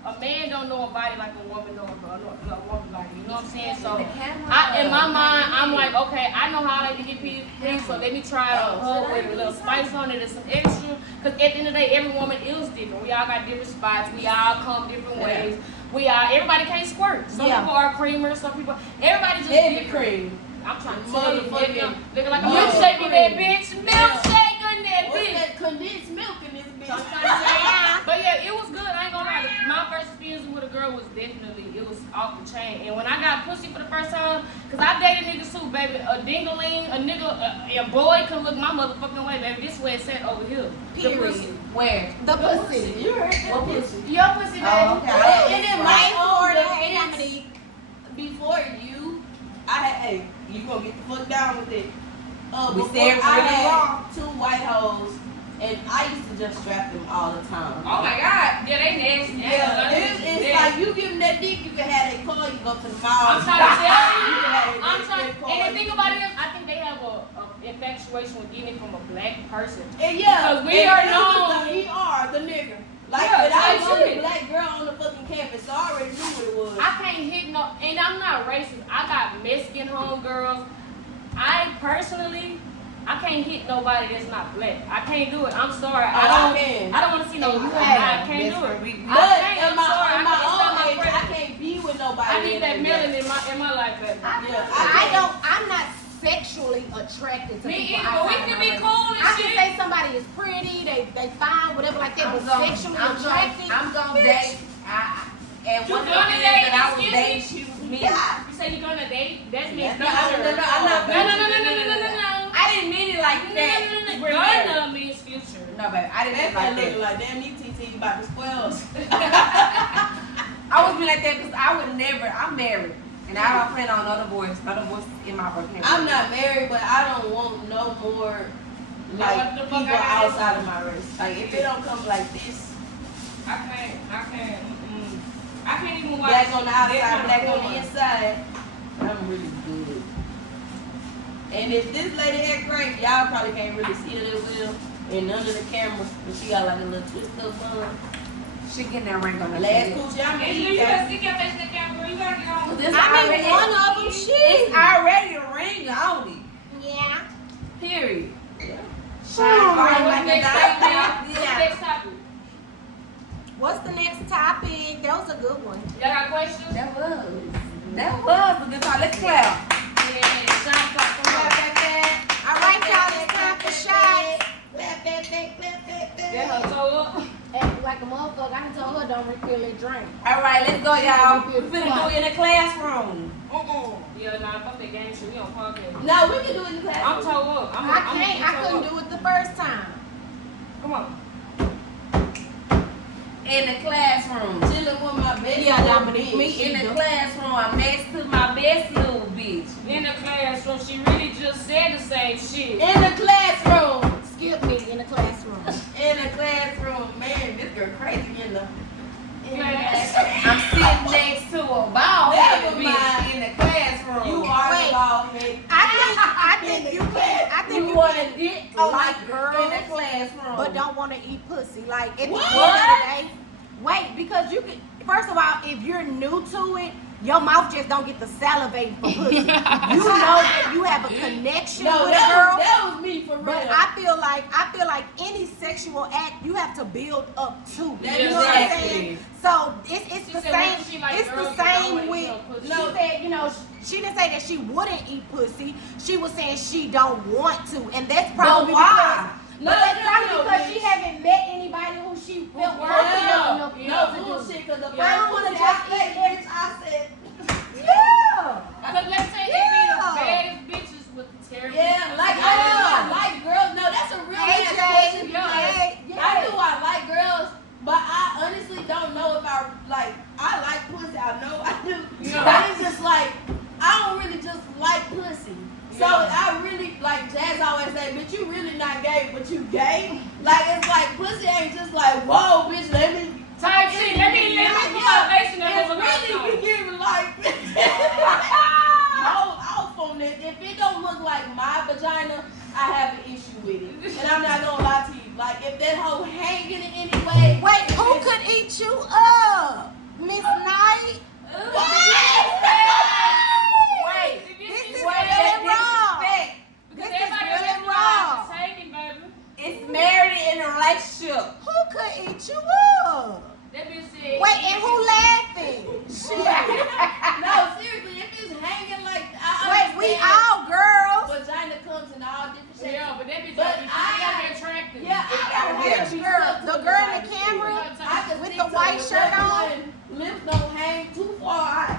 A man don't know a body like a woman knows a woman body. You know what I'm saying? So, in my mind, I'm like, okay, I know how I like to get things, so let me try her with a little spice on it and some extra. Because at the end of the day, every woman is different. We all got different spots. We all come different ways. Everybody can't squirt. Some people are creamers. Some people, everybody just Heavy different. cream. I'm trying to tell you, Motherfucking looking like a milk milkshake in that cream. bitch. Milkshake in that What's bitch. that condensed milk in this bitch? I'm trying to say, but yeah, it was good. I ain't gonna lie. My first experience with a girl was definitely, it was off the chain. And when I got pussy for the first time, cause I dated niggas too, baby. A dingaling, a nigga, a boy could look my motherfucking way, baby. This way it sat over here. The pussy. Where? The pussy. You heard that? What pussy? Your pussy, baby. Oh, okay. And in my own defense, before you, I had, hey, you gonna get the fuck down with it. We Before said I really had wrong. 2 white hoes, and I used to just strap them all the time. Oh my God. Yeah, they nasty. Yeah, it's like you give them that dick, you can have that car, you go to the mall. I'm trying to tell you. You can have I'm that trying. car. And the thing about it is, I think they have a infatuation with getting it from a black person. And yeah, Because we are and known. the nigga. Like, Yeah, but I was type the shit. black girl on the fucking campus, so I already knew what it was. I can't hit no, and I'm not racist. I got Mexican homegirls. I personally, I can't hit nobody that's not black. I can't do it. I'm sorry. Oh, I can. I don't want to see no. And you I have. can't do That's it. what we- But I'm in my sorry. own It's not my age, I preference. can't be with nobody. I need that like melanin in my life, baby. I'm not sexually attracted to Me people either, but we outside can of be my race. cool and I can shit. say somebody is pretty, they fine, whatever like that, but sexually attracted. I'm gonna date. And You one of the gonna things date? that I was Excuse dating, me? she was me. You say you're gonna date? That means No, I'm not. No. I didn't mean it like that. Gonna means future. No, baby, I didn't mean it That like looking that. like damn, these TT about to spoil us. I was being like that because I would never. I'm married, and I don't plan on another voice in my vocabulary. I'm not married, but I don't want no more like What the fuck people I gotta outside of my race. Like if it don't come like this, I can't. I can't even watch. black on the outside, that black kind of on the porn. inside, I'm really good. And if this lady had great, y'all probably can't really see it as well. And under the camera, but she got like a little twist up on. She getting that ring on her Last head. coochie I'm Angelo, you eating. better stick your face in the camera. You gotta get on. This I already- mean, one of them, It's already a ring on it. Yeah. Period. Yeah. Shine bright What's like a next diamond. topic? What's Yeah. next topic? What's the next topic? That was a good one. Y'all got questions? That was a good time. Let's clap. Yeah, shot talk from Clap her. that thing. All right, y'all, it's time for shots. Clap that thing, clap that thing. Get her toe up. Acting like a motherfucker. I done told her don't refill that drink. All right, let's go, y'all. We finna do it in the classroom. Yeah, nah, fuck that game shit. We on podcast. No, we can do it in the class. I'm toe up. I can't. I couldn't do it the first time. Come on. In the classroom. Chilling with my best Yeah, little Dominique, bitch. me In the classroom, I'm next to my best little bitch. In the classroom, she really just said the same shit. In the classroom. Skip me in the classroom. In the classroom. Man, this girl crazy in the I'm sitting next to a bald headed Never mind. bitch in the classroom. You are Wait. the bald head. I think you can. I think you want can to get like girls, in the classroom. but don't want to eat pussy. Like at the end What? of the day, wait, because you can. First of all, if you're new to it, your mouth just don't get the salivating for pussy. You know that you have a connection No, with a girl. that was me for real. But I feel like any sexual act you have to build up to. That You know what I'm saying? Exactly. So it's She the said same. she like It's girls the who don't same wanna with. eat no pussy. She said, you know, she didn't say that she wouldn't eat pussy. She was saying she don't want to, and that's probably why? because. But that's probably because she haven't met anybody who she felt Well, confident enough yeah. to do. bullshit, because the I don't first wanna one just I said, bitch, I said, Yeah. Because let's say they be the Yeah. baddest bitches with terrible. yeah, like I do I like girls. No, that's a real Hey, ass Jay. question. Yeah. Hey, I do I like girls, but I honestly don't know if I like pussy. I know I do. Yeah. But it's just like I don't really just like pussy. So Yeah. I really like Jazz always say, bitch, you really not gay, but you gay. Like it's like pussy ain't just like, whoa, bitch, let me Type shit. Let me put motivation in It's over really be giving like hold off on it. If it don't look like my vagina, I have an issue with it. And I'm not gonna lie to you. Like if that hoe hanging in any way. Wait, who could eat you up? Miss Knight? Wait. This is Wait, really wrong. Disrespect. This Because is everybody really else wrong. taking, baby. It's married in a relationship. Who could eat you up? That bitch said. Wait, and who laughing? Shit. No, seriously, if it's hanging like Wait, we all girls. vagina comes in all different shapes. Yeah, but that bitch But gotta be attractive. Yeah, I gotta Which be girl? stuck to The girl in vagina. the camera? I can With think the so, white but shirt that on? one, lips don't hang too far out.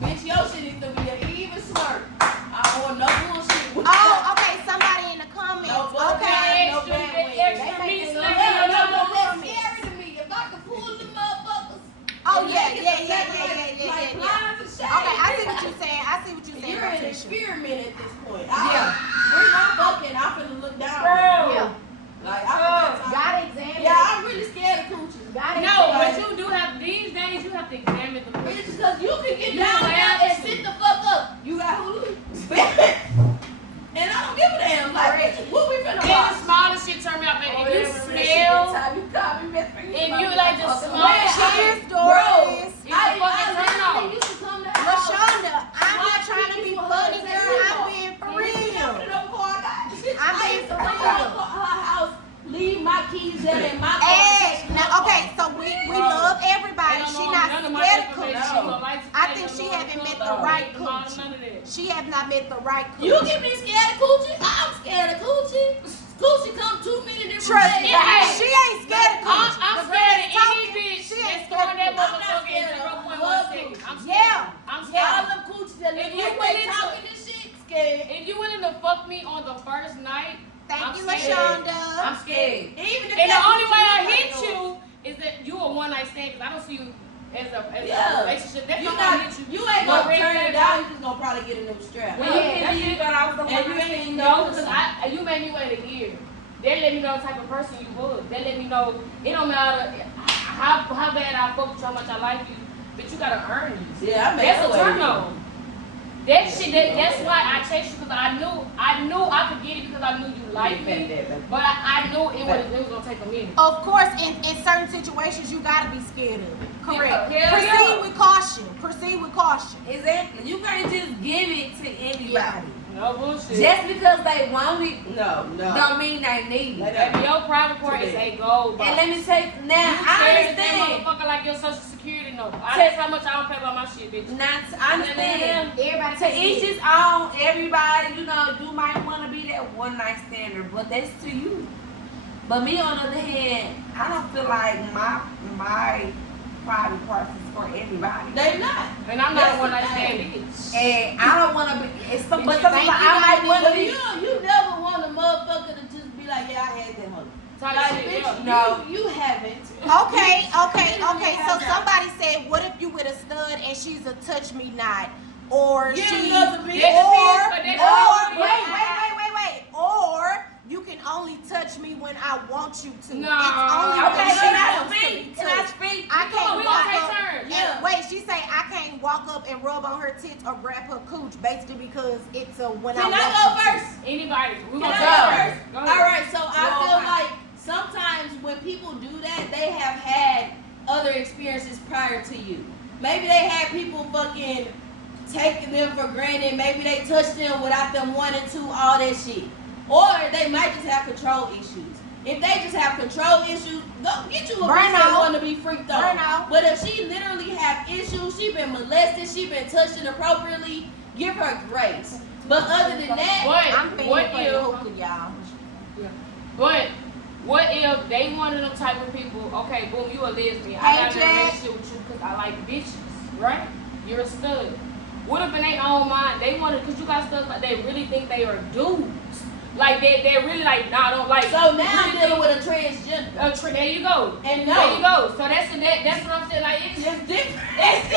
Bitch, your shit needs to be an even smirk. I don't want no bullshit. Oh, okay, somebody in the comments. No, Okay. no Extra, bad way. extra They meat making slick. it Yeah, no, no, that's no, scary to me. If I could pull them motherfuckers. Oh, and yeah, make it yeah, together yeah. like lines of shade. Okay, I see what you're saying. I see what you're saying. You're an Patricia. experiment at this point. Yeah. We're not fucking. I'm finna look down. Yeah. Like, I Gotta examine. Yeah, I'm really scared of coochie. Gotta No, examine. but you do have these days. You have to examine the Bitch, because you can get You down have there and to. sit the fuck up. You got Hulu? She has not met the right coochie. You get me scared of coochie? I'm scared of coochie. Coochie come too many different Trust ways. me, she ain't scared of coochie. I'm The scared girl of talking, any bitch she that's ain't throwing scared that of coochie. motherfucker in scared of 0.1 second. I'm scared. Yeah. I'm All scared. them coochie that If look you like went they into- talking this shit, scared. If you willing to fuck me on the first night, Thank I'm you, scared. LaShonda. I'm scared. Even if And the that only way I coochie hit look like you is that you a one night stand because I don't see you as a Yeah. relationship. That's You not not, gonna hit you. you ain't But gonna turn red it down. You just gonna probably get a new strap. Well, You yeah, can that's leave it. that off the And one you night ain't stand. No, because you made me wait a year. They let me know the type of person you was. They let me know it don't matter how bad I fuck with you, how much I like you, but you gotta earn this. Yeah, I made That's a that way. turn on. That shit. That's why I chased you because I knew I could get it because I knew you liked me. But I knew it was gonna take a minute. Of course, in certain situations, you gotta be scared of it. Correct. Yeah, Proceed with caution. Proceed with caution. Exactly. You can't just give it to anybody. No bullshit. Just because they want it No. don't mean they need it. Baby, your private part is a gold box. And let me tell you, now You I cherish that understand. motherfucker like your social security number. That's how much I don't pay about my shit, bitch. I understand. Everybody To each his own. Everybody, you might want to be that one night stander, but that's to you. But me, on the other hand, I don't feel like my private parts is for everybody. They not. And I'm not That's a one the night thing. stand bitch. And I don't want to be. But sometimes Thank you, I might want to But be. you never want a motherfucker to just be like, yeah, I had that hoe. Type Like, shit, bitch, yeah. No. you haven't. Okay. So somebody said, what if you with a stud and she's a touch me not, or Get she's another bitch. wait, or you can only touch me when I want you to. No. It's only when Okay, she can I wants to be speak? Can I touched. speak? I Come on, can't we walk gonna take up. turns. Yeah. Wait, she say I can't walk up and rub on her tits or grab her cooch, basically because it's a when Can I I want go you to. first? Anybody. We Can gonna I take go turns. first? Go All ahead. right, so I feel like sometimes when people do that, they have had other experiences prior to you. Maybe they had people fucking taking them for granted. Maybe they touched them without them wanting to, all that shit. Or they might just have control issues. If they just have control issues, go get you a bitch that Burnout. want to be freaked on. Burnout. But if she literally have issues, she been molested, she been touched inappropriately, give her grace. But other than that, I'm But feeling what for the if? hookah, y'all. But what if they one of them type of people? Okay, boom, you a lesbian. I got in a Jack. relationship with you because I like bitches, right? You're a stud. What if in their own mind they want to? Because you got studs like they really think they are dudes. Like they really like nah, don't like. so now I'm really dealing with a transgender. there you go. And There no, you go. So that's what I'm saying. Like it's it's different. it's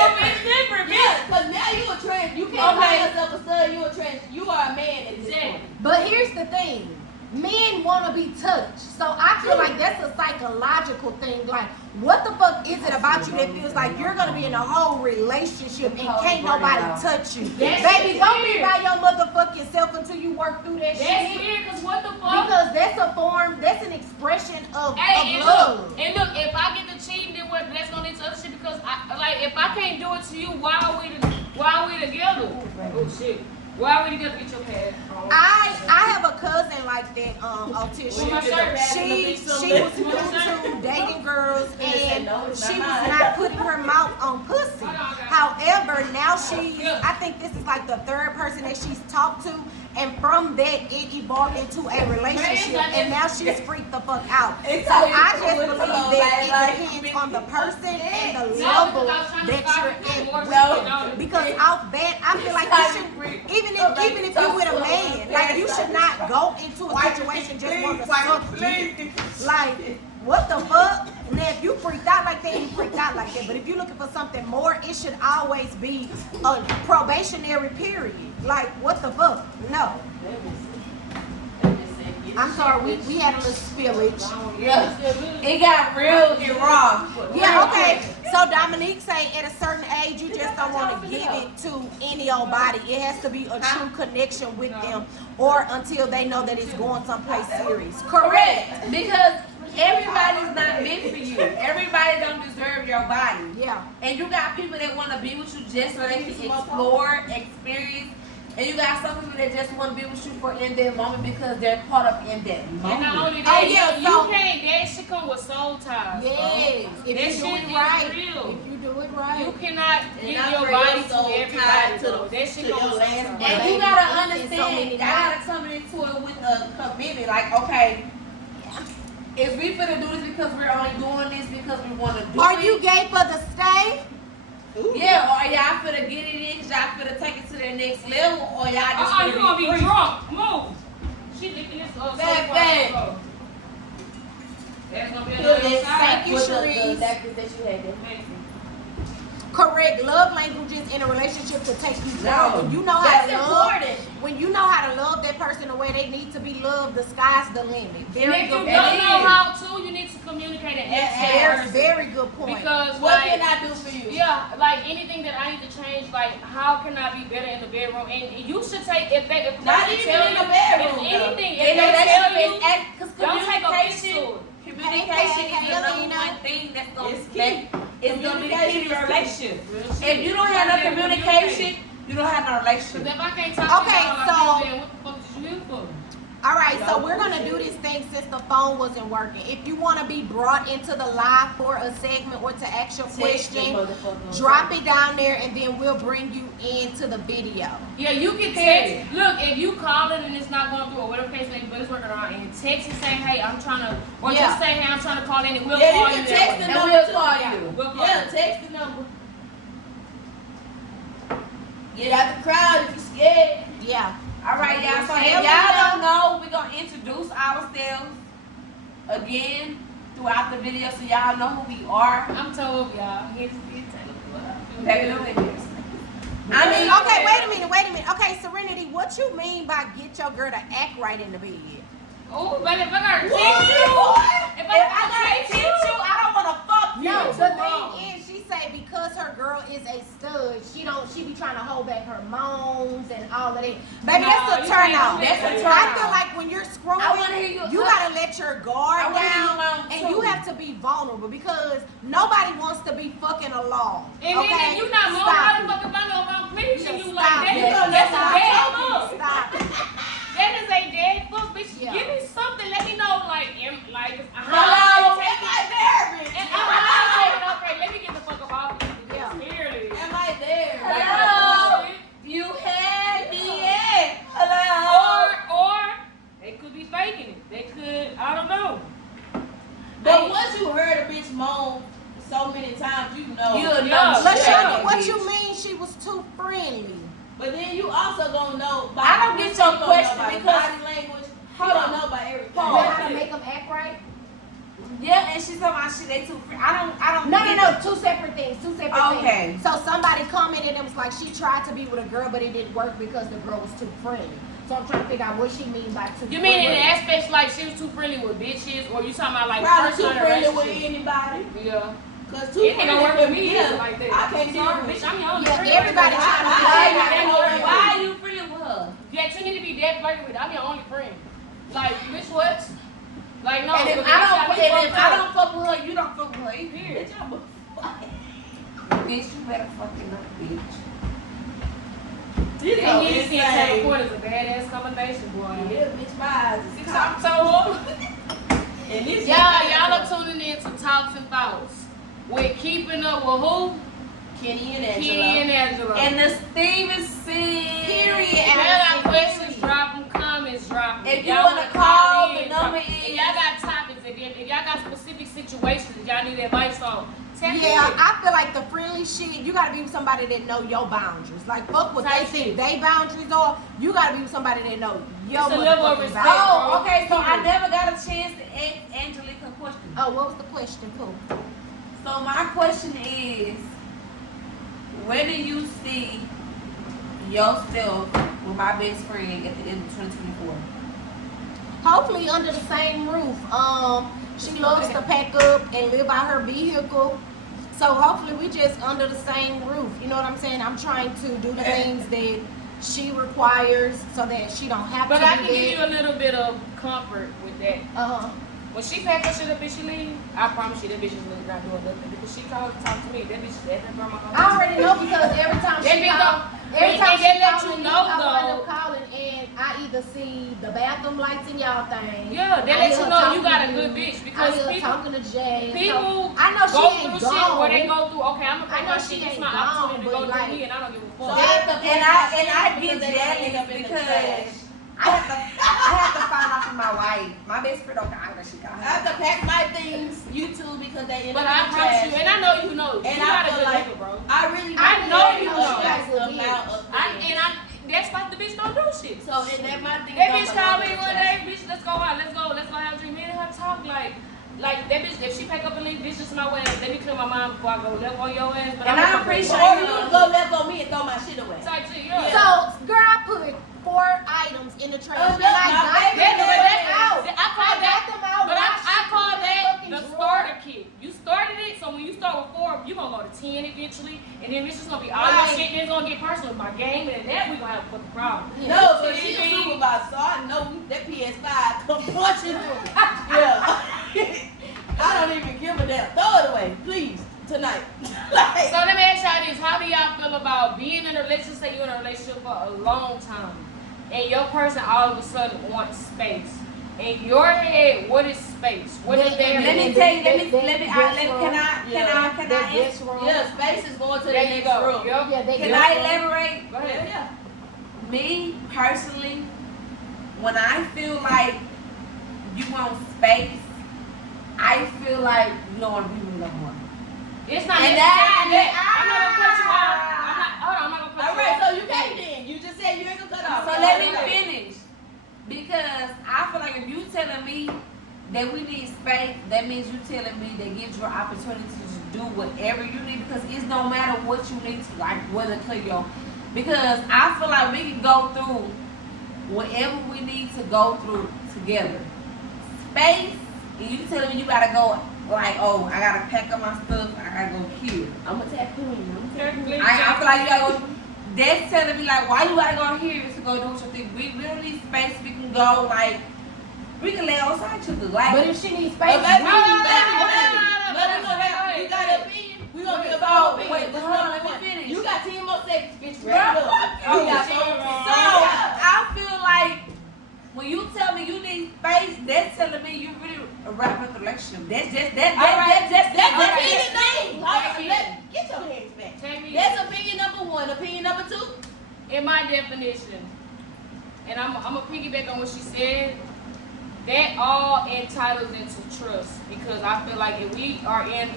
different, bitch. Yeah, because now you a trans. You can't call Okay. yourself a stud. You a trans. You are a man at this Exactly. point. But here's the thing. Men want to be touched. So I feel like that's a psychological thing. Like, what the fuck is it about you that feels like you're going to be in a whole relationship and can't nobody touch you? That's Baby, go be weird. by your motherfucking self until you work through that That's shit. weird. Cause what the fuck? Because that's an expression of Hey, and love. look, if I get to cheating, then what? That's gonna lead to other shit. Because if I can't do it to you, why are we together? Oh shit. Why are we together? Get your pad. I have a cousin like that, autistic. Well, She was new to dating girls and she was not putting her mouth on pussy. However, now I think this is like the third person that she's talked to, and from that it evolved into a relationship, and now she's freaked the fuck out. So I just believe that it depends on the person and the level that you're at. Because off bat, I feel like you should, even if you're with a man, like you should not go into a situation just want to suck dick. Like, what the fuck? Now, if you freaked out like that, you freaked out like that. But if you're looking for something more, it should always be a probationary period. Like, what the fuck? No. I'm sorry, we had a little spillage. Yeah. It got real and raw. Yeah, okay. So Dominique say at a certain age, you just don't want to give it to any old body. It has to be a true connection with them, or until they know that it's going someplace serious. Correct. Because everybody's not meant for you. Everybody don't deserve your body. Yeah. And you got people that want to be with you just so they can explore, experience, And you got some people that just want to be with you for in that moment because they're caught up in that moment. And not only Oh, that, yeah, you so- can't. That shit come with soul ties. Yes, bro. if That you do shit it is right. real. If you do it right. You cannot And give not your for body your soul to everybody. tied to Bro. the- That shit to come your with last soul ties. breath. And you Baby, gotta it's in so understand, many I gotta come into it with a commitment. Like, okay, is we finna do this because we're only doing this because we want to do Are it? you gay for the stay? Yeah, or y'all finna get it in because y'all finna take it to the next level, or y'all just finna You gonna be free. drunk. Move. She licking this up. Bad. That's gonna be Feel another that side. Thank you, with the Sharice. necklace that you had there. Correct. Love languages in a relationship to take you far. No. When you know how That's to love, important. when you know how to love that person the way they need to be loved, the sky's the limit. And Very if you good don't point. know how to, you need to communicate and ask that Very, person. very good point. Because What like, can I do for you? yeah, like anything that I need to change, like how can I be better in the bedroom? And you should take if they if Not they even tell in you the bedroom, if anything, And if they tell you, because don't take offense communication, to it. communication Hey, is the number Lena. one thing that's gonna It's key. It's gonna be the key to your relationship. Real shit. If you don't have no communication, you don't have no Cause relationship. if I can't talk Okay, to you, so- like, then what the fuck did you here for? All right, so we're gonna do this thing since the phone wasn't working. If you want to be brought into the live for a segment or to ask your question, drop it down there, and then we'll bring you into the video. Yeah, you can text. Look, if you calling and it's not going through or whatever case may be, but it's working around, and text and say, hey, I'm trying to, or Yeah. just say, hey, I'm trying to call in, and we'll Yeah, call you you. can that text way. the And number we'll too. call Yeah, you. we'll call Yeah, you. text the number. Get out the crowd if you're scared. Yeah. All right, y'all. So if Hell y'all yeah. don't know, we're gonna introduce ourselves again throughout the video, so y'all know who we are. I'm told y'all. Here's Baby, them niggas. I mean, okay, wait a minute. Okay, Serenity, what you mean by get your girl to act right in the bed? Oh, but if I gotta What? teach you, if I gotta teach you, I don't wanna fuck you. No, too the wrong. thing is, she say because her girl is a stud, she be trying to hold back her moans and all of that. Baby, No, that's a you turn can't off. do that. That's a turn I off. feel like when you're screwing, I wanna hear you. gotta let your guard I wanna hear you down, moan, and too. you have to be vulnerable because nobody wants to be fucking along. and then okay? if you not more Stop how it. the fuck if I know if I'm pleasing you Stop like that, it. that's a Stop dead it. fuck. Stop it. That is a dead fuck, bitch. Yeah. Give me something. Let me know, like, Hello, am I there, bitch? And I'm okay, let me get the fuck up off of you. Yeah. Clearly. Am I there? Hello. Like, You had me at. Hello. or they could be faking it. They could, I don't know. But once you heard a bitch moan so many times, you know. You'll Yeah. know. LaShonda, what bitch. you mean she was too friendly? But then you also gonna know by I don't get your question by because- body language. Hold You on. don't know by everything. Hold on. How to make them act right? Yeah, and she's talking about shit. They too free. I don't. No, two separate things. Okay. So somebody commented and was like, she tried to be with a girl, but it didn't work because the girl was too friendly. So I'm trying to figure out what she means by too You mean in friendly. the aspects like she was too friendly with bitches, or you talking about like Probably too personal friendly with relationship? anybody. Yeah. Cause too It ain't gonna work with me yeah, like that. I can't See, do it. bitch, I'm your only Yeah, friend. everybody trying to Why are you friendly with her? Yeah, you need to be that flirty with. I'm your only friend. Like, bitch, what? Like, no. And if because I bitch, don't, got me and if fucked I up. don't fuck with her, you don't fuck with her. either. Period. Bitch, I'm a Bitch, you better fucking up, bitch. This And hoe he insane. can't teleport is a badass combination, boy. Yeah, bitch, my eyes is I'm top. so And this y'all are tuning in to Talks and Thoughts. We're keeping up with who? Kenny and Angelo. Kenny and Angelo. And the Stevenson. Period. If y'all got questions, drop them, comments, drop them. If you y'all wanna call, in, the drop number it. If is- y'all got topics, if y'all got specific situations that y'all need advice on, tap Yeah, in. I feel like the friendly shit, you gotta be with somebody that know your boundaries. Like, fuck what they Type think shit. they boundaries are. You gotta be with somebody that know your It's a level of motherfucking respect. boundaries. Oh, okay. So I never got a chance to ask Angelica a question. Oh, what was the question, Pooh? So my question is, where do you see yourself with my best friend at the end of 2024? Hopefully under the same roof. She loves to pack up and live out her vehicle. So hopefully we just under the same roof. You know what I'm saying? I'm trying to do the things that she requires so that she don't have But to I do can give you that. a little bit of comfort with that. Uh-huh. When she pack her shit up and she leave, I promise you that bitch is really not doing nothing because she called to talk to me. That bitch is at that grandma house. I already know because every time That she bitch call, don't- every and time they she let call you me, know, I wind though. up calling and I either see the bathroom lights in y'all thing. Yeah, they I let hear you her know talking you got a to good you. bitch I because hear her people talking to Jay. people So, I know she go ain't through shit where they gone. go through. Okay, I'm gonna I pay know my she shit. It's ain't my gone, opportunity to but go like- through me, and I don't give a So fuck. I have to And I get because they jealous end up in the because trash. I have to find out from my wife. My best friend don't got her. She got I have her. to pack my things, you too, because they end But up I in the promise trash. you, and I know you know. And You I got a feel good like- nigga, bro. I really I know you know know. that's the amount of That's why the bitch don't do shit. So and that my thing. That bitch called me one day, bitch, let's go out, let's go have a drink. Me and her talk like that bitch, if she pack up and leave, bitch, just my way. Let me clear my mind before I go left on your ass. But And I'm I appreciate Or you. you go left on me and throw my shit away. Type shit, yeah. So, girl, I put 4 items in the trash. Oh, and look, I my got baby them daddy. out. I call that, them out. but washed I call them in that fucking the drawer. starter kit. You started it, so when you start with 4, you gonna go to 10 eventually, and then it's just gonna be all your Right. shit, and it's gonna get personal by game, and that we gonna have a fucking problem. No, but she a supervisor, so I know that PS5 come punching through. Yeah. I don't even give a damn. Throw it away, please, tonight. Like, So let me ask y'all this: how do y'all feel about being in a relationship? Say you're in a relationship for a long time, and your person all of a sudden wants space. In your head, what is space? What is there? Let me tell you. Can I This room. yeah, space is going to the There you next go. room. Yup. Yeah, they Can this I room. elaborate? Go ahead. Yeah. Me personally, when I feel like you want space, I feel like you don't want to be with me no more. It's not And necessarily that- that. I'm not gonna cut you off. I'm not gonna cut All you right, off. so you can't then. You just said you ain't gonna cut off. So let me finish. Because I feel like if you telling me that we need space, that means you telling me that gives you an opportunity to do whatever you need, because it's no matter what you need to, like whether clear your, because I feel like we can go through whatever we need to go through together. Space, and you telling me you gotta go, like, oh, I gotta pack up my stuff, I gotta go here. I'm gonna tap you in. Technically, I feel like you gotta go. That's telling me like, why you gotta go here to go do what you think. We don't need space. We can go like, we can lay outside each other. Like, But if she needs Hey, space, baby, No, you got an opinion? We gonna be about opinion. wait, Let's hold on, go. let me finish. You got 10 more seconds, bitch. Girl, Wrap it up. fuck We you. got So I feel like when you tell me you need space, that's telling me you really wrapping up the relationship. That's opinion thing. Get your hands back. Take me. That's opinion number 1. Opinion number 2. In my definition, and I'm gonna piggyback on what she said, that all entitles into trust, because I feel like if we are in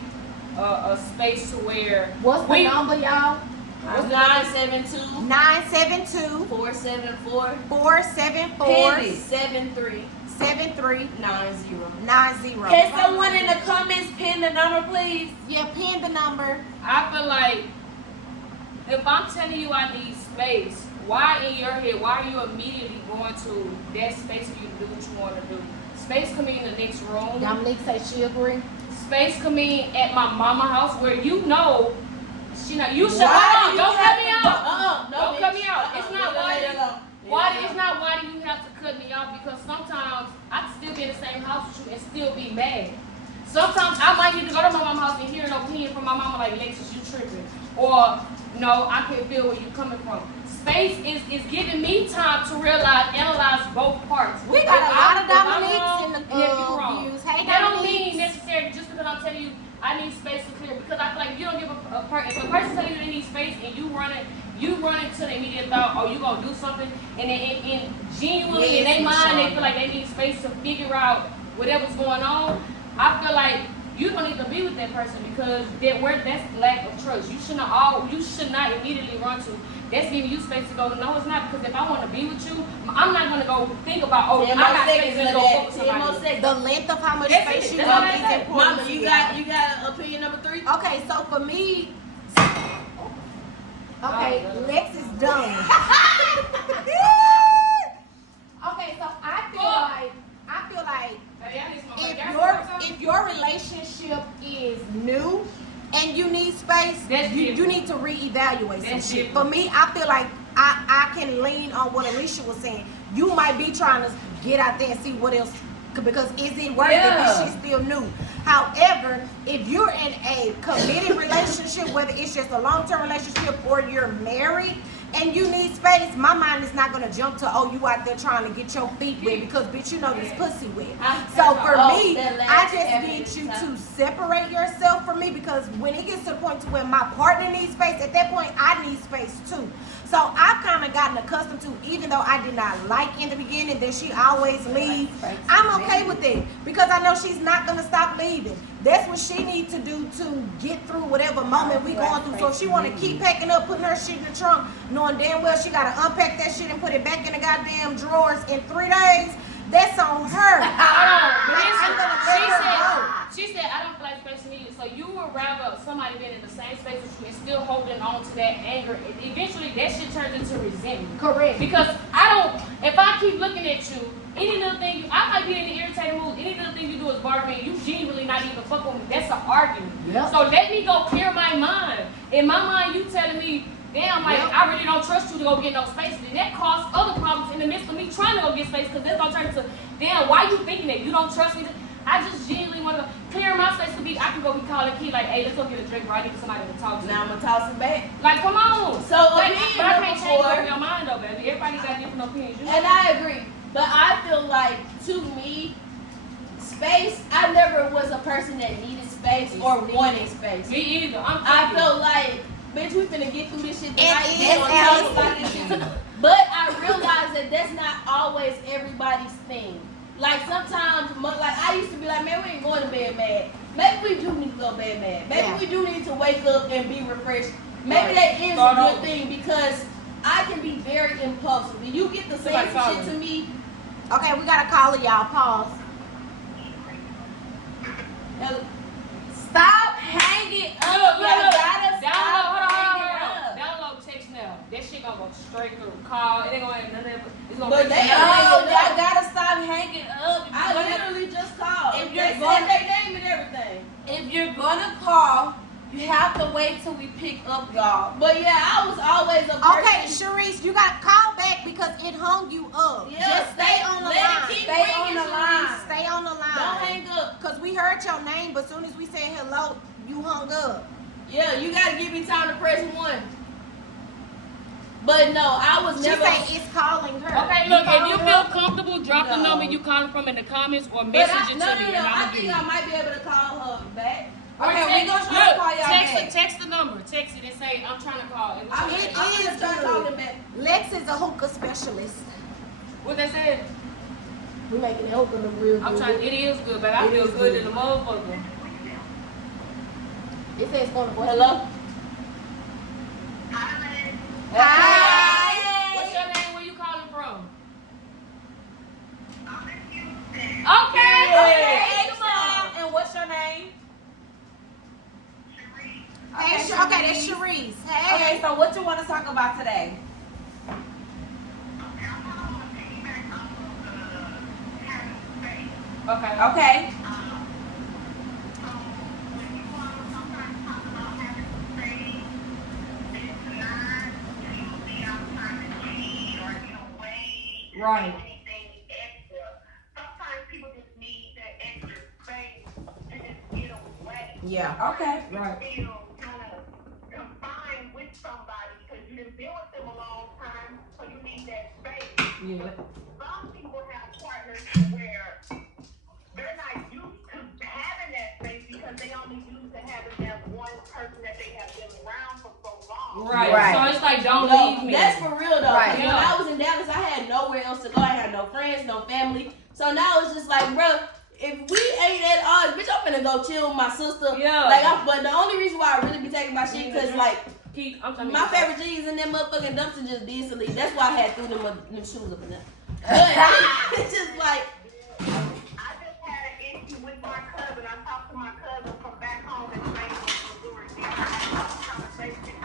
a space to where what's the number, y'all? 972 972 474 474 73 7390. 90. Can someone in the comments pin the number, please? Yeah, pin the number. I feel like if I'm telling you I need space, why in your head, why are you immediately going to that space for you to do what you want to do? Space can mean the next room. Dominique say she agree. Space can mean at my mama house where you know she not. You should. Why Hold on, do you don't have cut me to- out. No, Don't cut me out. It's not why. Why? It's not why do you have to cut me off, because sometimes I can still be in the same house with you and still be mad. Sometimes I might need to go to my mama's house and hear an opinion from my mama like, Alexis, you tripping. Or, no, I can feel where you're coming from. Space is giving me time to analyze both parts. We got a lot of If I'm Dominiques wrong, in the and if you're wrong. views. Hey, That don't Dominique. mean necessarily just because I'm telling you I need space to clear, because I feel like you don't give a person. If a person telling you they need space and you run into the immediate thought, oh, you gonna do something, and in genuinely in their mind they feel like they need space to figure out whatever's going on. I feel like you don't need to be with that person, because that's lack of trust. You should not immediately run to. That's giving you space to go. No, it's not, because if I want to be with you, I'm not gonna go think about, oh, I 10 more got space seconds to of go that. fuck with 10 more somebody. seconds. The length of how much That's space it. you That's want all I is say. important. Mama, to you you. got opinion number 3? Okay, so for me, okay, Lex is done. Okay, so I feel like if your relationship is new and you need space, That's you different. need to reevaluate some That's shit. different. For me, I feel like I can lean on what Alicia was saying. You might be trying to get out there and see what else because is it worth it? Is she still new? However, if you're in a committed relationship, whether it's just a long-term relationship or you're married and you need space, my mind is not gonna jump to, oh, you out there trying to get your feet wet because bitch, you know this pussy wet. So for me, I just need you to separate yourself from me, because when it gets to the point to where my partner needs space, at that point I need space too. So I've kind of gotten accustomed to, even though I did not like in the beginning that she always leaves, I'm okay with it because I know she's not gonna stop leaving. That's what she needs to do to get through whatever moment we going through. So if she want to keep packing up, putting her shit in the trunk, knowing damn well she got to unpack that shit and put it back in the goddamn drawers in 3 days, that's on her. She said, I don't feel like space needed. So you would rather somebody been in the same space as you and still holding on to that anger. Eventually, that shit turns into resentment. Correct. Because if I keep looking at you, any little thing, I might be in the irritating mood. Any little thing you do is bother me. You genuinely not even fuck with me. That's an argument. Yep. So let me go clear my mind. In my mind, you telling me, damn, like, I really don't trust you to go get no space. And that causes other problems in the midst of me trying to go get space, because that's going to turn into, damn, why you thinking that? You don't trust me? I just genuinely want to clear my space to be, I can go be calling Key like, hey, let's go get a drink, bro. I need somebody to talk to. Now I'm gonna toss it back. Like, come on. So but opinion I number can't change four. your mind though, baby. Everybody got different opinions. And I agree. But I feel like, to me, space, I never was a person that needed space or wanted space. Me either. I felt like, bitch, we finna get through this shit tonight. It is Talk about this shit. But I realized that that's not always everybody's thing. Like sometimes, like I used to be like, man, we ain't going to bed mad. Maybe we do need to go to bed mad. Maybe we do need to wake up and be refreshed. Maybe that is a good thing, because I can be very impulsive. When you get the same shit to me. Okay, we got a caller, y'all. Pause. Stop hanging up. Download text now. That shit gonna go straight through. Call. It ain't gonna have nothing. It's gonna. But they y'all gotta stop hanging up. I literally just called. If They you're said going, their name and everything. if you're gonna call, you have to wait till we pick up, y'all. But yeah, I was always a person. Okay, Sharice, you got to call back because it hung you up. Yeah, just stay on the let it line. keep Stay ringing, on the Sharice. line. Stay on the line. Don't hang up. Because we heard your name, but as soon as we said hello, you hung up. Yeah, you gotta give me time to press 1. But no, I was She never. say it's calling her. Okay, look, if calling you her? feel comfortable, drop the No. number you calling from in the comments or But message it no, to me, and I I'll think get I it. might be able to call her back. Okay, we gonna try to call y'all back. Text the number. Text it and say, I'm trying to call. And I'm It gonna is try good. calling back. Lex is a hookah specialist. what they said? We making the hookah look real good. I'm trying. It is good, but I It feel is good good. in the motherfucker. It says phone voice. Hello? Hi. What's your name? Where you calling from? Okay. Okay, come on. And what's your name? Hey, okay, that's Sharice. Hey. Okay, so what you want to talk about today? Okay. Okay. Right. Yeah. Okay. Right. Combine with somebody because you've been with them a long time, so you need that space. Yeah. Some people have partners where they're not used to having that space because they only used to having that one person that they have been around for so long. Right. Right. So it's like, don't No, leave me. that's for real though. Right. When I was in Dallas, I had nowhere else to go. I had no friends, no family. So now it's just like, bro, if we ain't at odds, bitch, I'm finna go chill with my sister. Yeah. But the only reason why I really be taking my shit, cause like I'm my favorite jeans in them motherfucking dumpster just did sleep. That's why I had threw them shoes up in there. But it's just like, I just had an issue with my cousin. I talked to my cousin from back home in St. Louis, Missouri. I had a conversation.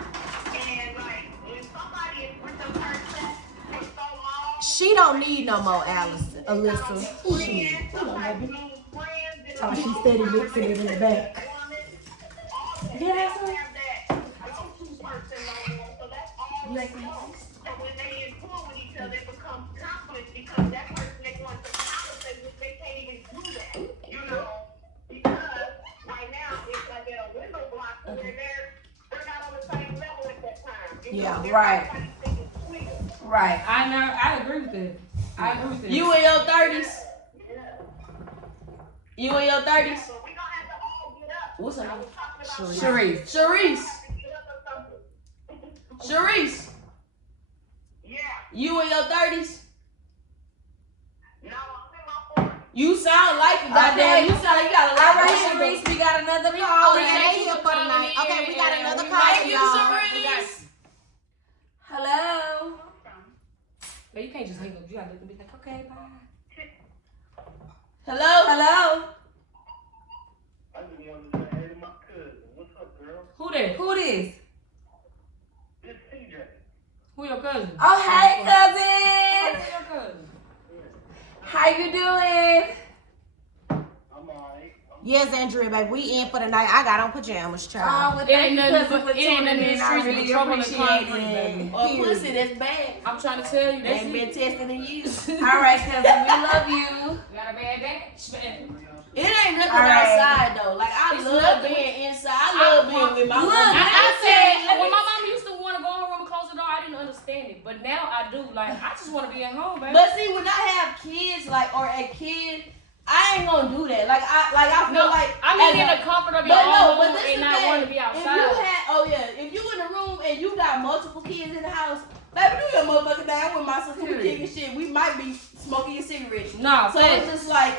And like, when somebody is with a person for so long, She don't need no more Allison, Alyssa. friends, sometimes lose friends. Oh, she steady mixing it in the back. Yeah, so have that go-to person no more. So that's all they know. So when they in pool with each other, it becomes conflict because that person they want to conversate with, they can't even Yeah. Right. Right. I agree with that. I agree with that. You in your 30s? You in your 30s? So we gonna have to all get up. What's her I name? was talking about Sharice. Sharice. get up or something. Sharice. Yeah. You in your 30s? No, I'm in my 40s. You sound like it, goddamn. You sound like you got a lot All of right, hair. Sharice, we got another Oh, caller. yeah, they here for tonight. Okay, we got another call. Thank you, y'all. Sharice. Hello. But you can't just hang up. You gotta let them be like, okay, bye. Hello? Hello. I just wanted to say hey to my cousin. What's up, girl? Who that? Who this? It's CJ. Who your cousin? Oh, hey, Who cousin. your cousin? How you doing? I'm alright. Yes, Andrea, baby, we in for the night. I got on pajamas, child. Oh, well, It thank ain't you, nothing cousin, but for it ain't tuning nothing in. in I the streets really but trouble and appreciate concrete, it. baby. Or pussy that's bad. I'm trying to tell you, They that's ain't been it. tested in years. All right, cousin, we love you. Got a bad day? It ain't nothing All right. outside though. Like I It's love nothing. being inside. I love being with my Look, woman. I said, when my mom used to want to go in her room and close the door, I didn't understand it. But now I do. Like, I just want to be at home, baby. But see, when I have kids, like or a kid, I ain't gonna do that. Like I feel No, like I mean, as in a- the comfort of your But no, own but home this and the not thing. wanting to be If outside. you if you in a room and you got multiple kids in the house, baby, do your motherfucking thing. I'm with my sister, we kicking shit. We might be smoking a cigarette. No, So it's just like,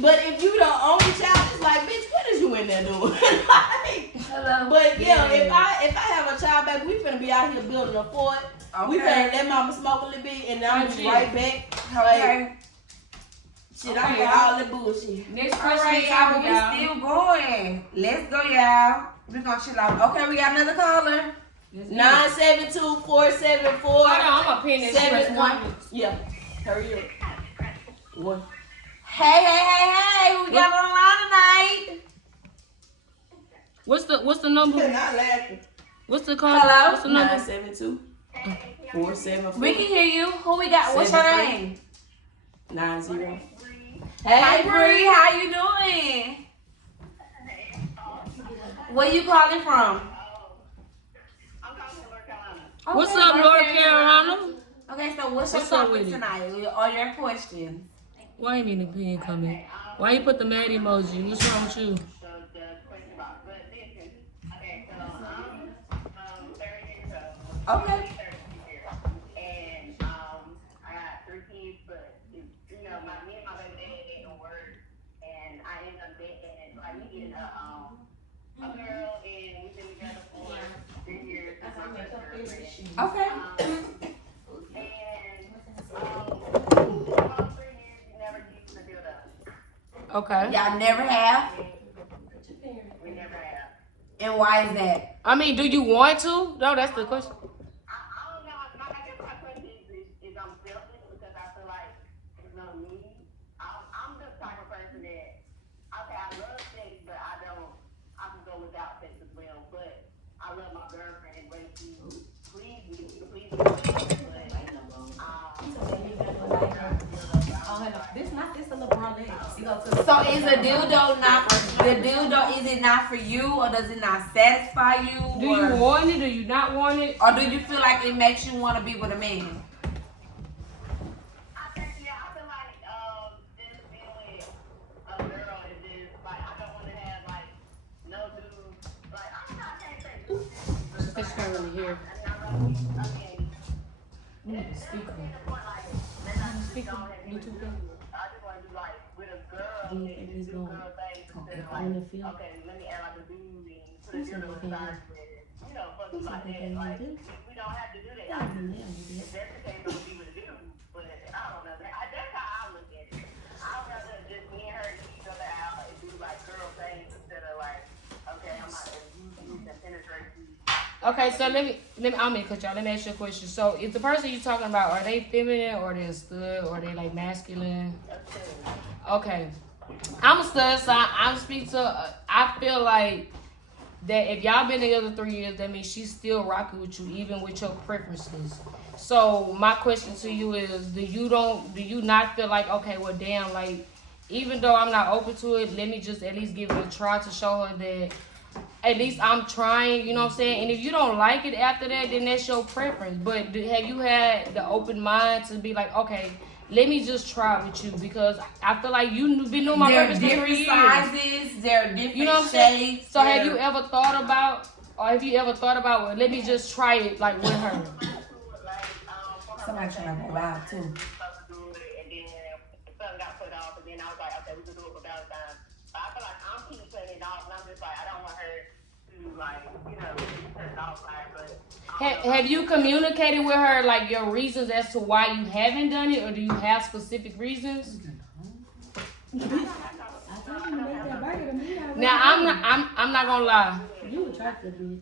but if you the only child, it's like, bitch, what is you in there doing? Like, Hello. but yeah, if I have a child, baby, we finna be out here building a fort. We finna let mama smoke a little bit, and then I'm gonna be right back. Okay. Shit, I hear all that bullshit. next All question right, is y'all, over, but y'all. we still going. Let's go, y'all. We're gonna chill out. Okay, we got another caller. 972-474. Hold on, I'm gonna pin this. 71. Yeah, hurry up. One. Hey, who we got on the line tonight? What's the number? Not laughing. What's the call? Hello? What's the number? 972-474. We can hear you. Who we got? What's your 73. name? 90. Hey, Hey, Bree, how you doing? Where you calling from? I'm calling from North Carolina. What's Okay, up, North Carolina. Carolina? Okay, so what's your What's up topic with it? tonight? Or your question? Why ain't any opinion coming? Why you put the mad emoji? What's wrong with you? So the question about good listen. Okay, so I'm 30 years old. Okay. 30 years. And I got 3 kids, but me and my baby daddy didn't work, and I ended up dating like we getting a girl, and we've been together for 3 years. That's my first girlfriend. Okay. All 3 years, we never used to build up. Okay. Y'all never have? We never have. And why is that? I mean, do you want to? No, that's the question. I don't know. I guess my question is I'm selfish because I feel like there's no need. I'm the type of person that, okay, I love sex, but I can go without sex as well. But I love my girlfriend and when she please me, This a LeBron leg. So is a dildo not is it not for you, or does it not satisfy you? Do you want it? Do you not want it? Or do you feel like it makes you want to be with a man? I feel like just being with a girl is just like I don't want to have like no dude. Like I can't say dude. Just because you can't really hear. You need to speak on it. Speak on Bluetooth thing. I just want to do like with a girl. Do you think he's do going girl things instead of on the like, field? okay, let me act like a dude and put a Who's dildo something inside you with, fucking Who's like something that. you Like do? we don't have to do that. Yeah, Like, yeah, you did. if that's the case, I'm gonna be with a dude. But I don't know. That's how I look at it. I'd rather just me and her eat each other out and do like girl things instead of like, okay, I'm not you can penetrate you. Okay, so let me I'm gonna cut y'all. Let me ask you a question. So is the person you talking about, are they feminine or they a stud or they like masculine? Okay. I'm a stud, so I'm speak to I feel like that if y'all been together 3 years, that means she's still rocking with you even with your preferences. So my question to you is, do you not feel like, okay, well damn, like even though I'm not open to it, let me just at least give it a try to show her that at least I'm trying, you know what I'm saying? And if you don't like it after that, then that's your preference. But have you had the open mind to be like, okay, let me just try with you? Because I feel like you've been doing my There are purpose for 3 different years. sizes. There are different You know what I'm saying? shapes. So have you ever thought about, well, let me just try it like with her? Somebody trying to go live too. And then the sun got put off, and then I was like, okay, we can do it for Valentine's. But I feel like I'm keep putting it off, and I'm just like, I don't want her to like, turn it off, like, but. Have you communicated with her like your reasons as to why you haven't done it, or do you have specific reasons? Now I'm not gonna lie. You attractive, bitch.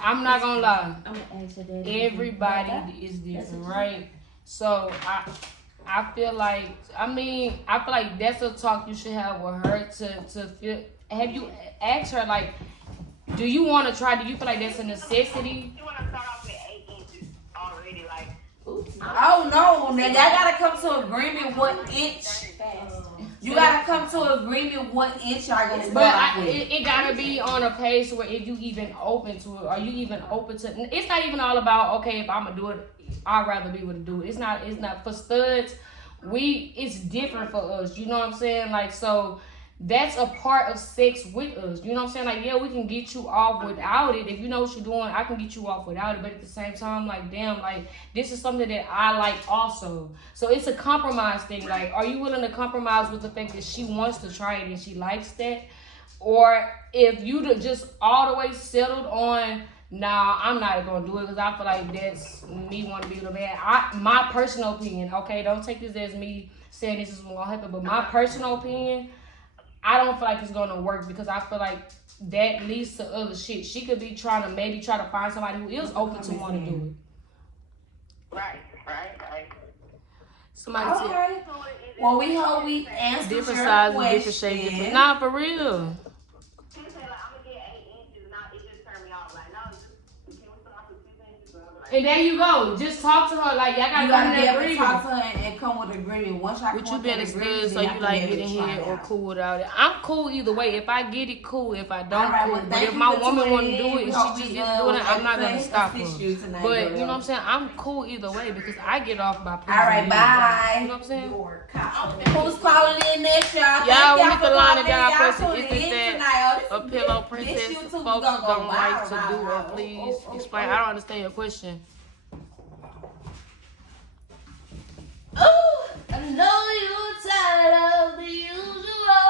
I'm not gonna lie. I'm gonna ask your daddy. Everybody is different, right? So I feel like that's a talk you should have with her to feel. Have you asked her like, do you want to try? Do you feel like that's a necessity? You want to start off with 8 inches already, like. Oh no! Now y'all gotta come to agreement what inch. You gotta come to agreement what inch y'all gonna But start with. it gotta be on a pace where if you even open to it, are you even open to? It's not even all about okay. If I'm gonna do it, I'd rather be able to do it. It's not for studs. It's different for us. You know what I'm saying? Like so. That's a part of sex with us. You know what I'm saying? Like, yeah, we can get you off without it. If you know what you're doing, I can get you off without it. But at the same time, like, damn, like, this is something that I like also. So it's a compromise thing. Like, are you willing to compromise with the fact that she wants to try it and she likes that? Or if you just all the way settled on, nah, I'm not going to do it because I feel like that's me wanting to be with a man. My personal opinion, okay? Don't take this as me saying this is going to happen. But my personal opinion, I don't feel like it's gonna work because I feel like that leads to other shit. She could be trying to find somebody who is open to want to do it. Right. Somebody Okay. Well, we hope we answered different your sizes, question. different shapes, different. Nah, for real. She said, like, I'm gonna get 8 inches, not it just turned me off. Like, no, can we start off with 6 inches? So I'm like, And there you go. Just talk to her like y'all You gotta gotta come be to able to agreement. talk to her and come with agreement. Once y'all With come you with being that agreement, excused, so then you y'all like can getting try here it or out. cool without it. I'm cool either way. If I get it, cool. If I don't, All right, cool. well, But thank if you my for woman tuning want to in. do it We and hope she just we, is doing it, I'm not gonna everything stop her. assist you tonight, But girl. you know what I'm saying? I'm cool either way because I get off by pleasing All right, you. bye. You know what I'm saying? Who's calling in next, y'all? Y'all, Thank we hit the for line calling and in. down Y'all person. tuning Isn't in that tonight. a Oh, pillow this princess YouTube folks gonna go don't like viral, to do? viral. Or please Oh, explain. I don't understand your question. Oh, I know you're tired of the usual.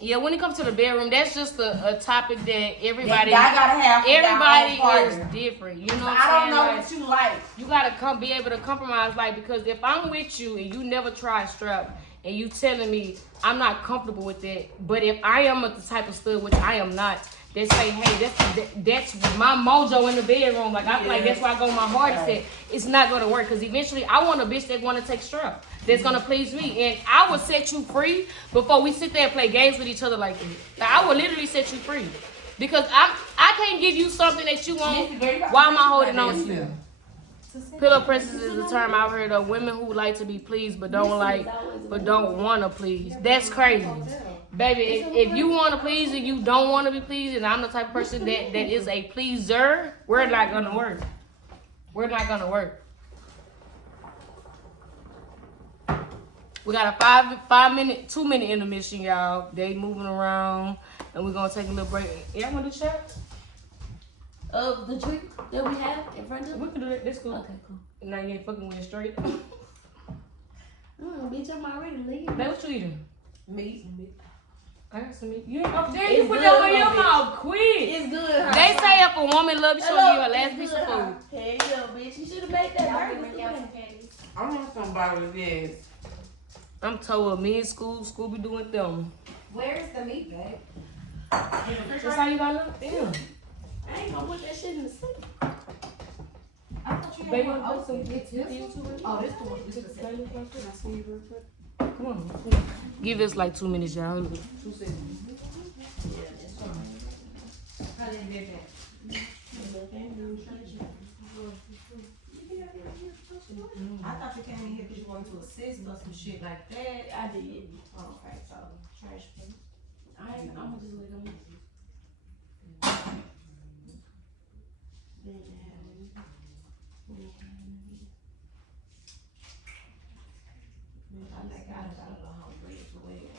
Yeah, when it comes to the bedroom, that's just a topic that everybody Y'all gotta have for y'all everybody own partner. is different. You know what I I'm don't know saying? what you like. You gotta be able to compromise, like, because if I'm with you and you never try a strap and you telling me I'm not comfortable with that, but if I am the type of stud, which I am not, they say, hey, that's my mojo in the bedroom. Like, I feel like that's why I go my heart and said, it's not gonna work. Because eventually I want a bitch that wanna take strap, that's gonna please me. And I will set you free before we sit there and play games with each other like that. Like, I will literally set you free. Because I can't give you something that you want. Why am I holding on to you? Pillow princess is a term I've heard of women who like to be pleased but don't want to please. That's crazy. Baby, if you want to please and you don't want to be pleased, and I'm the type of person that is a pleaser, we're not gonna work. We're not gonna work. We got a 2-minute intermission, y'all. They moving around, and we're gonna take a little break. Y'all wanna do shots? Of the drink that we have in front of us? We can do that. That's cool. Okay, cool. Now you ain't fucking with it straight. Bitch, I'm already leaving. Babe, what you eating? Meat. I got some meat. You ain't there. It's You put good, that on your bitch. mouth quick. It's good, huh? They say if a woman loves you, she'll give you her last It's piece good, of huh? food. Hell yeah, bitch. You should have made that burger. I want somebody with this. I'm told me in school be doing them. Where's the meat, babe? That's how you gotta look. Damn. I ain't gonna put that shit in the sink. I thought you had Baby, one put some open. it's YouTube. Oh, this the one. This the second. Come on. Give us like 2 minutes, y'all. 2 seconds. How did you do I thought you came in here because you wanted to assist or some shit like that. I did. Oh, okay, so trash. I'm gonna just let them. I think I got a long way to wait.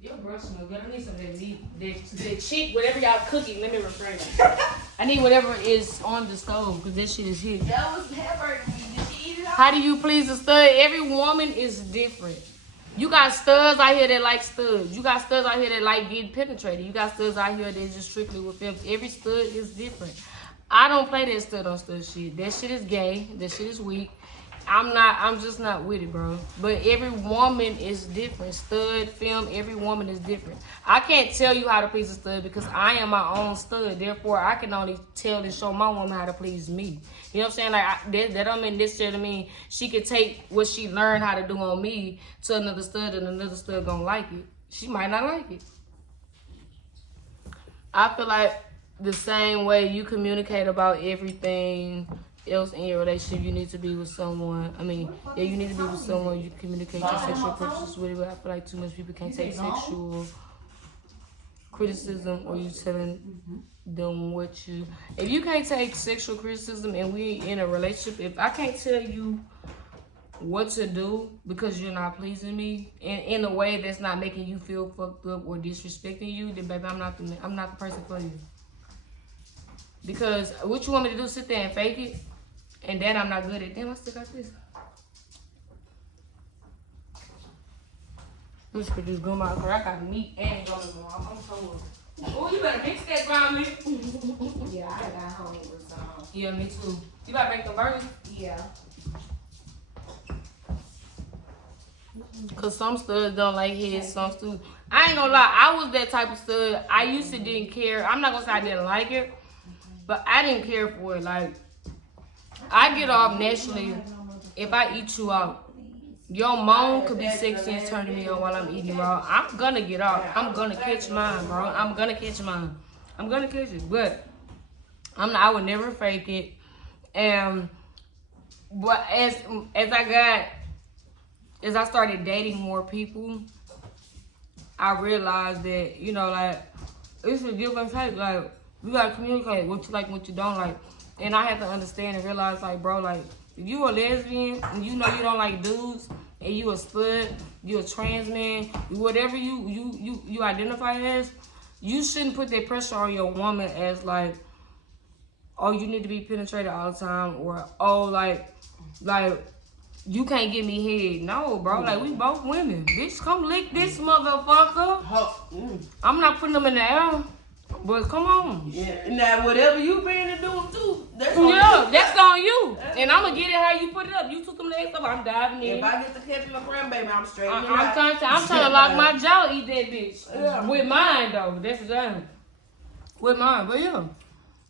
Your brush smell good. I need some of that meat. That chick, whatever y'all cooking, let me refrain. I need whatever is on the stove because this shit is hit. That was hamburger meat. Did she eat it all? How do you please a stud? Every woman is different. You got studs out here that like studs. You got studs out here that like getting penetrated. You got studs out here that just strictly with them. Every stud is different. I don't play that stud on stud shit. That shit is gay. That shit is weak. I'm just not with it, bro. But every woman is different. Stud, film, every woman is different. I can't tell you how to please a stud because I am my own stud. Therefore, I can only tell and show my woman how to please me. You know what I'm saying? Like that don't mean necessarily mean she could take what she learned how to do on me to another stud and another stud gonna like it. She might not like it. I feel like the same way you communicate about everything else in your relationship, you need to be with someone. I mean, yeah, you need to be with someone you communicate your sexual preferences with. But I feel like too much people can't take sexual criticism or you telling them what you. If you can't take sexual criticism and we in a relationship, if I can't tell you what to do because you're not pleasing me in a way that's not making you feel fucked up or disrespecting you, then baby, I'm not the person for you. Because what you want me to do, sit there and fake it, and then I'm not good at it. Damn, I still got this. I'm just gonna do gum out because I got meat and gum in my mouth. I'm so hungry. Oh, you better mix that ground meat. Yeah, I got home with some. Yeah, me too. You better make the burgers? Yeah. Cause some studs don't like head, some studs. I ain't gonna lie, I was that type of stud. I used to didn't care. I'm not gonna say I didn't like it, but I didn't care for it. Like, I get off naturally if I eat you out. Your moan could be sexy and turning me on while I'm eating raw. I'm gonna get off. I'm gonna catch mine, bro. I'm gonna catch mine. I'm gonna catch it, but I would never fake it. And but as I started dating more people, I realized that, you know, like, it's a give and take. Like, you gotta communicate what you like and what you don't like. And I had to understand and realize, like, bro, like, if you a lesbian and you know you don't like dudes and you a stud, you a trans man, whatever you identify as, you shouldn't put that pressure on your woman as, like, oh, you need to be penetrated all the time, or, oh, like, you can't give me head. No, bro. Like, we both women. Bitch, come lick this motherfucker. I'm not putting them in the air. But come on. Yeah. Now, whatever you bring to do too, that's on Yeah, you. that's on you. And I'm going to get it how you put it up. You took them legs up, I'm diving in. If I get to catch my grandbaby, I'm straight. I'm trying to lock my jaw, eat that bitch. Yeah. With mine, though. That's the thing. With mine. But, yeah.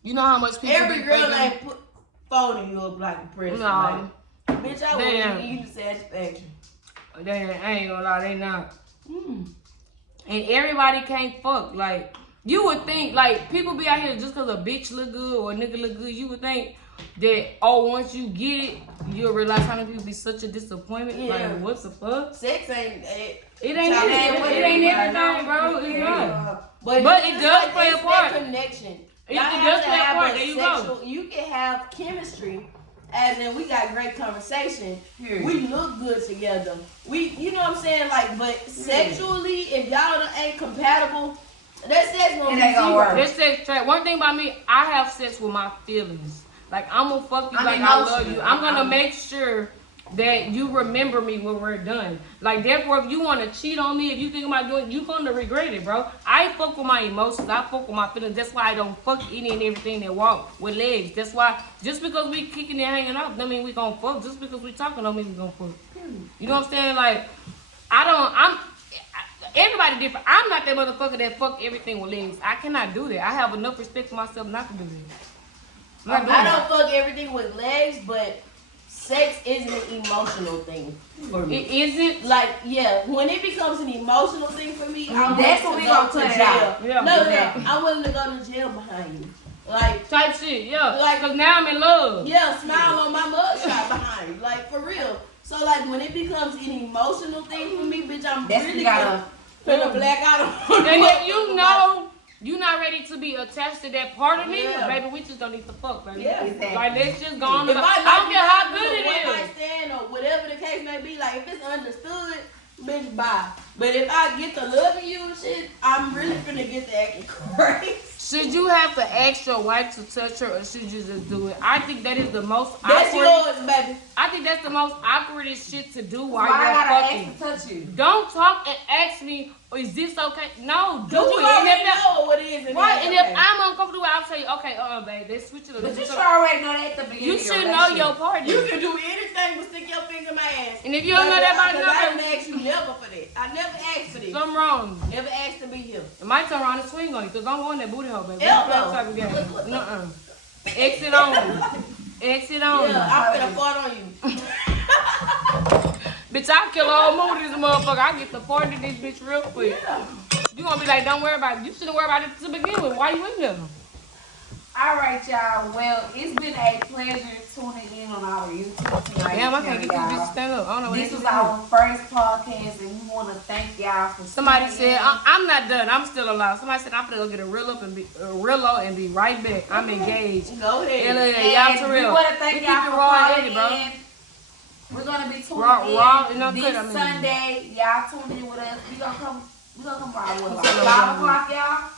You know how much people Every be girl faking- ain't folding you up like a princess. No. Like, bitch, I Damn. wouldn't eat the satisfaction. They I ain't gonna lie, they not. And everybody can't fuck. Like, you would think, like, people be out here just because a bitch look good or a nigga look good, you would think that, oh, once you get it, you'll realize how many people be such a disappointment. Yeah. Like, what the fuck? Sex ain't. It ain't everything, bro. It's not. But But it it's does like play a it's part. that connection. It Y'all does have to play a have part. a There you go. sexual. You can have chemistry, as in we got great conversation. Period. We look good together. You know what I'm saying? Like, but sexually, if y'all ain't compatible, that sex gonna It be ain't gonna zero. work. This sex track. One thing about me, I have sex with my feelings. Like, I'm gonna fuck you I'm like I love emotional. you. I'm gonna make sure that you remember me when we're done. Like, therefore, if you want to cheat on me, if you think about doing, you're gonna regret it, bro. I fuck with my emotions. I fuck with my feelings. That's why I don't fuck any and everything that walk with legs. That's why, just because we kicking and hanging out, don't mean we gonna fuck. Just because we talking, don't mean we gonna fuck. You know what I'm saying? Like, everybody different. I'm not that motherfucker that fuck everything with legs. I cannot do that. I have enough respect for myself not to do that. I'm not doing I that. don't fuck everything with legs, but sex isn't an emotional thing for me. It isn't. Like, yeah, when it becomes an emotional thing for me, I'm That's willing when we to go gonna to cut it jail. out. Yeah. No, Yeah. I'm willing to go to jail behind you. Like, Type shit, yeah. Like- Cause now I'm in love. yeah, smile on my mugshot behind you. Like, for real. So like when it becomes an emotional thing for me, bitch, I'm That's really gotta. gonna black out on. And if you know you not ready to be attached to that part of me, Yeah. baby, we just don't need to fuck, baby. Yeah. Exactly. Like let's just go on. If I don't care how good it it one is. night stand or whatever the case may be, like if it's understood, bitch, bye. But if I get to loving you and shit, I'm really finna get to acting crazy. Should you have to ask your wife to touch her, or should you just do it? I think that is the most That's awkward. yours, baby. I think that's the most awkwardest shit to do while Why I you're gotta fucking. ask to touch you? Don't talk and ask me, is this okay? No, do Cause you it. And already if know what it is. right, and if okay. I'm uncomfortable, I'll tell you, okay, babe, let's switch it up. But Let's you do should something. already know that at the beginning. You of should your know relationship. your partner. You can do anything but stick your finger in my ass. And if you don't know that about Cause I nothing, didn't ask you never for that. I never asked for this. something wrong. Never asked to be here. It might turn around and swing on you, because I'm on that booty hole, baby. Hell That's no. that type of game. Nuh-uh. Exit on. Exit on. Yeah, I'm finna fart on you. Bitch, I kill a whole mood of this motherfucker. I get the fart in this bitch real quick. You gonna be like, don't worry about it. You shouldn't worry about it to begin with. Why you in there? All right, y'all. Well, it's been a pleasure tuning in on our YouTube tonight. Damn, I can't get this y'all. bitch to stand up. I don't know what This this was our first podcast, and we want to thank y'all for Somebody tuning said, in. I'm not done. I'm still alive. Somebody said, I'm gonna go get a real up and be Rillo and be right back. I'm engaged. Go ahead. Y'all for And we real. want to thank We y'all keep it for raw and calling edgy, bro. in. We're gonna be tuning Raw and in uncut, this I mean. Sunday. Y'all tune in with us. We gonna come around with Okay. 5 o'clock, y'all.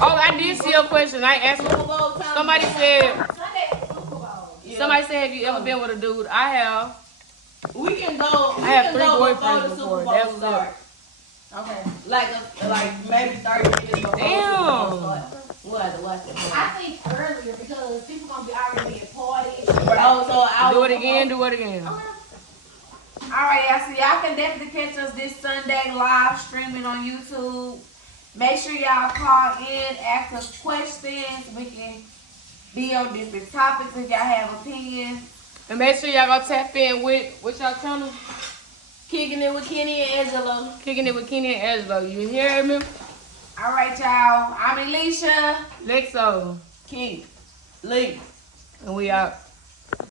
Oh, I did see a question. I asked. Super Bowl time. Somebody said. Sunday is Super Bowl. Yeah. Somebody said, have you ever been with a dude? I have. We can go. We I have can 3 go boyfriends before the before. Super That Bowl was start. Okay. Like maybe 30 minutes before Damn. the Super Bowl start. We'll have to watch it. I think earlier because people gonna be already at parties. Oh, so I'll Do it again. Do it again. All right, y'all. So y'all can definitely catch us this Sunday live streaming on YouTube. Make sure y'all call in, ask us questions. We can be on different topics if y'all have opinions. And make sure y'all go tap in with what y'all channel? Kicking it with Kenny and Angelo. Kicking it with Kenny and Angelo. You hear me? All right, y'all. I'm Alicia. Lexo. Keith. Lee. And we out.